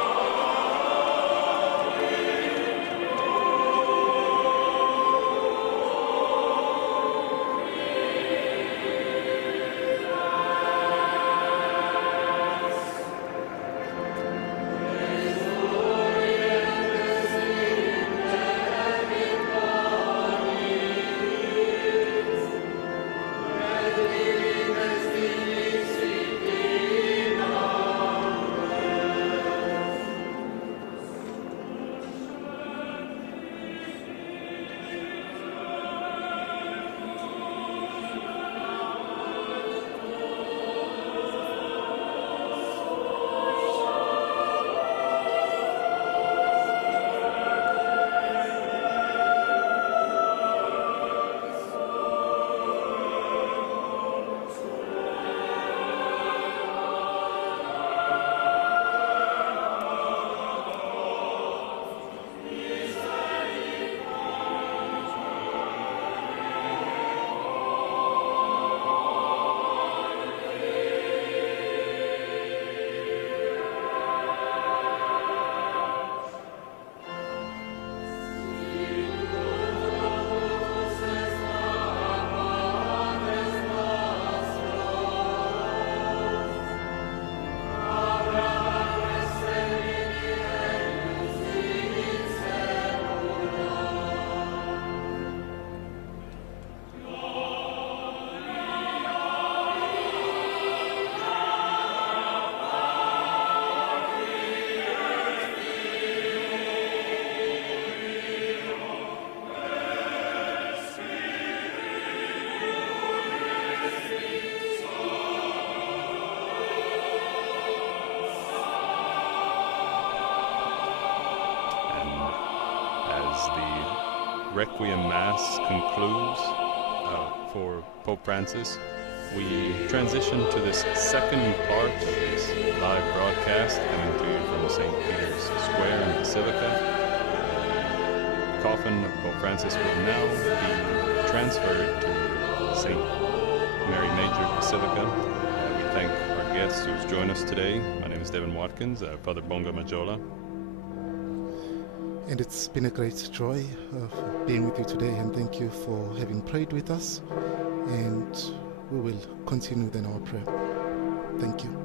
Requiem Mass concludes for Pope Francis, we transition to this second part of this live broadcast coming to you from St. Peter's Square in Basilica. The coffin of Pope Francis will now be transferred to St. Mary Major Basilica. We thank our guests who's joined us today. My name is Devin Watkins, Father Bonga Majola. And it's been a great joy being with you today, and thank you for having prayed with us. And we will continue then our prayer. Thank you.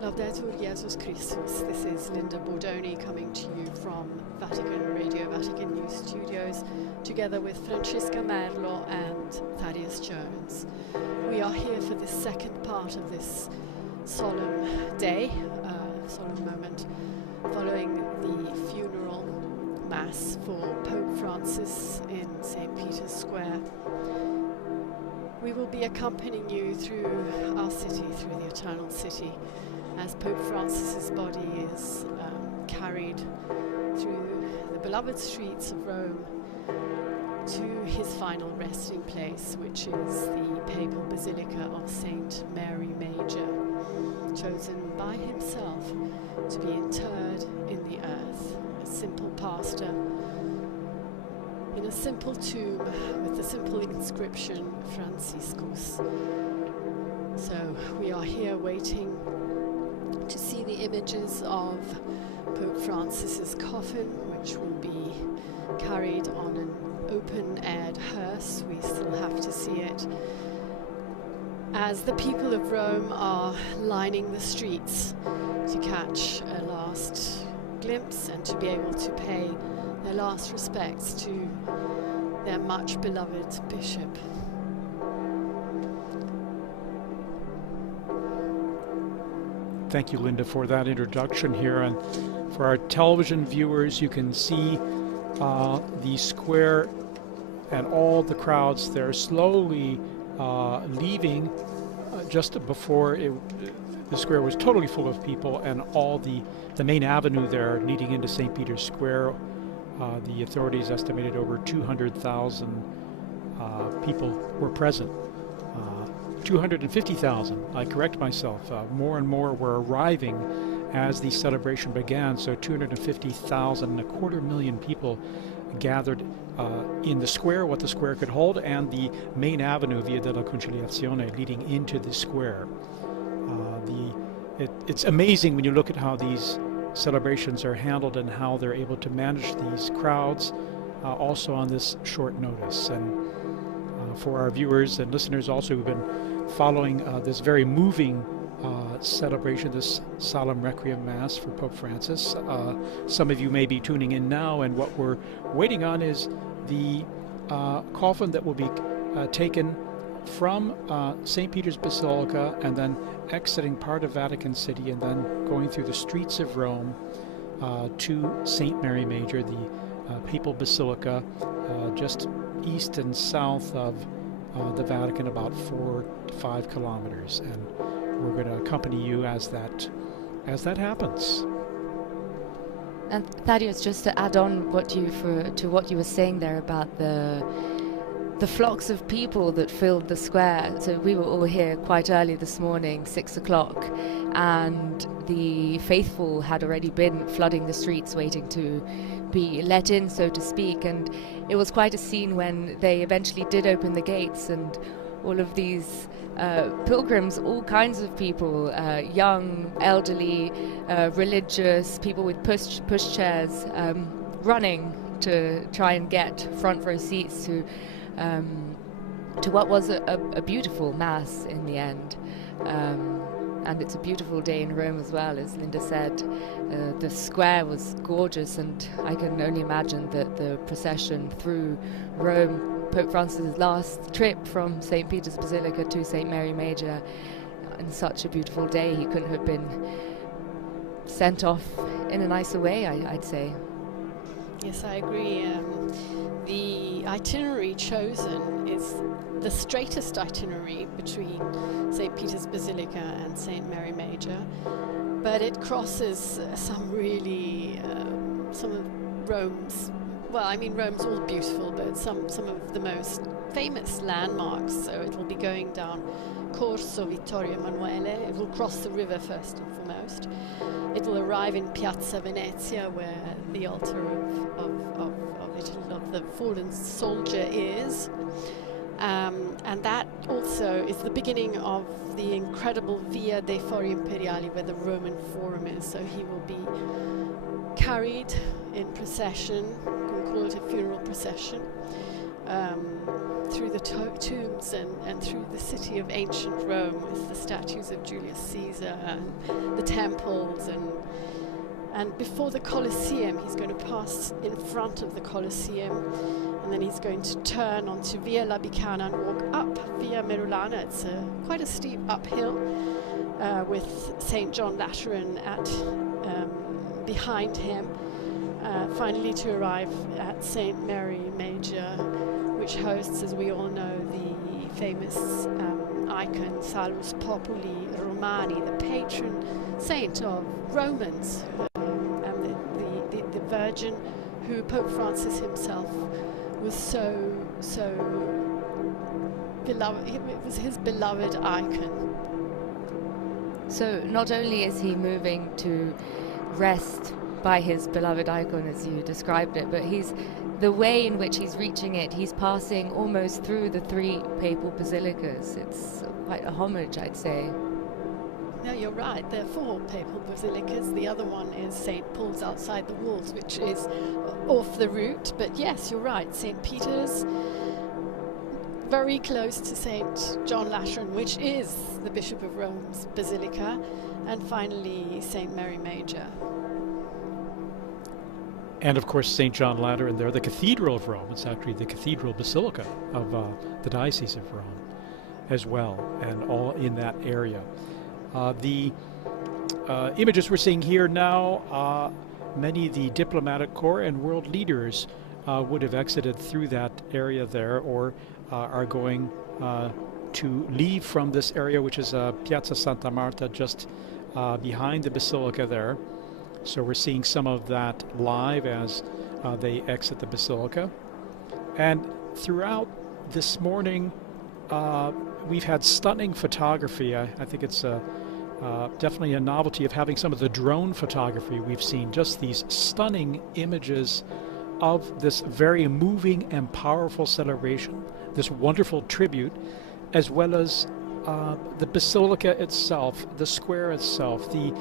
Laudetur Jesus Christus. This is Linda Bordoni coming to you from Vatican Radio Vatican News Studios, together with Francesca Merlo and Thaddeus Jones. We are here for the second part of this solemn day, solemn moment, following the funeral Mass for Pope Francis in St. Peter's Square. We will be accompanying you through our city, through the Eternal City, as Pope Francis's body is carried through the beloved streets of Rome to his final resting place, which is the Papal Basilica of St. Mary Major, chosen by himself to be interred in the earth. A simple pastor in a simple tomb with the simple inscription Franciscus. So we are here waiting to see the images of Pope Francis's coffin, which will be carried on an open-aired hearse. We still have to see it, as the people of Rome are lining the streets to catch a last glimpse and to be able to pay their last respects to their much beloved bishop. Thank you, Linda, for that introduction here. And for our television viewers, you can see the square and all the crowds there slowly leaving just before the square was totally full of people, and all the main avenue there leading into St. Peter's Square. The authorities estimated over 200,000 people were present. 250,000, I correct myself, more and more were arriving as the celebration began, so 250,000, a quarter million people gathered in the square, what the square could hold, and the main avenue, Via della Conciliazione, leading into the square. It's amazing when you look at how these celebrations are handled and how they're able to manage these crowds also on this short notice. And for our viewers and listeners also who've been following this very moving celebration, this solemn requiem mass for Pope Francis. Some of you may be tuning in now, and what we're waiting on is the coffin that will be taken from St. Peter's Basilica and then exiting part of Vatican City and then going through the streets of Rome to St. Mary Major, the Papal Basilica, just east and south of the Vatican, about 4 to 5 kilometers. And we're going to accompany you as that happens. And Thaddeus, just to add on to what you were saying there about the flocks of people that filled the square. So we were all here quite early this morning, 6 o'clock, and the faithful had already been flooding the streets waiting to be let in, so to speak. And it was quite a scene when they eventually did open the gates, and all of these pilgrims, all kinds of people, young, elderly, religious, people with push chairs, running to try and get front row seats to what was a beautiful mass in the end. And it's a beautiful day in Rome as well, as Linda said. The square was gorgeous, and I can only imagine that the procession through Rome, Pope Francis' last trip from St. Peter's Basilica to St. Mary Major, in such a beautiful day, he couldn't have been sent off in a nicer way, I'd say. Yes, I agree. The itinerary chosen is the straightest itinerary between St. Peter's Basilica and St. Mary Major, but it crosses some of Rome's, well, I mean, Rome's all beautiful, but some of the most famous landmarks. So it will be going down Corso Vittorio Emanuele. It will cross the river first and foremost. It will arrive in Piazza Venezia, where the altar of the fallen soldier is. And that also is the beginning of the incredible Via dei Fori Imperiali, where the Roman Forum is. So he will be carried in procession, we call it a funeral procession, through the tombs and through the city of ancient Rome, with the statues of Julius Caesar and the temples, and before the Colosseum. He's going to pass in front of the Colosseum, and then he's going to turn onto Via Labicana and walk up Via Merulana. It's quite a steep uphill, with St. John Lateran behind him, finally to arrive at St. Mary Major, which hosts, as we all know, the famous icon Salus Populi Romani, the patron saint of Romans, and the Virgin who Pope Francis himself was so beloved. It was his beloved icon. So not only is he moving to rest by his beloved icon, as you described it, but the way in which he's reaching it, he's passing almost through the 3 papal basilicas. It's quite a homage, I'd say. No, you're right. There are 4 papal basilicas. The other one is St. Paul's outside the walls, which is off the route. But yes, you're right. St. Peter's, very close to St. John Lateran, which is the Bishop of Rome's basilica, and finally St. Mary Major. And of course, St. John Lateran there, the Cathedral of Rome. It's actually the Cathedral Basilica of the Diocese of Rome as well, and all in that area. The images we're seeing here now, many of the diplomatic corps and world leaders would have exited through that area there, or are going to leave from this area, which is Piazza Santa Marta, just behind the Basilica there. So we're seeing some of that live as they exit the Basilica. And throughout this morning we've had stunning photography. I think it's definitely a novelty of having some of the drone photography we've seen, just these stunning images of this very moving and powerful celebration, this wonderful tribute, as well as the basilica itself, the square itself, the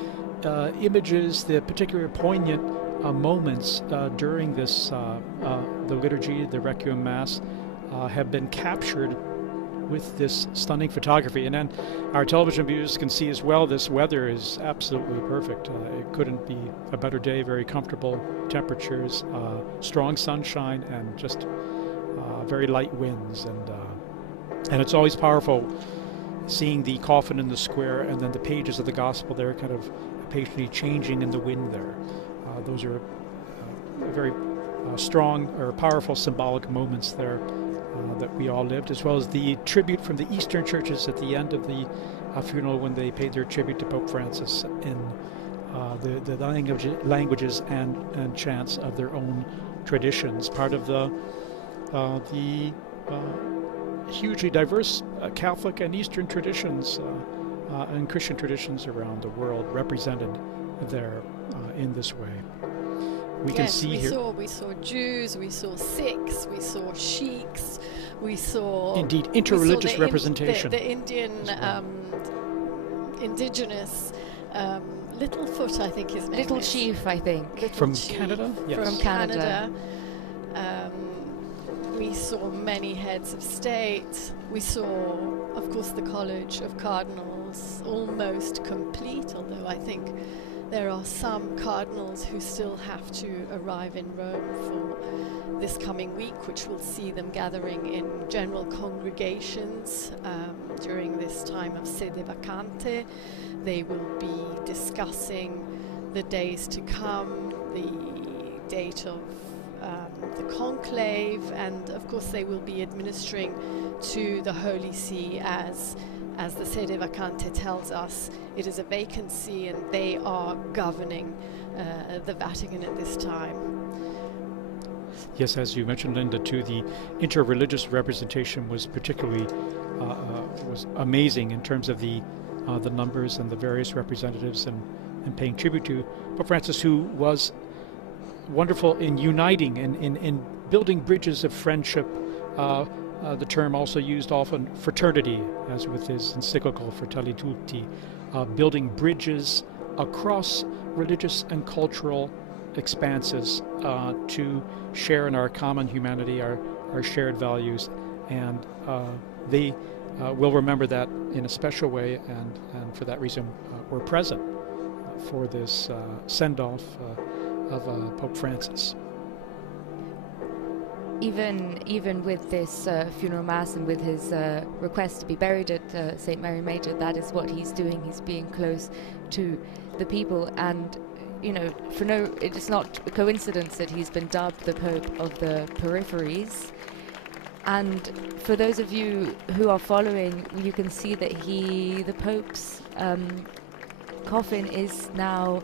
images, the particular poignant moments during this, the liturgy, the Requiem Mass, have been captured with this stunning photography. And then our television viewers can see as well, this weather is absolutely perfect. It couldn't be a better day, very comfortable temperatures, strong sunshine, and just very light winds. And it's always powerful seeing the coffin in the square and then the pages of the gospel there kind of patiently changing in the wind there. Those are very strong or powerful symbolic moments there that we all lived, as well as the tribute from the Eastern churches at the end of the funeral when they paid their tribute to Pope Francis in the languages and chants of their own traditions, part of the hugely diverse Catholic and Eastern traditions and Christian traditions around the world represented there in this way. We can see here. We saw Jews, we saw Sikhs, we saw Sheiks, we saw indeed interreligious representation. The Indian, indigenous Littlefoot, I think his name Little is. Chief, I think. From Canada? Yes. From Canada. We saw many heads of state. We saw, of course, the College of Cardinals almost complete, although I think there are some cardinals who still have to arrive in Rome for this coming week, which will see them gathering in general congregations during this time of sede vacante. They will be discussing the days to come, the date of the conclave, and of course they will be administering to the Holy See as the sede vacante tells us. It is a vacancy and they are governing the Vatican at this time. Yes, as you mentioned, Linda, too, the interreligious representation was particularly was amazing in terms of the numbers and the various representatives and paying tribute to Pope Francis, who was wonderful in uniting and in building bridges of friendship. The term also used often, fraternity, as with his encyclical Fratelli Tutti, building bridges across religious and cultural expanses to share in our common humanity, our shared values, and they will remember that in a special way, and for that reason were present for this send-off of Pope Francis. Even with this funeral mass and with his request to be buried at St. Mary Major, that is what he's doing. He's being close to the people, and it is not a coincidence that he's been dubbed the Pope of the peripheries. And for those of you who are following, you can see that the Pope's coffin is now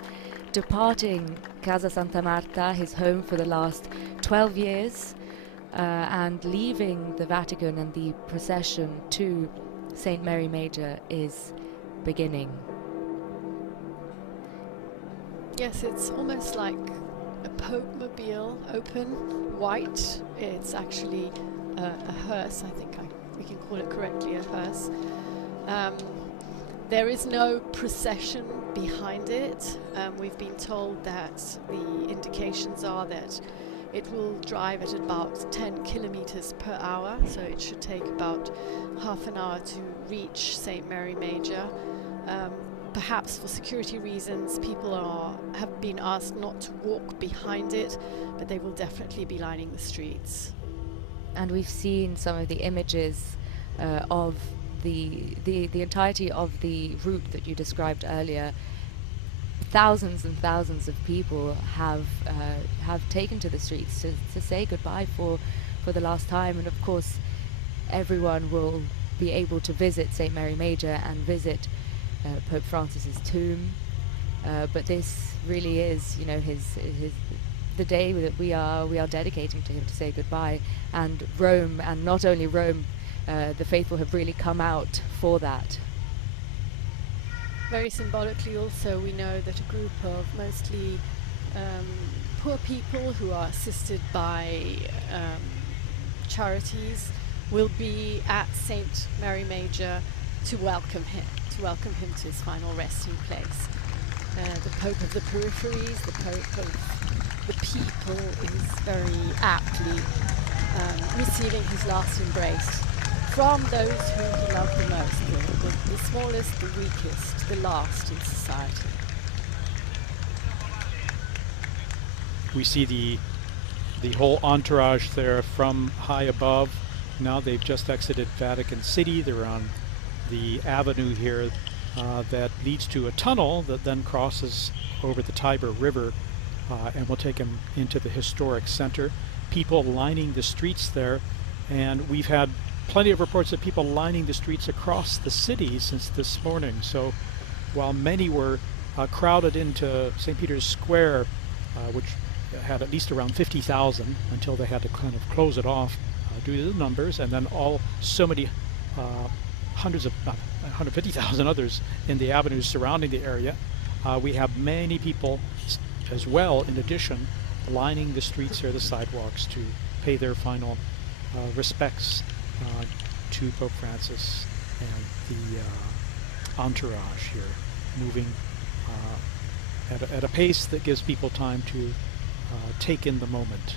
departing Casa Santa Marta, his home for the last 12 years, and leaving the Vatican, and the procession to St. Mary Major is beginning. Yes, it's almost like a Pope-mobile, open, white. It's actually a hearse, I think we can call it correctly, a hearse. There is no procession behind it. We've been told that the indications are that it will drive at about 10 kilometers per hour, so it should take about half an hour to reach St. Mary Major. Perhaps for security reasons, people have been asked not to walk behind it, but they will definitely be lining the streets. And we've seen some of the images of the entirety of the route that you described earlier. Thousands and thousands of people have taken to the streets to say goodbye for the last time, and of course everyone will be able to visit St. Mary Major and visit Pope Francis's tomb, but this really is, his the day that we are dedicating to him to say goodbye. And Rome, and not only Rome, the faithful have really come out for that. Very symbolically also, we know that a group of mostly poor people who are assisted by charities will be at St. Mary Major to welcome him to his final resting place. The Pope of the Peripheries, the Pope of the people, is very aptly receiving his last embrace from those whom he loved the most, the smallest, the weakest, the last in society. We see the whole entourage there from high above. Now they've just exited Vatican City. They're on the avenue here that leads to a tunnel that then crosses over the Tiber River and will take them into the historic center. People lining the streets there, and we've had plenty of reports of people lining the streets across the city since this morning. So while many were crowded into St. Peter's Square, which had at least around 50,000 until they had to kind of close it off due to the numbers, and then so many hundreds of, not 150,000 others in the avenues surrounding the area. We have many people as well, in addition, lining the streets or the sidewalks to pay their final respects to Pope Francis and the entourage here, moving at a pace that gives people time to take in the moment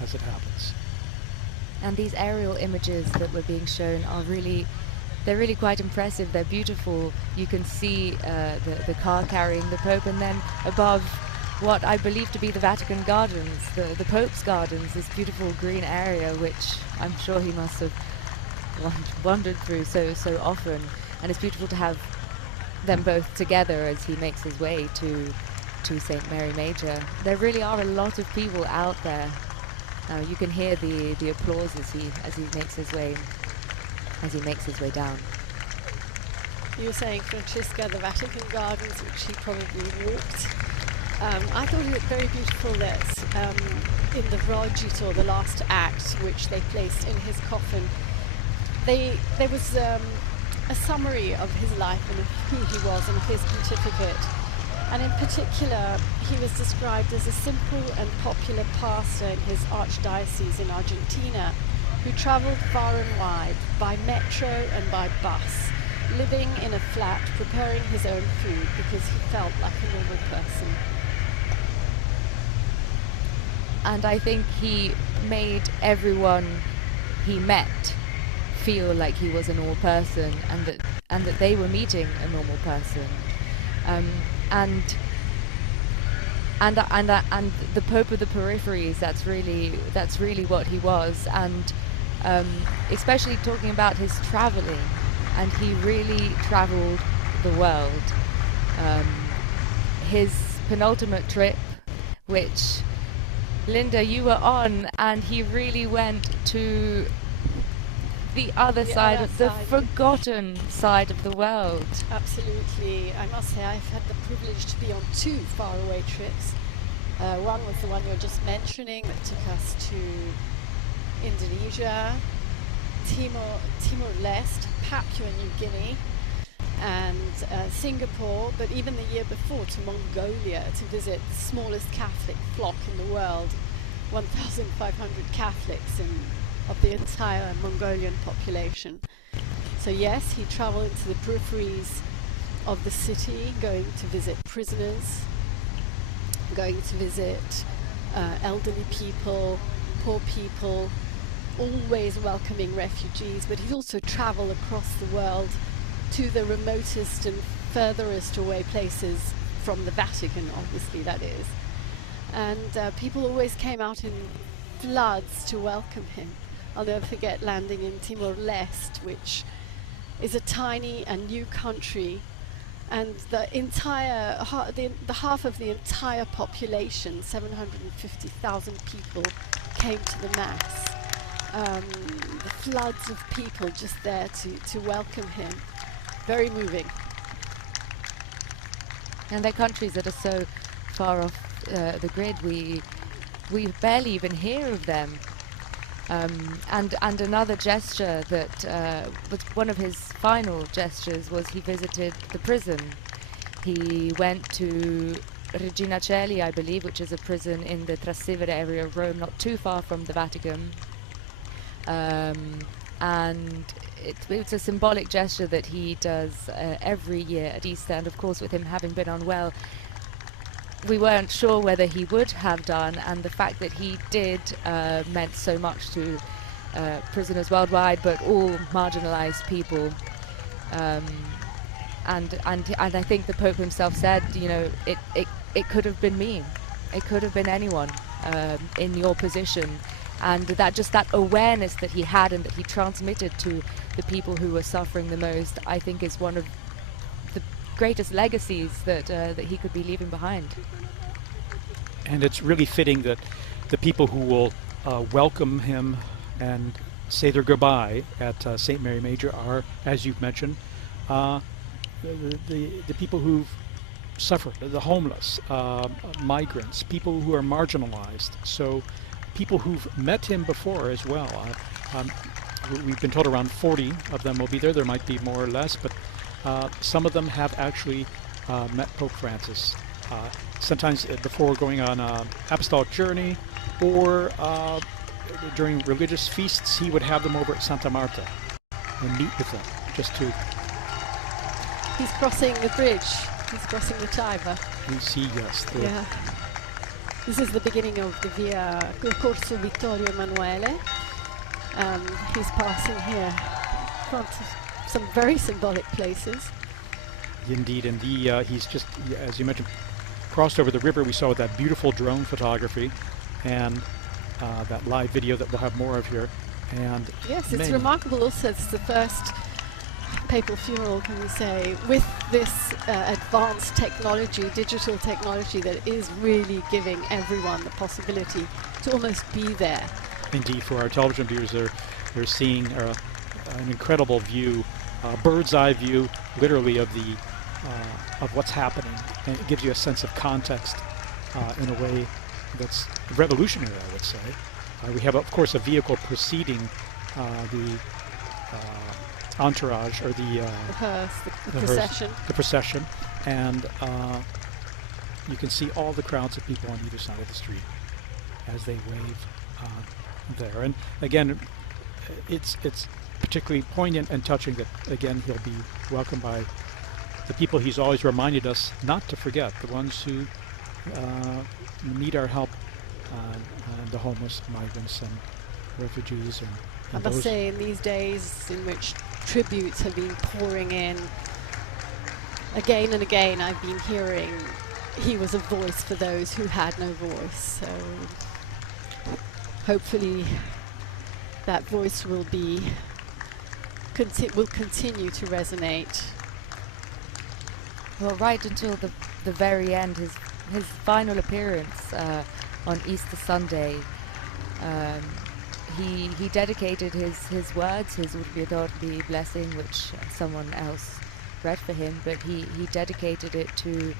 as it happens. And these aerial images that were being shown are they're really quite impressive. They're beautiful. You can see the car carrying the Pope, and then above what I believe to be the Vatican Gardens, the Pope's Gardens, this beautiful green area which I'm sure he must have wandered through so often. And it's beautiful to have them both together as he makes his way to St. Mary Major. There really are a lot of people out there. You can hear the applause as he makes his way down. You were saying, Francesca, the Vatican Gardens, which he probably walked. I thought it very beautiful that in the Rogito, the last act, which they placed in his coffin, there was a summary of his life and of who he was and of his pontificate. And in particular, he was described as a simple and popular pastor in his archdiocese in Argentina, who traveled far and wide by metro and by bus, living in a flat, preparing his own food because he felt like a normal person. And I think he made everyone he met feel like he was a normal person, and that they were meeting a normal person. And the Pope of the Peripheries, that's really what he was. And especially talking about his traveling, and he really traveled the world. His penultimate trip, which Linda, you were on, and he really went to the other side, the forgotten side of the world. Absolutely. I must say I've had the privilege to be on 2 faraway trips. One was the one you're just mentioning that took us to Indonesia, Timor-Leste, Papua New Guinea, and Singapore, but even the year before to Mongolia to visit the smallest Catholic flock in the world, 1,500 Catholics of the entire Mongolian population. So yes, he traveled into the peripheries of the city, going to visit prisoners, going to visit elderly people, poor people, always welcoming refugees, but he'd also travel across the world to the remotest and furthest away places from the Vatican, obviously, that is. And people always came out in floods to welcome him. I'll never forget landing in Timor-Leste, which is a tiny and new country, and the half of the entire population, 750,000 people, came to the Mass. The floods of people just there to welcome him. Very moving. And they're countries that are so far off the grid. we barely even hear of them. And another gesture that was one of his final gestures was he visited the prison. He went to Regina Coeli, I believe, which is a prison in the Trastevere area of Rome, not too far from the Vatican. And it's a symbolic gesture that he does every year at Easter, and of course with him having been unwell, we weren't sure whether he would have done, and the fact that he did meant so much to prisoners worldwide, but all marginalized people. And I think the Pope himself said, you know, it could have been me, it could have been anyone in your position, and that awareness that he had and that he transmitted to the people who were suffering the most, I think is one of the greatest legacies that he could be leaving behind. And it's really fitting that the people who will welcome him and say their goodbye at St. Mary Major are, as you've mentioned, the people who've suffered, the homeless, migrants, people who are marginalized. So people who've met him before as well. We've been told around 40 of them will be there. There might be more or less, but some of them have actually met Pope Francis. Sometimes before going on an apostolic journey, or during religious feasts, he would have them over at Santa Marta and meet with them, just to... He's crossing the bridge. He's crossing the Tiber. You see, yes. Yeah. This is the beginning of the Via Corso Vittorio Emanuele. He's passing here in front of some very symbolic places. Indeed, and he's just, as you mentioned, crossed over the river. We saw with that beautiful drone photography and that live video that we'll have more of here. And yes, it's remarkable also. It's the first papal funeral, can we say, with this advanced technology, digital technology, that is really giving everyone the possibility to almost be there. Indeed, for our television viewers, they're seeing an incredible view, bird's eye view, literally, of the of what's happening, and it gives you a sense of context in a way that's revolutionary, I would say. We have, of course, a vehicle preceding the entourage, or the procession. The procession, and you can see all the crowds of people on either side of the street as they wave there. And again, it's particularly poignant and touching that, again, he'll be welcomed by the people he's always reminded us not to forget, the ones who need our help, the homeless, migrants, and refugees. I must say, in these days in which tributes have been pouring in, again and again I've been hearing he was a voice for those who had no voice. So hopefully that voice will continue to resonate. Well, right until the very end, his final appearance on Easter Sunday, he dedicated his words, his Urbi et Orbi blessing, which someone else read for him, but he dedicated it to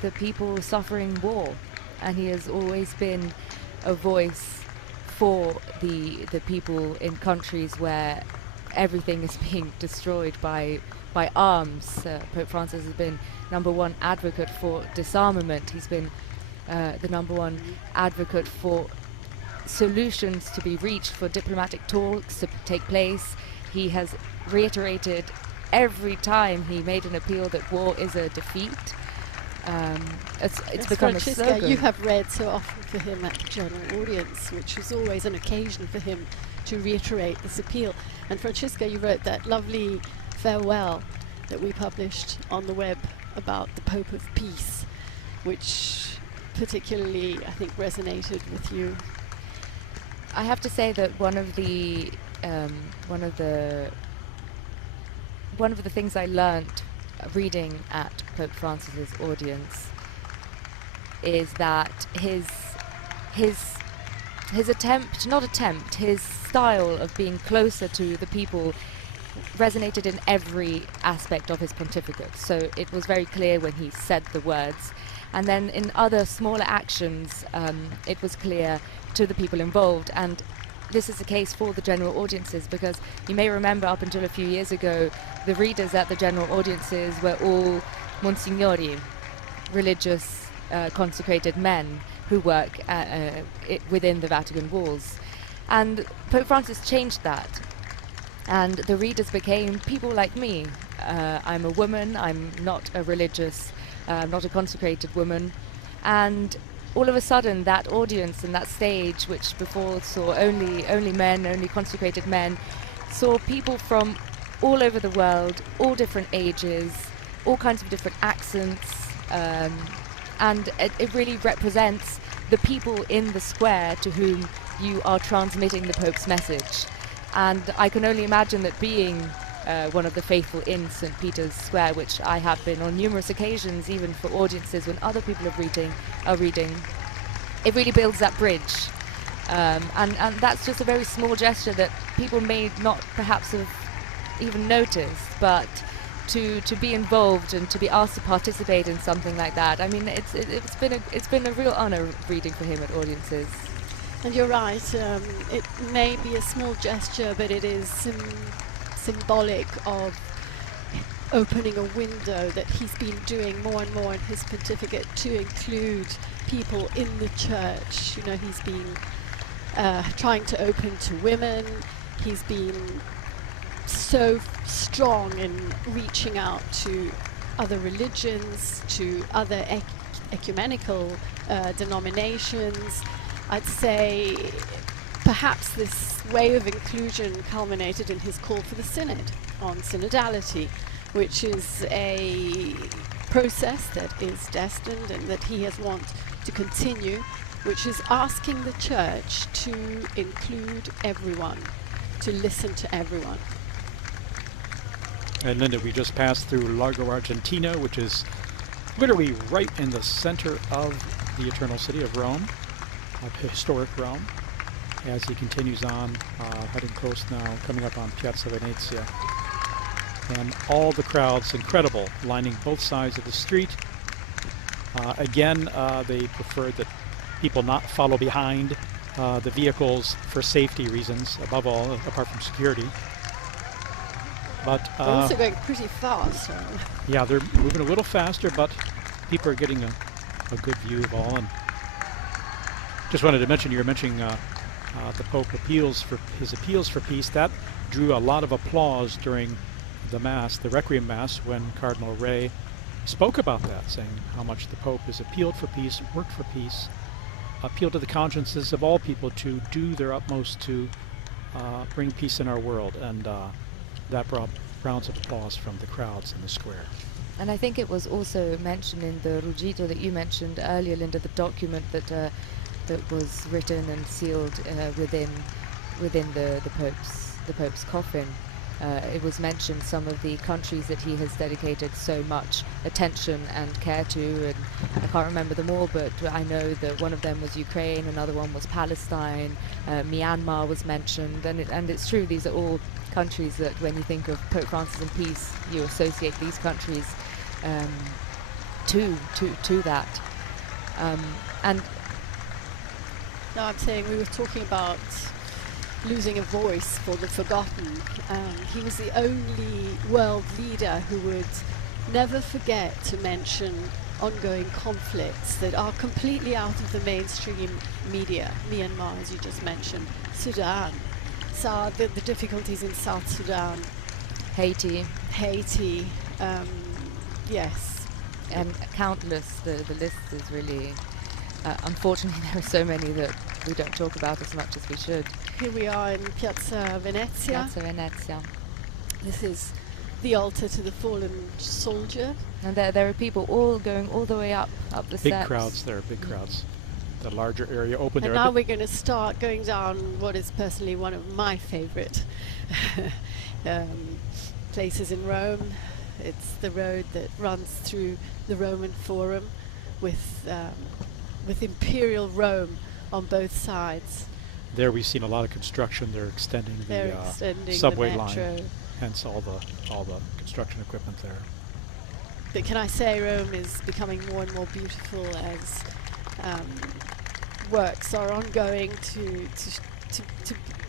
the people suffering war, and he has always been a voice for the people in countries where everything is being destroyed by arms. Pope Francis has been #1 advocate for disarmament. He's been the #1 advocate for solutions to be reached, for diplomatic talks to take place. He has reiterated every time he made an appeal that war is a defeat. It's become a slogan. You have read so often for him at the general audience, which is always an occasion for him to reiterate this appeal. And Francesca, you wrote that lovely farewell that we published on the web about the Pope of Peace, which particularly, I think, resonated with you. I have to say that one of the things I learnt reading at Pope Francis's audience is that his style of being closer to the people resonated in every aspect of his pontificate. So it was very clear when he said the words, And then in other smaller actions, it was clear to the people involved. And this is the case for the general audiences, because you may remember up until a few years ago, the readers at the general audiences were all Monsignori, religious consecrated men who work within the Vatican walls. And Pope Francis changed that. And the readers became people like me. I'm a woman, I'm not a religious, not a consecrated woman. And all of a sudden, that audience and that stage, which before saw only men, only consecrated men, saw people from all over the world, all different ages, all kinds of different accents, and it really represents the people in the square to whom you are transmitting the Pope's message. And I can only imagine that being one of the faithful in St. Peter's Square, which I have been on numerous occasions, even for audiences when other people are reading, it really builds that bridge. And that's just a very small gesture that people may not perhaps have even noticed, but to be involved and to be asked to participate in something like that, I mean, it's been a real honor reading for him at audiences. And you're right, it may be a small gesture, but it is symbolic of opening a window that he's been doing more and more in his pontificate to include people in the church. You know, he's been trying to open to women. He's been so strong in reaching out to other religions, to other ecumenical denominations. I'd say perhaps this way of inclusion culminated in his call for the Synod on synodality, which is a process that is destined and that he has wanted to continue, which is asking the Church to include everyone, to listen to everyone. And Linda, we just passed through Largo Argentina, which is literally right in the center of the Eternal City of Rome, of historic Rome, as he continues on, heading close now, coming up on Piazza Venezia. And all the crowds, incredible, lining both sides of the street. Again, they preferred that people not follow behind the vehicles for safety reasons, above all, apart from security. But they're also going pretty fast. Yeah, they're moving a little faster, but people are getting a good view of all. And just wanted to mention, you were mentioning the Pope appeals for peace. That drew a lot of applause during the Mass, the Requiem Mass, when Cardinal Ray spoke about that, saying how much the Pope has appealed for peace, worked for peace, appealed to the consciences of all people to do their utmost to bring peace in our world. And that brought rounds of applause from the crowds in the square. And I think it was also mentioned in the Ruggito that you mentioned earlier, Linda, the document that was written and sealed within the Pope's coffin. It was mentioned some of the countries that he has dedicated so much attention and care to, and I can't remember them all, but I know that one of them was Ukraine, another one was Palestine, Myanmar was mentioned, and it's true, these are all countries that when you think of Pope Francis and peace, you associate these countries to that. And no, I'm saying we were talking about losing a voice for the forgotten. He was the only world leader who would never forget to mention ongoing conflicts that are completely out of the mainstream media. Myanmar, as you just mentioned, Sudan, the difficulties in South Sudan, Haiti, yes, and countless. The list is really unfortunately there are so many that we don't talk about as much as we should. Here we are in Piazza Venezia. This is the altar to the fallen soldier. And there are people all going all the way up the steps. Big crowds there, big crowds. The larger area open there. And now we're going to start going down what is personally one of my favorite places in Rome. It's the road that runs through the Roman Forum with Imperial Rome on both sides. There we've seen a lot of construction. They're extending the subway line, hence all the construction equipment there. But can I say Rome is becoming more and more beautiful as works are ongoing to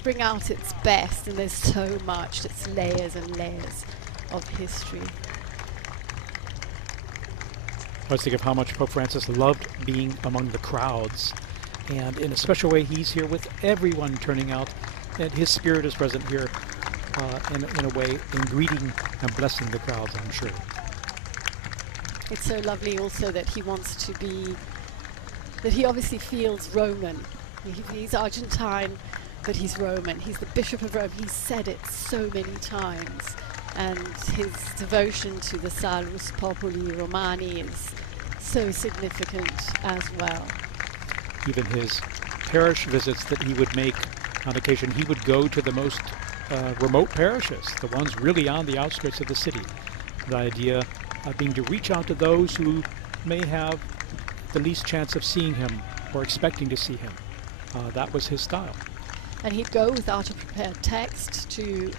bring out its best, and there's so much, it's layers and layers of history. I was thinking of how much Pope Francis loved being among the crowds, and in a special way he's here with everyone turning out, and his spirit is present here in a way in greeting and blessing the crowds, I'm sure. It's so lovely also that he wants to be, that he obviously feels Roman. He's Argentine, but he's Roman. He's the Bishop of Rome. He's said it so many times. And his devotion to the Salus Populi Romani is so significant as well. Even his parish visits that he would make on occasion, he would go to the most remote parishes, the ones really on the outskirts of the city. The idea being to reach out to those who may have the least chance of seeing him or expecting to see him. That was his style. And he'd go without a prepared text to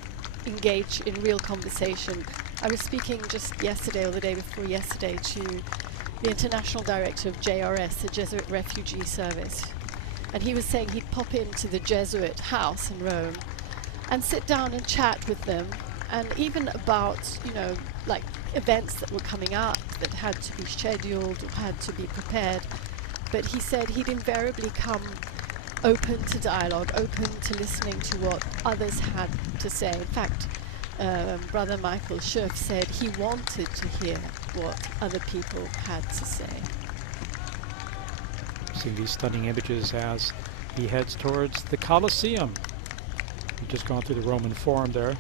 engage in real conversation. I was speaking just yesterday or the day before yesterday to the international director of JRS, the Jesuit Refugee Service, and he was saying he'd pop into the Jesuit house in Rome and sit down and chat with them, and even about, you know, like events that were coming up that had to be scheduled or had to be prepared. But he said he'd invariably come open to dialogue, open to listening to what others had to say. In fact, Brother Michael Schiff said he wanted to hear what other people had to say. Seeing these stunning images as he heads towards the Colosseum. We've just gone through the Roman Forum there,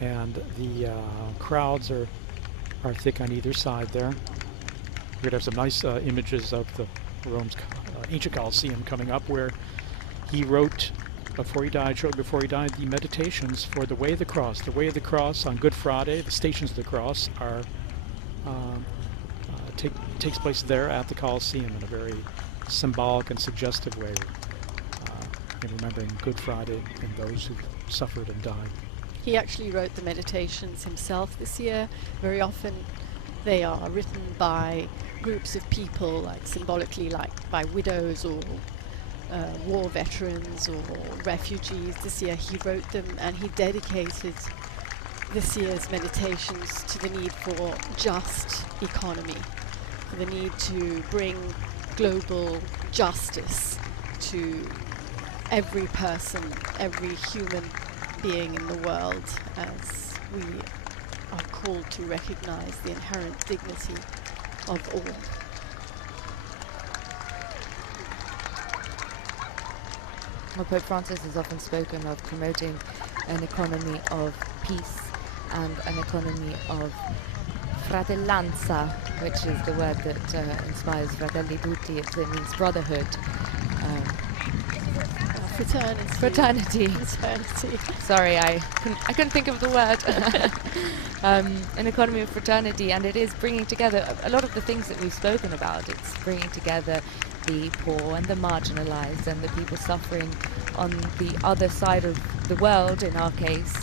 and the crowds are thick on either side there. We're going to have some nice images of the Rome's ancient Colosseum coming up, where he wrote shortly before he died, the meditations for the Way of the Cross. The Way of the Cross on Good Friday, the Stations of the Cross are takes place there at the Colosseum in a very symbolic and suggestive way, in remembering Good Friday and those who suffered and died. He actually wrote the meditations himself this year. Very often they are written by groups of people, like symbolically, like by widows or war veterans or refugees. This year he wrote them, and he dedicated this year's meditations to the need for just economy, for the need to bring global justice to every person, every human being in the world, as we are called to recognize the inherent dignity of all. Well, Pope Francis has often spoken of promoting an economy of peace and an economy of fratellanza, which is the word that inspires Fratelli Tutti. It means brotherhood. Fraternity. Sorry, I couldn't think of the word. An economy of fraternity, and it is bringing together a lot of the things that we've spoken about. It's bringing together the poor and the marginalized and the people suffering on the other side of the world, in our case,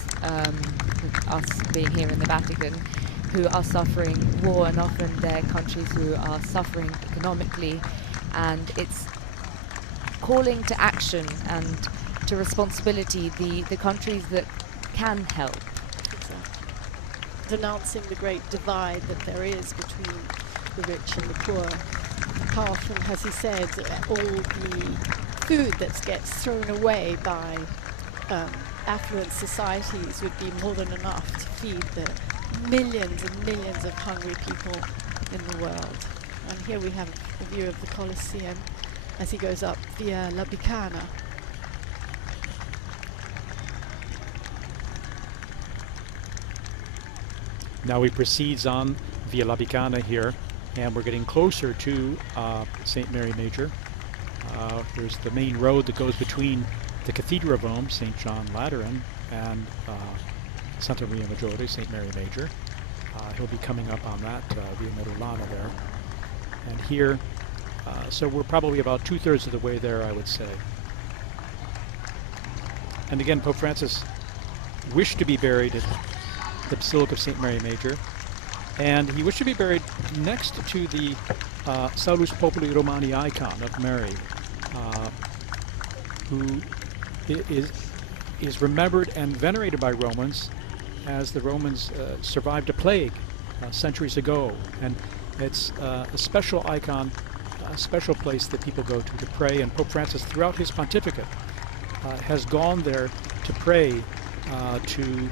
us being here in the Vatican, who are suffering war, and often they're countries who are suffering economically, and it's calling to action and to responsibility the countries that can help. Denouncing the great divide that there is between the rich and the poor. How often has he said all the food that gets thrown away by affluent societies would be more than enough to feed the millions and millions of hungry people in the world. And here we have a view of the Colosseum as he goes up via La Bicana. Now he proceeds on via La Bicana here, and we're getting closer to St. Mary Major. There's the main road that goes between the Cathedral of Rome, St. John Lateran, and Santa Maria Maggiore, St. Mary Major. He'll be coming up on that via Merulana there. And here, so we're probably about 2/3 of the way there, I would say. And again, Pope Francis wished to be buried at the Basilica of St. Mary Major. And he wished to be buried next to the Salus Populi Romani icon of Mary, who is remembered and venerated by Romans, as the Romans survived a plague centuries ago. And it's a special icon, a special place that people go to pray. And Pope Francis, throughout his pontificate, has gone there to pray, to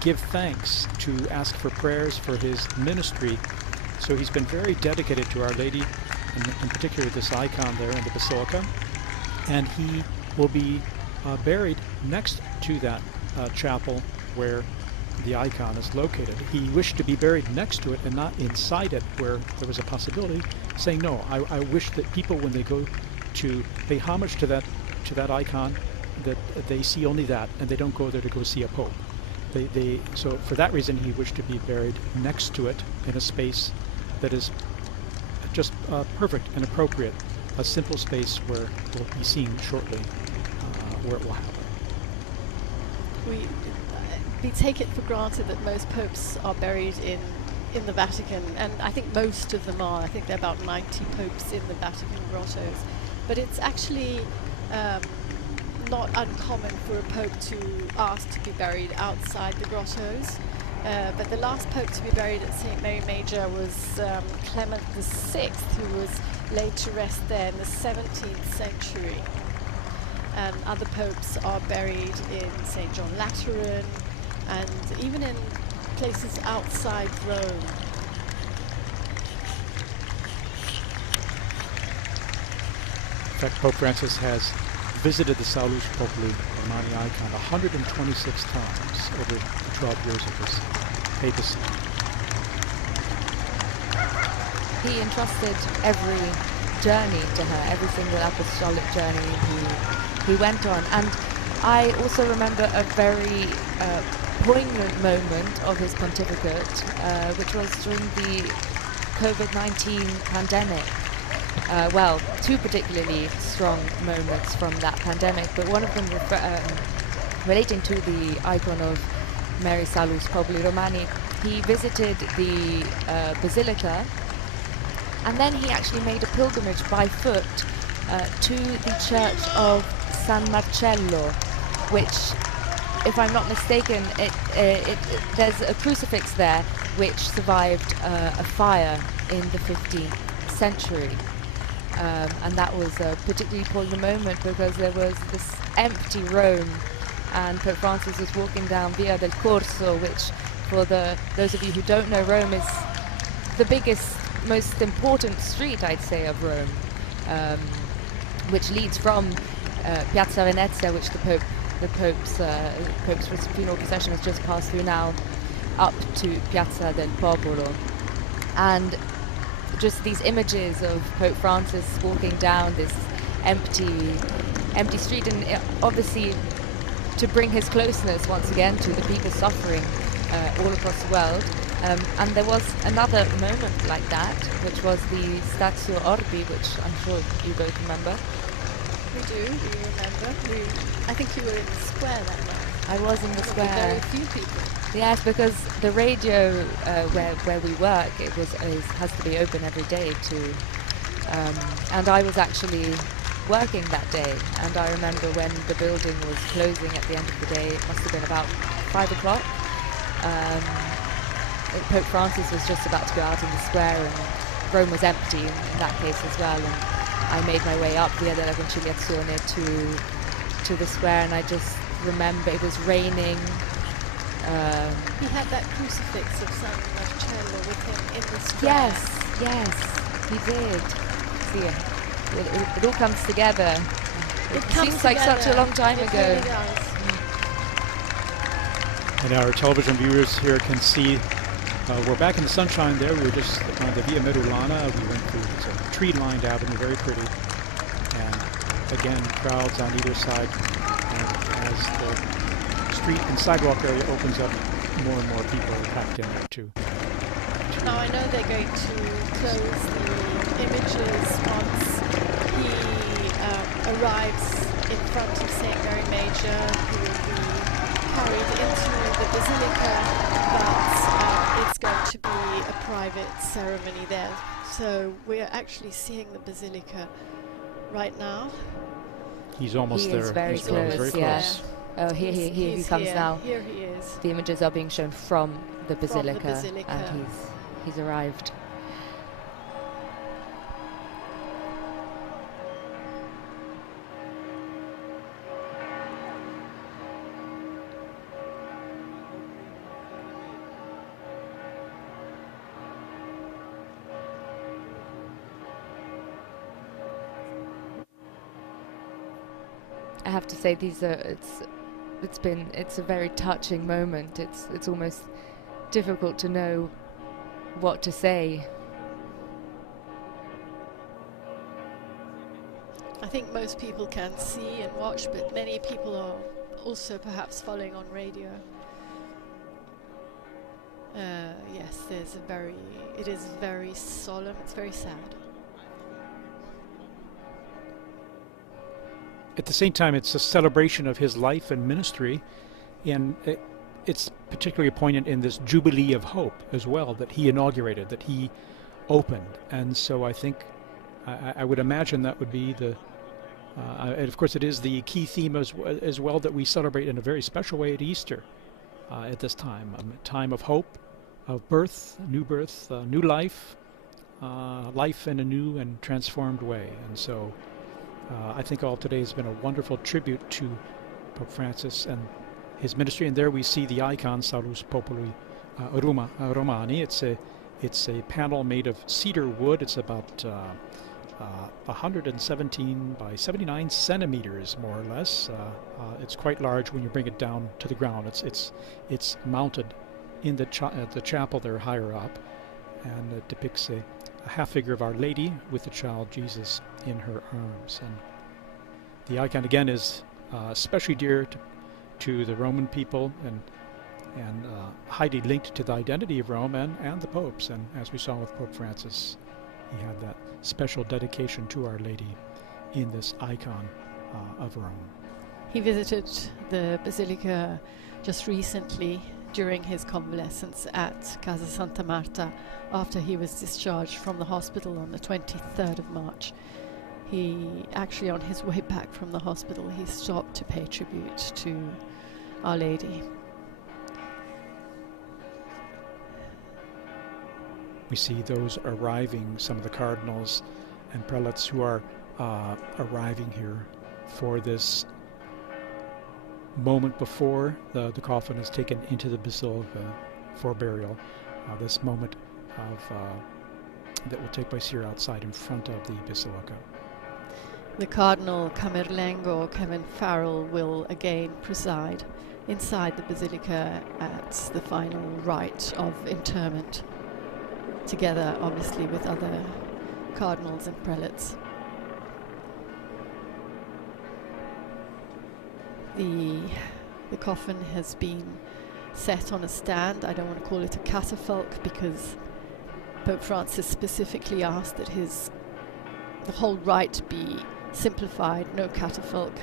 give thanks, to ask for prayers for his ministry. So he's been very dedicated to Our Lady, and in particular this icon there in the Basilica. And he will be buried next to that chapel where the icon is located. He wished to be buried next to it and not inside it, where there was a possibility, saying, no, I wish that people, when they go to pay homage to that icon, that they see only that, and they don't go there to go see a pope. So for that reason, he wished to be buried next to it in a space that is just perfect and appropriate, a simple space where we'll be seeing shortly where it will happen. We take it for granted that most popes are buried in the Vatican, and I think most of them are. I think there are about 90 popes in the Vatican grottos. But it's actually not uncommon for a pope to ask to be buried outside the grottos. But the last pope to be buried at St. Mary Major was Clement VI, who was laid to rest there in the 17th century. And other popes are buried in St. John Lateran, and even in places outside Rome. In fact, Pope Francis has visited the Salus Populi Romani icon 126 times over the 12 years of his papacy. He entrusted every journey to her, every single apostolic journey he went on. And I also remember a very poignant moment of his pontificate, which was during the COVID-19 pandemic. Well, two particularly strong moments from that pandemic, but one of them relating to the icon of Mary Salus Populi Romani. He visited the Basilica, and then he actually made a pilgrimage by foot to the church of San Marcello, which, if I'm not mistaken, there's a crucifix there which survived a fire in the 15th century. And that was a particularly poignant moment because there was this empty Rome, and Pope Francis was walking down Via del Corso, which, for those of you who don't know, Rome is the biggest, most important street, I'd say, of Rome, which leads from Piazza Venezia, which the Pope's funeral procession has just passed through now, up to Piazza del Popolo. And just these images of Pope Francis walking down this empty street, and obviously to bring his closeness once again to the people suffering all across the world. And there was another moment like that, which was the Statio Orbi, which I'm sure you both remember. We do, we remember. I think you were in the square that night. I was in the square. Very few people. Yes, because the radio where we work, has to be open every day too. And I was actually working that day, and I remember when the building was closing at the end of the day, it must have been about 5 o'clock. Pope Francis was just about to go out in the square, and Rome was empty in that case as well. And I made my way up Via della Conciliazione to the square, and I just remember it was raining. He had that crucifix of San Marcello with him in the square. Yes, he did. See, it all comes together. It seems like such a long time ago. Really does. And our television viewers here can see we're back in the sunshine there. We were just on the Via Merulana. We went through a tree-lined avenue, very pretty. And again, crowds on either side. And as the street and sidewalk area opens up, more and more people are packed in there too. Now I know they're going to close the images once he arrives in front of St. Mary Major. He will be carried into the Basilica, but it's going to be private ceremony there. So we're actually seeing the basilica right now. He's almost there. He is very close, yeah. Oh, here he comes here. now. Here he is. The images are being shown from the basilica, From the basilica. and he's arrived. I have to say, it's a very touching moment. It's almost difficult to know what to say. I think most people can see and watch, but many people are also perhaps following on radio. Yes, it is very solemn, it's very sad. At the same time, it's a celebration of his life and ministry, and it's particularly poignant in this Jubilee of Hope as well, that he inaugurated, that he opened. And so I think, I would imagine that would be and of course it is the key theme as well that we celebrate in a very special way at Easter at this time, a time of hope, of birth, new life, life in a new and transformed way. And so I think all today has been a wonderful tribute to Pope Francis and his ministry. And there we see the icon Salus Populi Romani. It's a panel made of cedar wood. It's about 117 by 79 centimeters, more or less. It's quite large when you bring it down to the ground. It's mounted in the chapel there higher up, and it depicts a half figure of Our Lady with the child Jesus in her arms. And the icon again is especially dear to the Roman people and highly linked to the identity of Rome and the popes. And as we saw with Pope Francis, he had that special dedication to Our Lady in this icon of Rome. He visited the basilica just recently during his convalescence at Casa Santa Marta after he was discharged from the hospital on the 23rd of March. He actually, on his way back from the hospital, he stopped to pay tribute to Our Lady. We see those arriving, some of the cardinals and prelates who are arriving here for this moment before the coffin is taken into the basilica for burial. This moment that will take place here outside in front of the basilica. The Cardinal Camerlengo, Kevin Farrell, will again preside inside the basilica at the final rite of interment, together obviously with other cardinals and prelates. The coffin has been set on a stand. I don't want to call it a catafalque because Pope Francis specifically asked that the whole rite be simplified, no catafalque.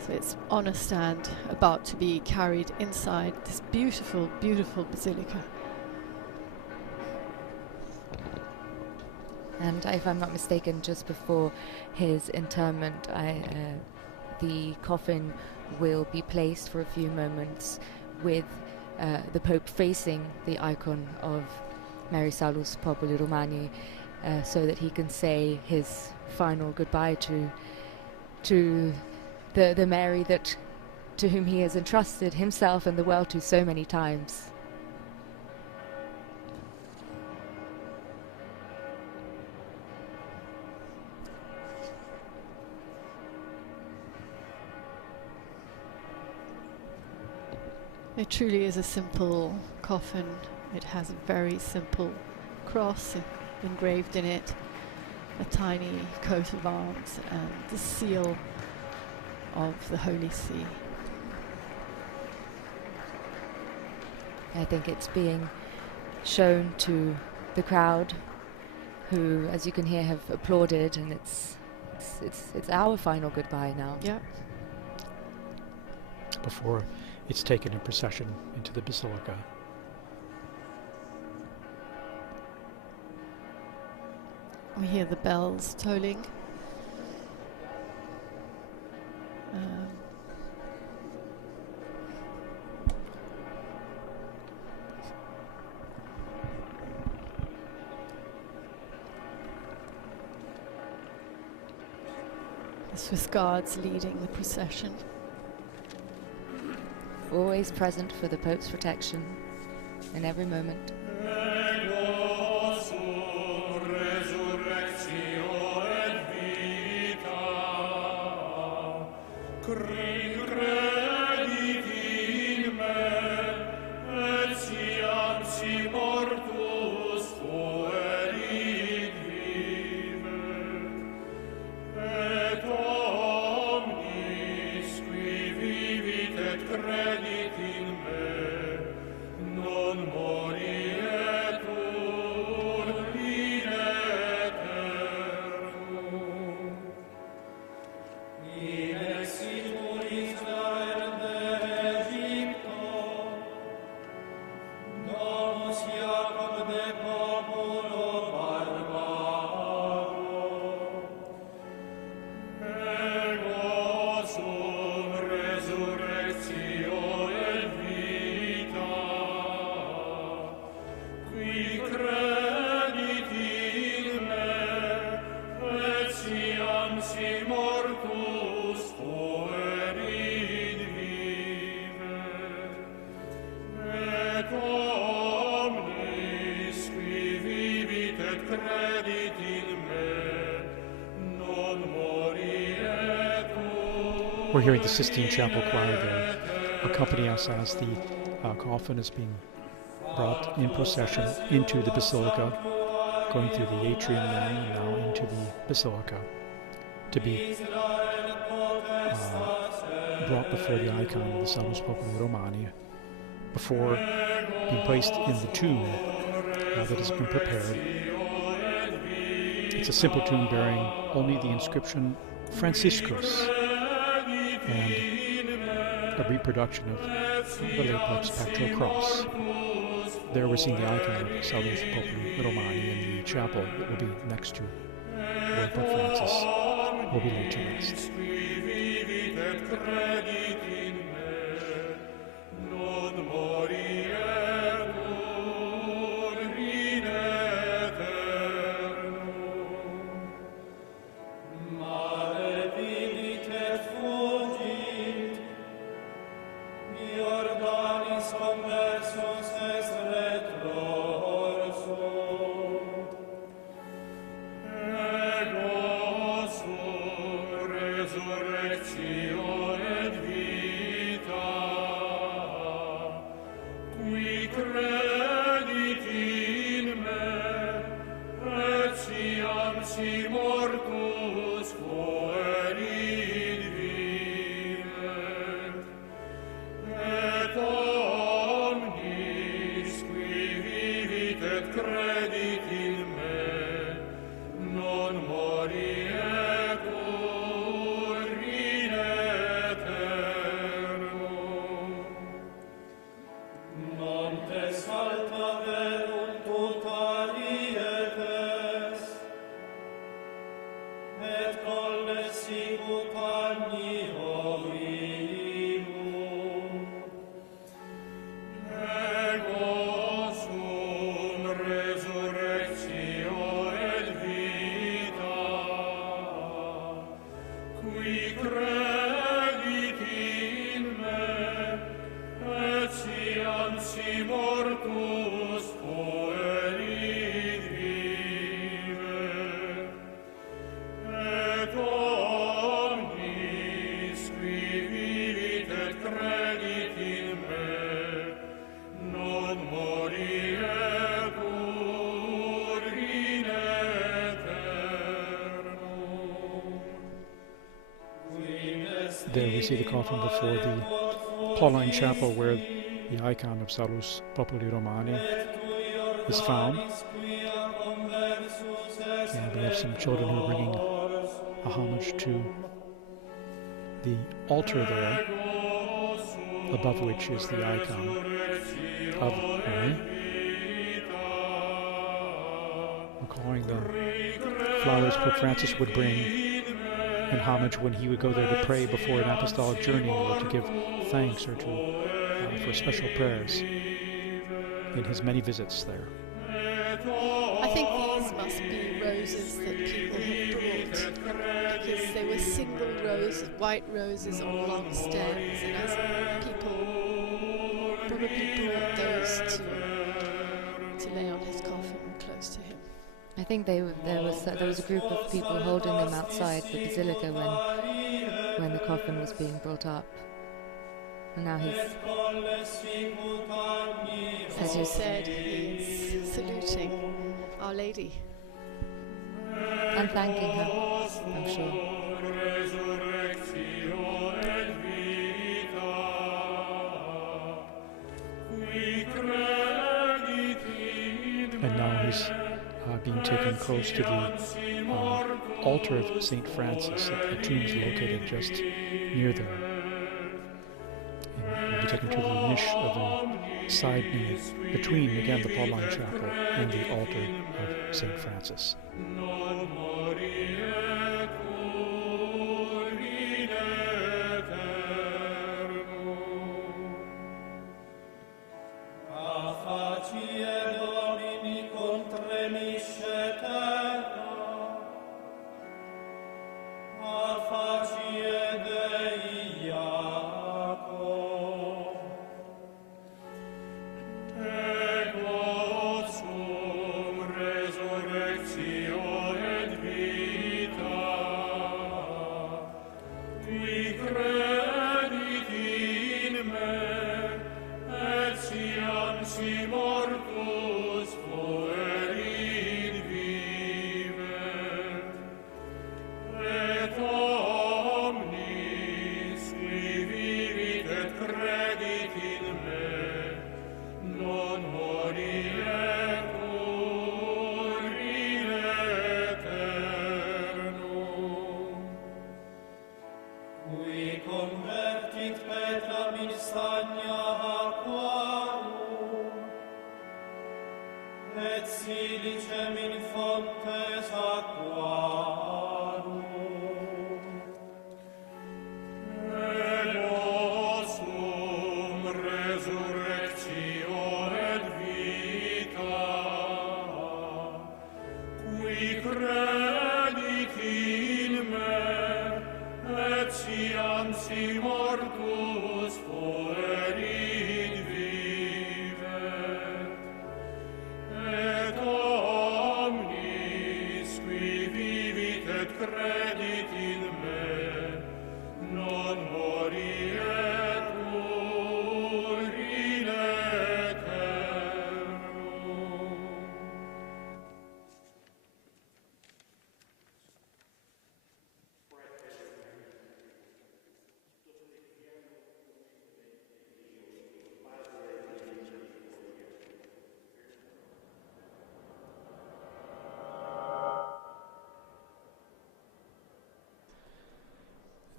So it's on a stand, about to be carried inside this beautiful, beautiful basilica. And if I'm not mistaken, just before his interment, the coffin will be placed for a few moments with the Pope facing the icon of Mary Salus Populi Romani, so that he can say his final goodbye to the Mary to whom he has entrusted himself and the world to so many times. It truly is a simple coffin. It has a very simple cross engraved in it, a tiny coat of arms, and the seal of the Holy See. I think it's being shown to the crowd, who, as you can hear, have applauded, and it's our final goodbye now. Yeah. Before it's taken in procession into the basilica. We hear the bells tolling. The Swiss Guards leading the procession. Always present for the Pope's protection in every moment. We're hearing the Sistine Chapel Choir there accompany us as the coffin is being brought in procession into the Basilica, going through the atrium then and now into the Basilica to be brought before the icon of the Salus Populi Romani before being placed in the tomb that has been prepared. It's a simple tomb bearing only the inscription Franciscus and a reproduction of the late Pope's Pastoral cross. There we're seeing the icon of Salus Populi Romani in the chapel that will be next to where Pope Francis will be laid to rest. There we see the coffin before the Pauline chapel where the icon of Salus Populi Romani is found. And we have some children who are bringing a homage to the altar there, above which is the icon of Mary. We're calling the flowers Pope Francis would bring in homage when he would go there to pray before an apostolic journey or to give thanks or to for special prayers in his many visits there. I think these must be roses that people have brought, because they were single roses, white roses on long stems, and as people probably brought those to lay on his coffin close to him. I think there was a group of people holding them outside the basilica when the coffin was being brought up. And now as you said, he's saluting Our Lady and thanking her, I'm sure. And now he's being taken close to the altar of St. Francis. The tomb's located just near there. And he'll be taken to the niche of the side nave between, again, the Pauline Chapel and the altar of St. Francis.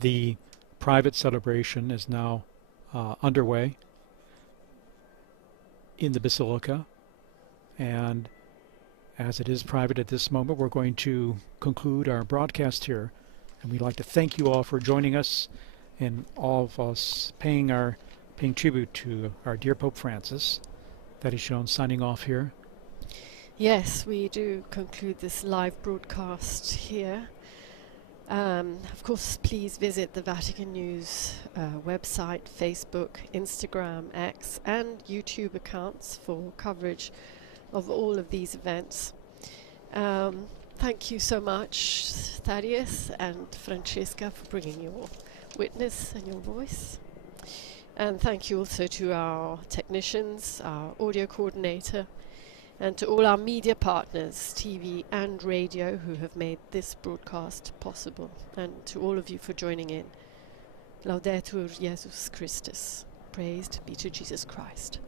The private celebration is now underway in the Basilica, and as it is private at this moment, we're going to conclude our broadcast here, and we'd like to thank you all for joining us and all of us paying tribute to our dear Pope Francis. That is shown signing off here. Yes, we do conclude this live broadcast here. Of course, please visit the Vatican News website, Facebook, Instagram, X, and YouTube accounts for coverage of all of these events. Thank you so much, Thaddeus and Francesca, for bringing your witness and your voice. And thank you also to our technicians, our audio coordinator, and to all our media partners, TV and radio, who have made this broadcast possible, and to all of you for joining in. Laudetur Jesus Christus. Praised be to Jesus Christ.